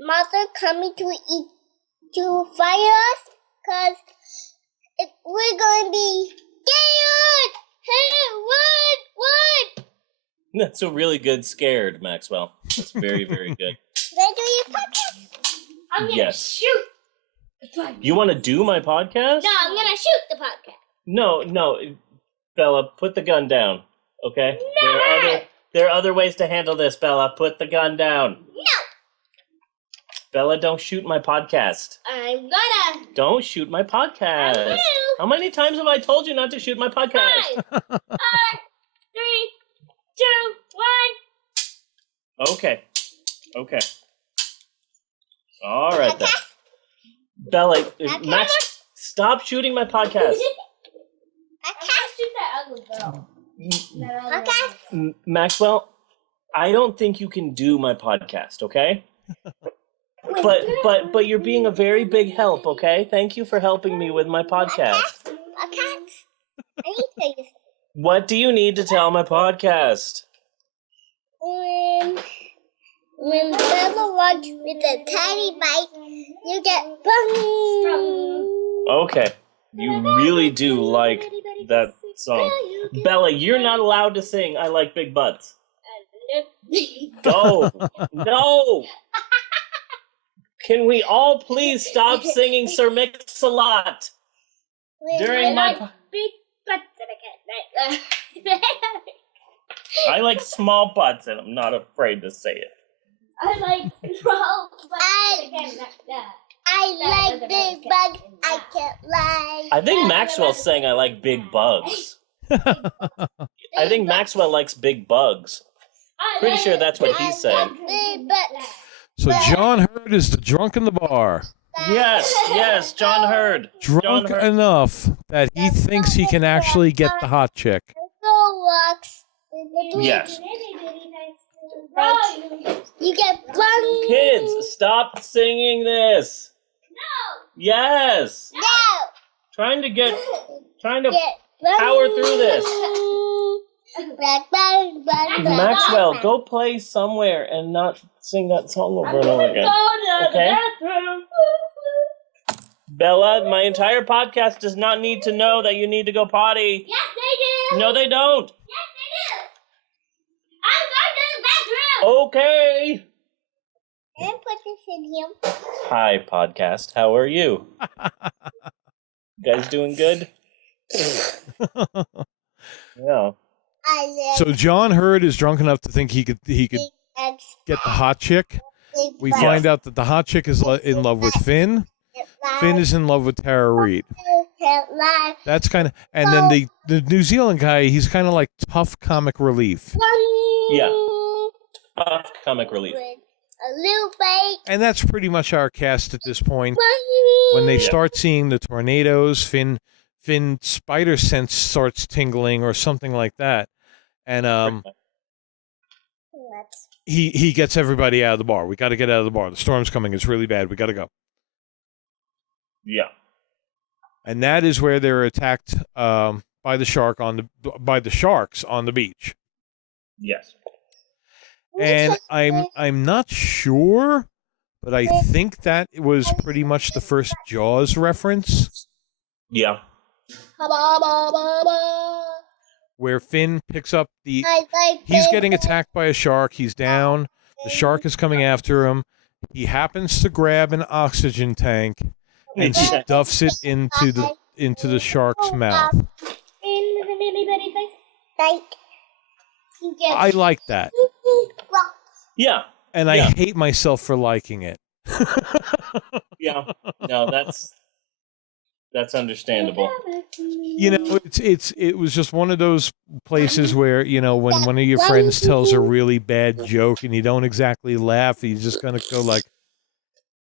monster coming to fire us. Because we're going to be scared. Hey, run! That's a really good scared, Maxwell. That's very, very good. Can I do your podcast? I'm going to shoot the podcast. You want to do my podcast? No, I'm going to shoot the podcast. No, Bella, put the gun down, okay? Never! There are other ways to handle this, Bella. Put the gun down. No! Bella, don't shoot my podcast. I'm gonna. Don't shoot my podcast. I will. How many times have I told you not to shoot my podcast? 5, 4, 3, 2, 1. Okay. All right then. Bella, Max, stop shooting my podcast. I can't shoot that ugly girl. Okay. Maxwell, I don't think you can do my podcast, okay? But you're being a very big help, okay? Thank you for helping me with my podcast. I can't. I need to tell you something. What do you need to tell my podcast? When Bella walks with a tiny bite, you get bung. Okay. You really do like that song. Bella, you're not allowed to sing I Like Big Butts. Go. No. Can we all please stop singing Sir Mix-a-Lot during my... big butts and I can't. I like small butts and I'm not afraid to say it. I like small butts. I like big bugs. I can't lie. I think Maxwell's saying I like big bugs. I think Maxwell likes big bugs. Pretty sure that's what he's saying. Big butts. So John Hurd is the drunk in the bar. Yes, John Hurd. Drunk enough that he thinks he can actually get the hot chick. Yes. You get bung. Kids, stop singing this. No. Yes. No. Trying to power through this. Maxwell, go play somewhere and not sing that song over and over again. Okay? Bella, my entire podcast does not need to know that you need to go potty. Yes, they do. No, they don't. Yes, they do. I'm going to the bathroom. Okay. And put this in here. Hi, podcast. How are you? You guys doing good? Yeah. So John Hurd is drunk enough to think he could get the hot chick. We find out that the hot chick is in love with Finn. Finn is in love with Tara Reid. That's kind of, and then the New Zealand guy, he's kind of like tough comic relief. Yeah. Tough comic relief. A little bit. And that's pretty much our cast at this point. When they start seeing the tornadoes, Finn's spider sense starts tingling or something like that. And he gets everybody out of the bar. We got to get out of the bar. The storm's coming. It's really bad. We got to go. Yeah. And that is where they're attacked by the sharks on the beach. Yes. And I'm not sure, but I think that was pretty much the first Jaws reference. Yeah. Where Finn picks up he's getting attacked by a shark. He's down. The shark is coming after him. He happens to grab an oxygen tank and stuffs it into the shark's mouth. I like that. Yeah. And I hate myself for liking it. Yeah. No, that's understandable. You know, it was just one of those places where, you know, when one of your friends tells a really bad joke and you don't exactly laugh, you just gonna go like,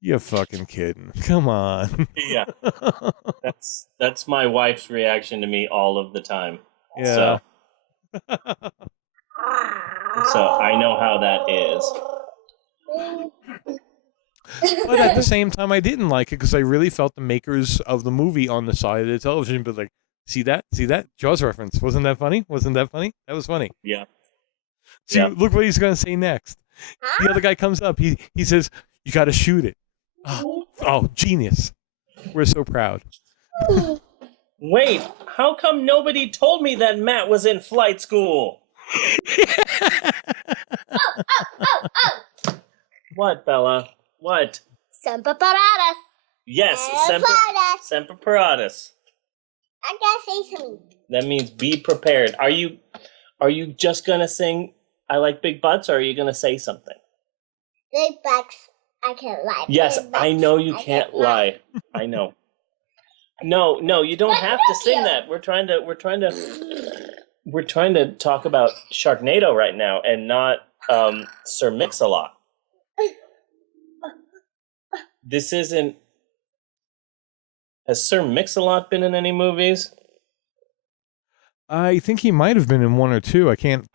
"You're fucking kidding. Come on." Yeah. That's my wife's reaction to me all of the time. Yeah. So I know how that is. But at the same time, I didn't like it because I really felt the makers of the movie on the side of the television, but like, see that? Jaws reference. Wasn't that funny? That was funny. Yeah. See, look what he's going to say next. The other guy comes up. He says, "You got to shoot it." Oh, genius. We're so proud. Wait, how come nobody told me that Matt was in flight school? What, Bella? What? Semper Paratus. Yes, Semper Paratus. I gotta say something. That means be prepared. Are you just gonna sing I Like Big Butts, or are you gonna say something? Big butts. I can't lie. Yes, Baby I know you I can't lie. I know. No, you don't have to sing that. We're trying to talk about Sharknado right now and not Sir Mix-a-Lot. This isn't. Has Sir Mix-a-Lot been in any movies? I think he might have been in one or two. I can't.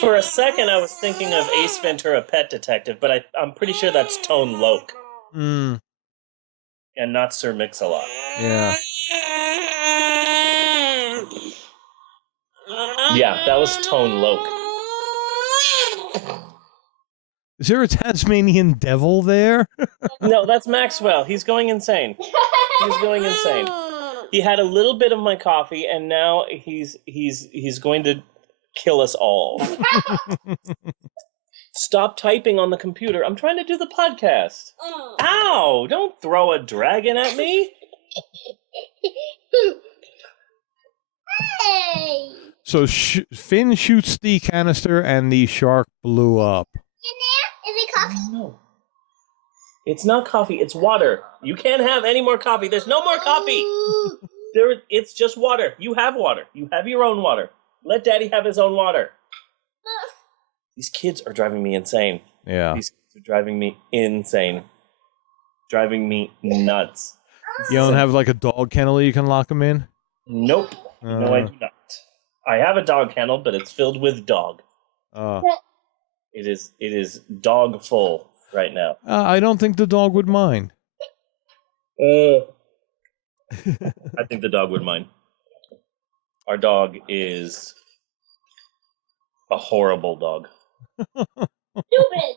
For a second, I was thinking of Ace Ventura: Pet Detective, but I'm pretty sure that's Tone Loc. Mm. And not Sir Mix-a-Lot. Yeah. Yeah, that was Tone Loc. Is there a Tasmanian devil there? No, that's Maxwell. He's going insane. He's going insane. He had a little bit of my coffee, and now he's going to kill us all. Stop typing on the computer. I'm trying to do the podcast. Ow! Don't throw a dragon at me. Hey! So Finn shoots the canister, and the shark blew up. Is it coffee? No. It's not coffee. It's water. You can't have any more coffee. There's no more coffee. It's just water. You have water. You have your own water. Let Daddy have his own water. These kids are driving me insane. Yeah. These kids are driving me insane. Driving me nuts. You don't have like a dog kennel you can lock them in? Nope. No, I do not. I have a dog kennel, but it's filled with dog. It is dog full right now. I don't think the dog would mind. I think the dog would mind. Our dog is a horrible dog. Stupid.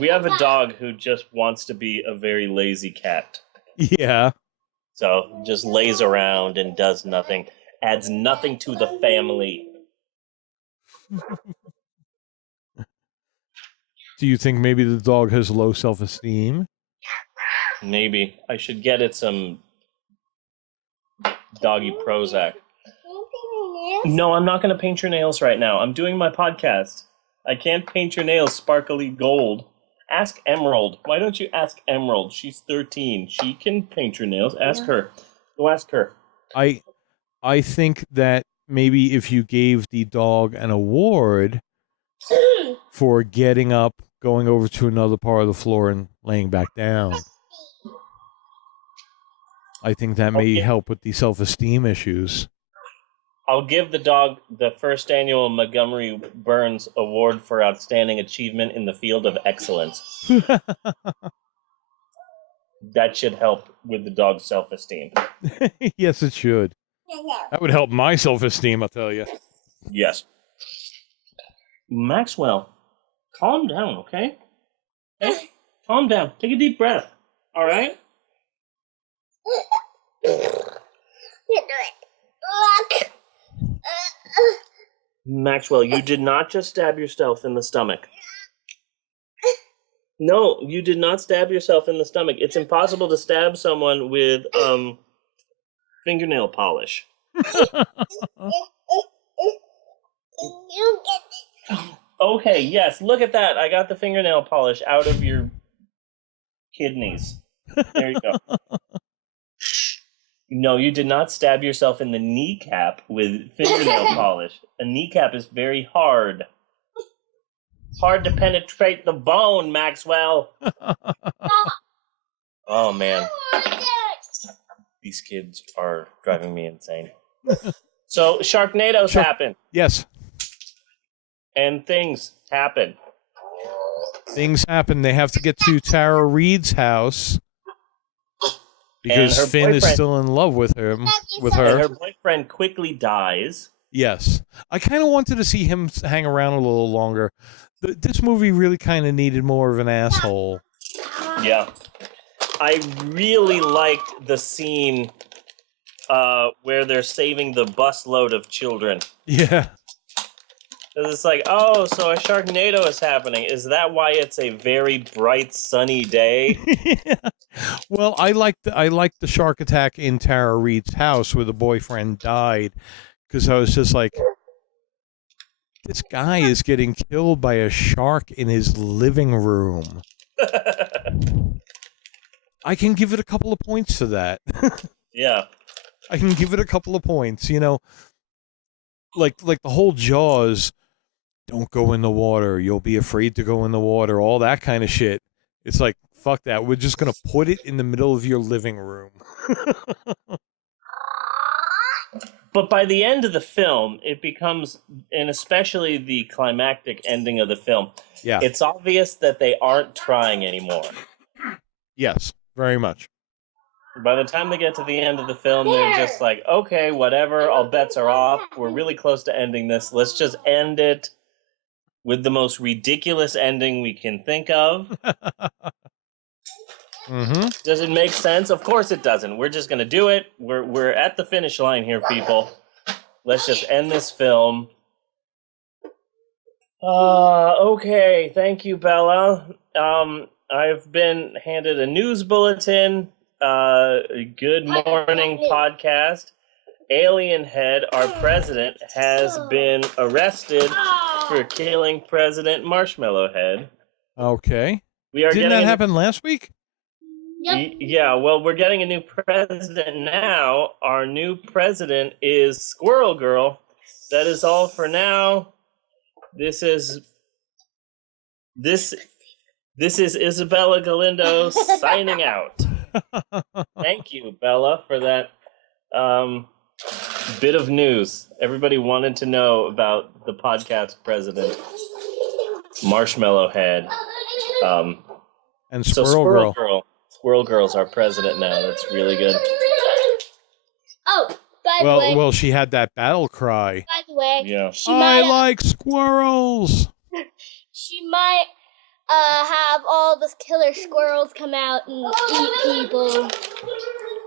We have a dog who just wants to be a very lazy cat. Yeah. So just lays around and does nothing. Adds nothing to the family. Do you think maybe the dog has low self-esteem? Maybe. I should get it some doggy Prozac. No, I'm not going to paint your nails right now. I'm doing my podcast. I can't paint your nails sparkly gold. Ask Emerald. Why don't you ask Emerald? She's 13. She can paint your nails. Ask her. Go ask her. I think that maybe if you gave the dog an award for getting up, going over to another part of the floor, and laying back down, I think that may help with the self-esteem issues. I'll give the dog the first annual Montgomery Burns Award for Outstanding Achievement in the Field of Excellence. That should help with the dog's self-esteem. Yes, it should. That would help my self-esteem, I'll tell you. Yes. Maxwell, calm down, okay? Hey, calm down. Take a deep breath. All right? You do it. Look. Maxwell, you did not just stab yourself in the stomach. No, you did not stab yourself in the stomach. It's impossible to stab someone with fingernail polish. Okay, yes, look at that. I got the fingernail polish out of your kidneys. There you go. No, you did not stab yourself in the kneecap with fingernail polish. A kneecap is very hard. Hard to penetrate the bone, Maxwell. Oh, man. These kids are driving me insane. So, Sharknado's happened. Yes. And things happen. Things happen. They have to get to Tara Reid's house because Finn is still in love with him. With her. And her boyfriend quickly dies. Yes. I kind of wanted to see him hang around a little longer. This movie really kind of needed more of an asshole. Yeah. I really liked the scene where they're saving the busload of children. Yeah. It's like, oh, so a Sharknado is happening. Is that why it's a very bright, sunny day? Yeah. Well, I liked the shark attack in Tara Reid's house where the boyfriend died, because I was just like, this guy is getting killed by a shark in his living room. I can give it a couple of points to that. Yeah. I can give it a couple of points, you know. Like the whole Jaws, don't go in the water, you'll be afraid to go in the water, all that kind of shit. It's like, fuck that. We're just going to put it in the middle of your living room. But by the end of the film, it becomes, and especially the climactic ending of the film, yeah, it's obvious that they aren't trying anymore. Yes, very much. By the time they get to the end of the film, they're just like, okay, whatever, all bets are off. We're really close to ending this. Let's just end it with the most ridiculous ending we can think of. Mm-hmm. Does it make sense? Of course it doesn't. We're just going to do it. We're at the finish line here, people. Let's just end this film. Okay. Thank you, Bella. I've been handed a news bulletin. Good morning podcast. Alien Head, our president, has been arrested for killing President Marshmallow Head. Okay. Didn't that happen last week? Yep. Yeah, well, we're getting a new president now. Our new president is Squirrel Girl. That is all for now. This is Isabella Galindo signing out. Thank you, Bella, for that bit of news. Everybody wanted to know about the podcast president, Marshmallow Head, and Squirrel Girl. Squirrel Girl's our president now. That's really good. Oh, by the way. Well, she had that battle cry. By the way, yeah. I like squirrels. She might have all the killer squirrels come out and eat people.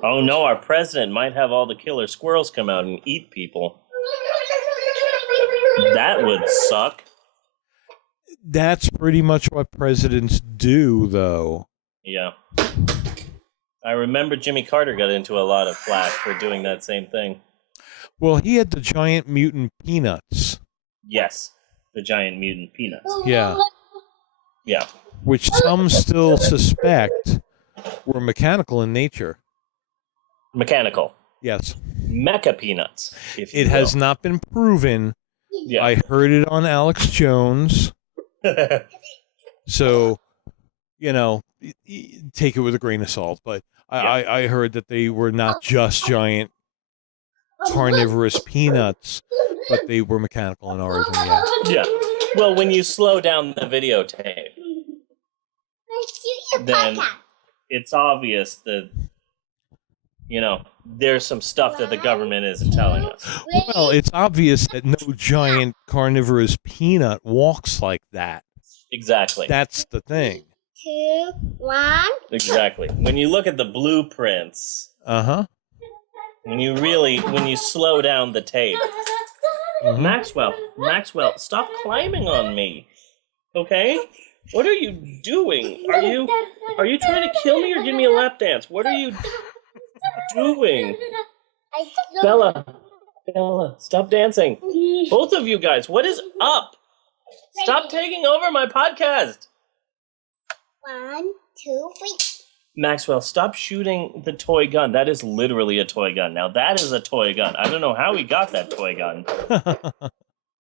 Oh no, our president might have all the killer squirrels come out and eat people. That would suck. That's pretty much what presidents do, though. Yeah. I remember Jimmy Carter got into a lot of flack for doing that same thing. Well, he had the giant mutant peanuts. Yes, the giant mutant peanuts. Yeah. Yeah. Which some still suspect were mechanical in nature. Mechanical. Yes. Mecha peanuts. It has not been proven. Yeah. I heard it on Alex Jones. So, you know, take it with a grain of salt. But I heard that they were not just giant carnivorous peanuts, but they were mechanical in origin. Yeah. Yeah. Well, when you slow down the videotape, then it's obvious that, you know, there's some stuff that the government isn't telling us. Well, it's obvious that no giant carnivorous peanut walks like that. Exactly. That's the thing. 2, 1. Exactly. When you look at the blueprints, when you slow down the tape, Maxwell, stop climbing on me. Okay? What are you doing? Are you trying to kill me or give me a lap dance? What are you doing? Bella, stop dancing. Both of you guys, what is up? Stop taking over my podcast. 1, 2, 3. Maxwell, stop shooting the toy gun. That is literally a toy gun. Now, that is a toy gun. I don't know how he got that toy gun,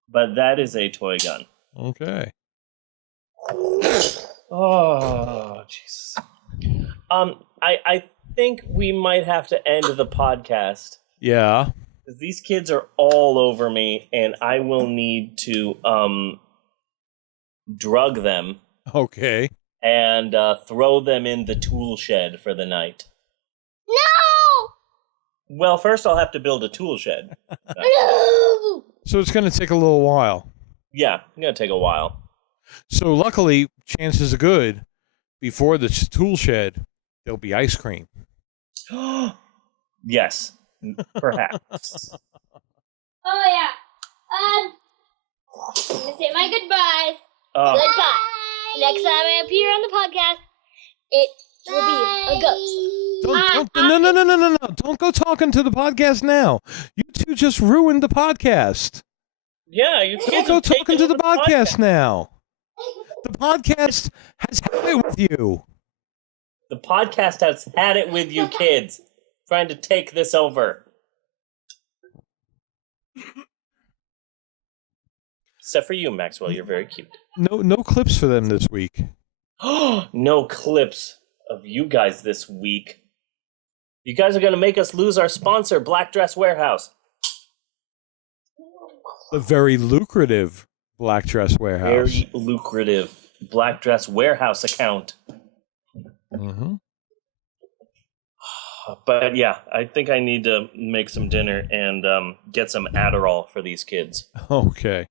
but that is a toy gun. Okay. Oh, Jesus. I think we might have to end the podcast. Yeah. Because these kids are all over me, and I will need to drug them. Okay. And throw them in the tool shed for the night. No! Well, first I'll have to build a tool shed. No! So it's going to take a little while. Yeah, it's going to take a while. So luckily, chances are good, before the tool shed, there'll be ice cream. Yes, perhaps. Oh, yeah. I'm going to say my goodbyes. Goodbye. Next time I appear on the podcast, it will be a ghost. No. Don't go talking to the podcast now. You two just ruined the podcast. Yeah, you Don't go talking to the podcast now. The podcast has had it with you. The podcast has had it with you kids. Trying to take this over. Except for you, Maxwell. You're very cute. No clips for them this week. No clips of you guys this week. You guys are going to make us lose our sponsor, Black Dress Warehouse. The very lucrative Black Dress Warehouse. Very lucrative Black Dress Warehouse account. Mm-hmm. But yeah, I think I need to make some dinner and get some Adderall for these kids. Okay.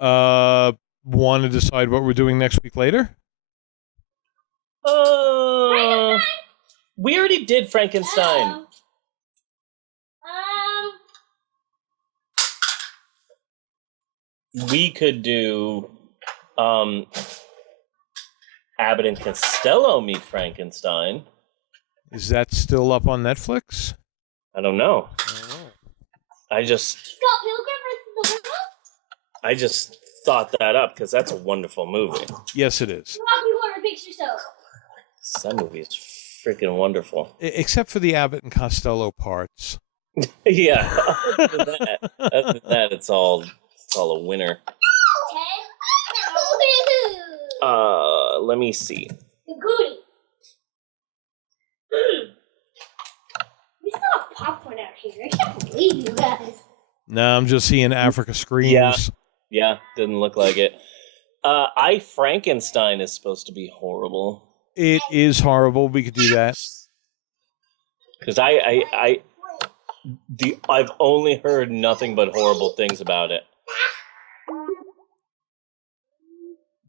Want to decide what we're doing next week later? We already did Frankenstein. We could do Abbott and Costello meet Frankenstein. Is that still up on Netflix? I don't know. I just thought that up because that's a wonderful movie. Yes, it is. That movie is freaking wonderful. Except for the Abbott and Costello parts. Yeah. Other than that, it's all a winner. Let me see. The Goonies. We still have popcorn out here. I can't believe you guys. No, I'm just seeing Africa Screams. Yeah, didn't look like it. I Frankenstein is supposed to be horrible. It is horrible. We could do that. Because I've only heard nothing but horrible things about it.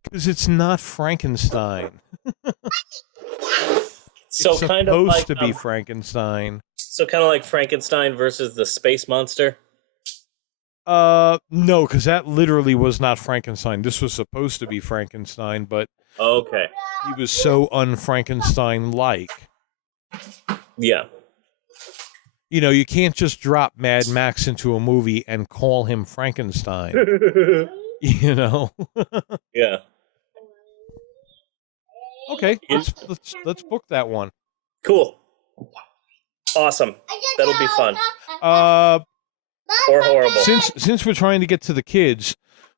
Because it's not Frankenstein. So it's kind of supposed like to be Frankenstein. So kind of like Frankenstein versus the space monster. No, because that literally was not Frankenstein. This was supposed to be Frankenstein, but okay, he was so un-Frankenstein-like. Yeah. You know, you can't just drop Mad Max into a movie and call him Frankenstein. You know? Yeah. Okay, let's book that one. Cool. Awesome. That'll be fun. Or horrible. Since we're trying to get to the kids,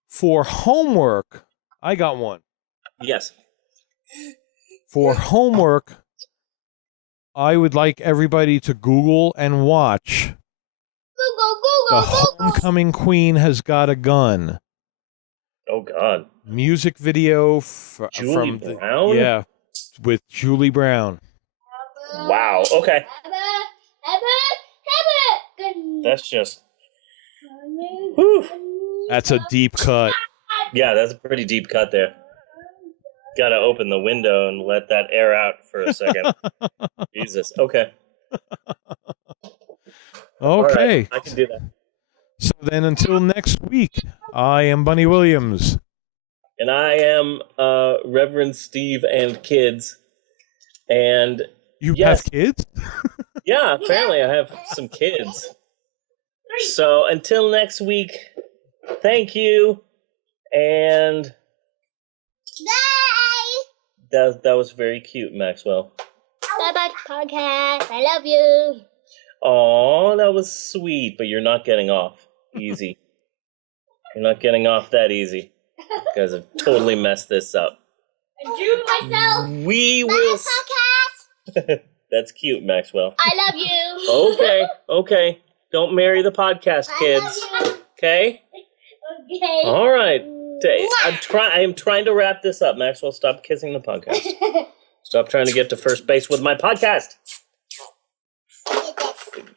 for homework, I got one. Yes. For homework, I would like everybody to Google and watch The Homecoming Queen Has Got a Gun. Oh, God. Music video from Brown? Yeah, with Julie Brown. Wow. Okay. That's just. Whew. That's a deep cut. Yeah, that's a pretty deep cut there. Gotta open the window and let that air out for a second. Jesus. Okay. Okay. Right, I can do that. So then until next week, I am Bunny Williams. And I am Reverend Steve and kids. And you have kids? Yeah, apparently I have some kids. So until next week, thank you. And that was very cute, Maxwell. Bye-bye, podcast. I love you. Aw, that was sweet, but you're not getting off easy. You're not getting off that easy. Because I've totally messed this up. I drew myself. We will. Podcast. That's cute, Maxwell. I love you. Okay. Don't marry the podcast, kids. Okay? Okay. All right. I am trying to wrap this up. Maxwell, stop kissing the podcast. Stop trying to get to first base with my podcast. At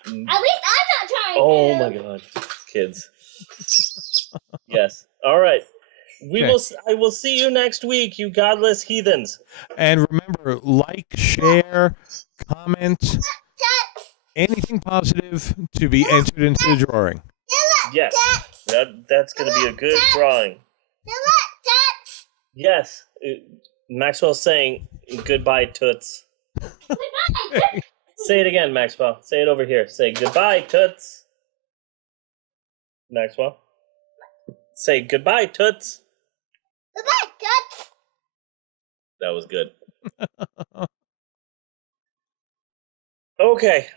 least I'm not trying Oh to. my God, kids. Yes. All right. I will see you next week, you godless heathens. And remember, like, share, comment, anything positive to be entered into the drawing. Yes. That's going to be a good drawing. Yes. Maxwell's saying goodbye, Toots. Say it again, Maxwell. Say it over here. Say goodbye, Toots. Maxwell. Say goodbye, Toots. Goodbye, Toots. That was good. Okay.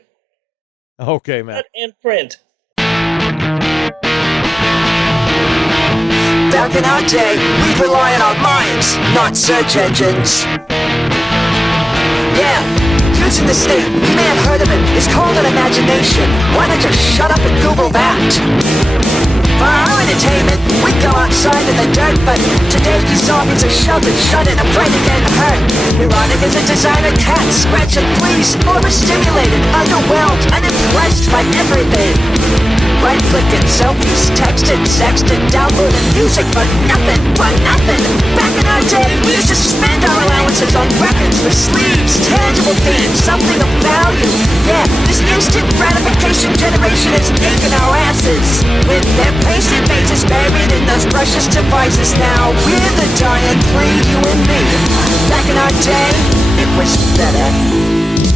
Okay, Matt. Cut and print. Back in our day, we rely on our minds, not search engines. Yeah, using this thing, you may have heard of it, it's called an imagination. Why not just shut up and Google that? For our entertainment, we go outside in the dirt, but today these zombies are sheltered, shut in, afraid of getting hurt. Neurotic is a designer cat, scratching fleas, overstimulated, underwhelmed, unimpressed by everything. Right-clicking, selfies, texting, sexting, downloading music for nothing, Back in our day, we used to spend our allowances on records with sleeves, tangible things, something of value. Yeah, this instant gratification generation is aching our asses. With their pasty faces buried in those precious devices now, we're the dying breed, you and me. Back in our day, it was better.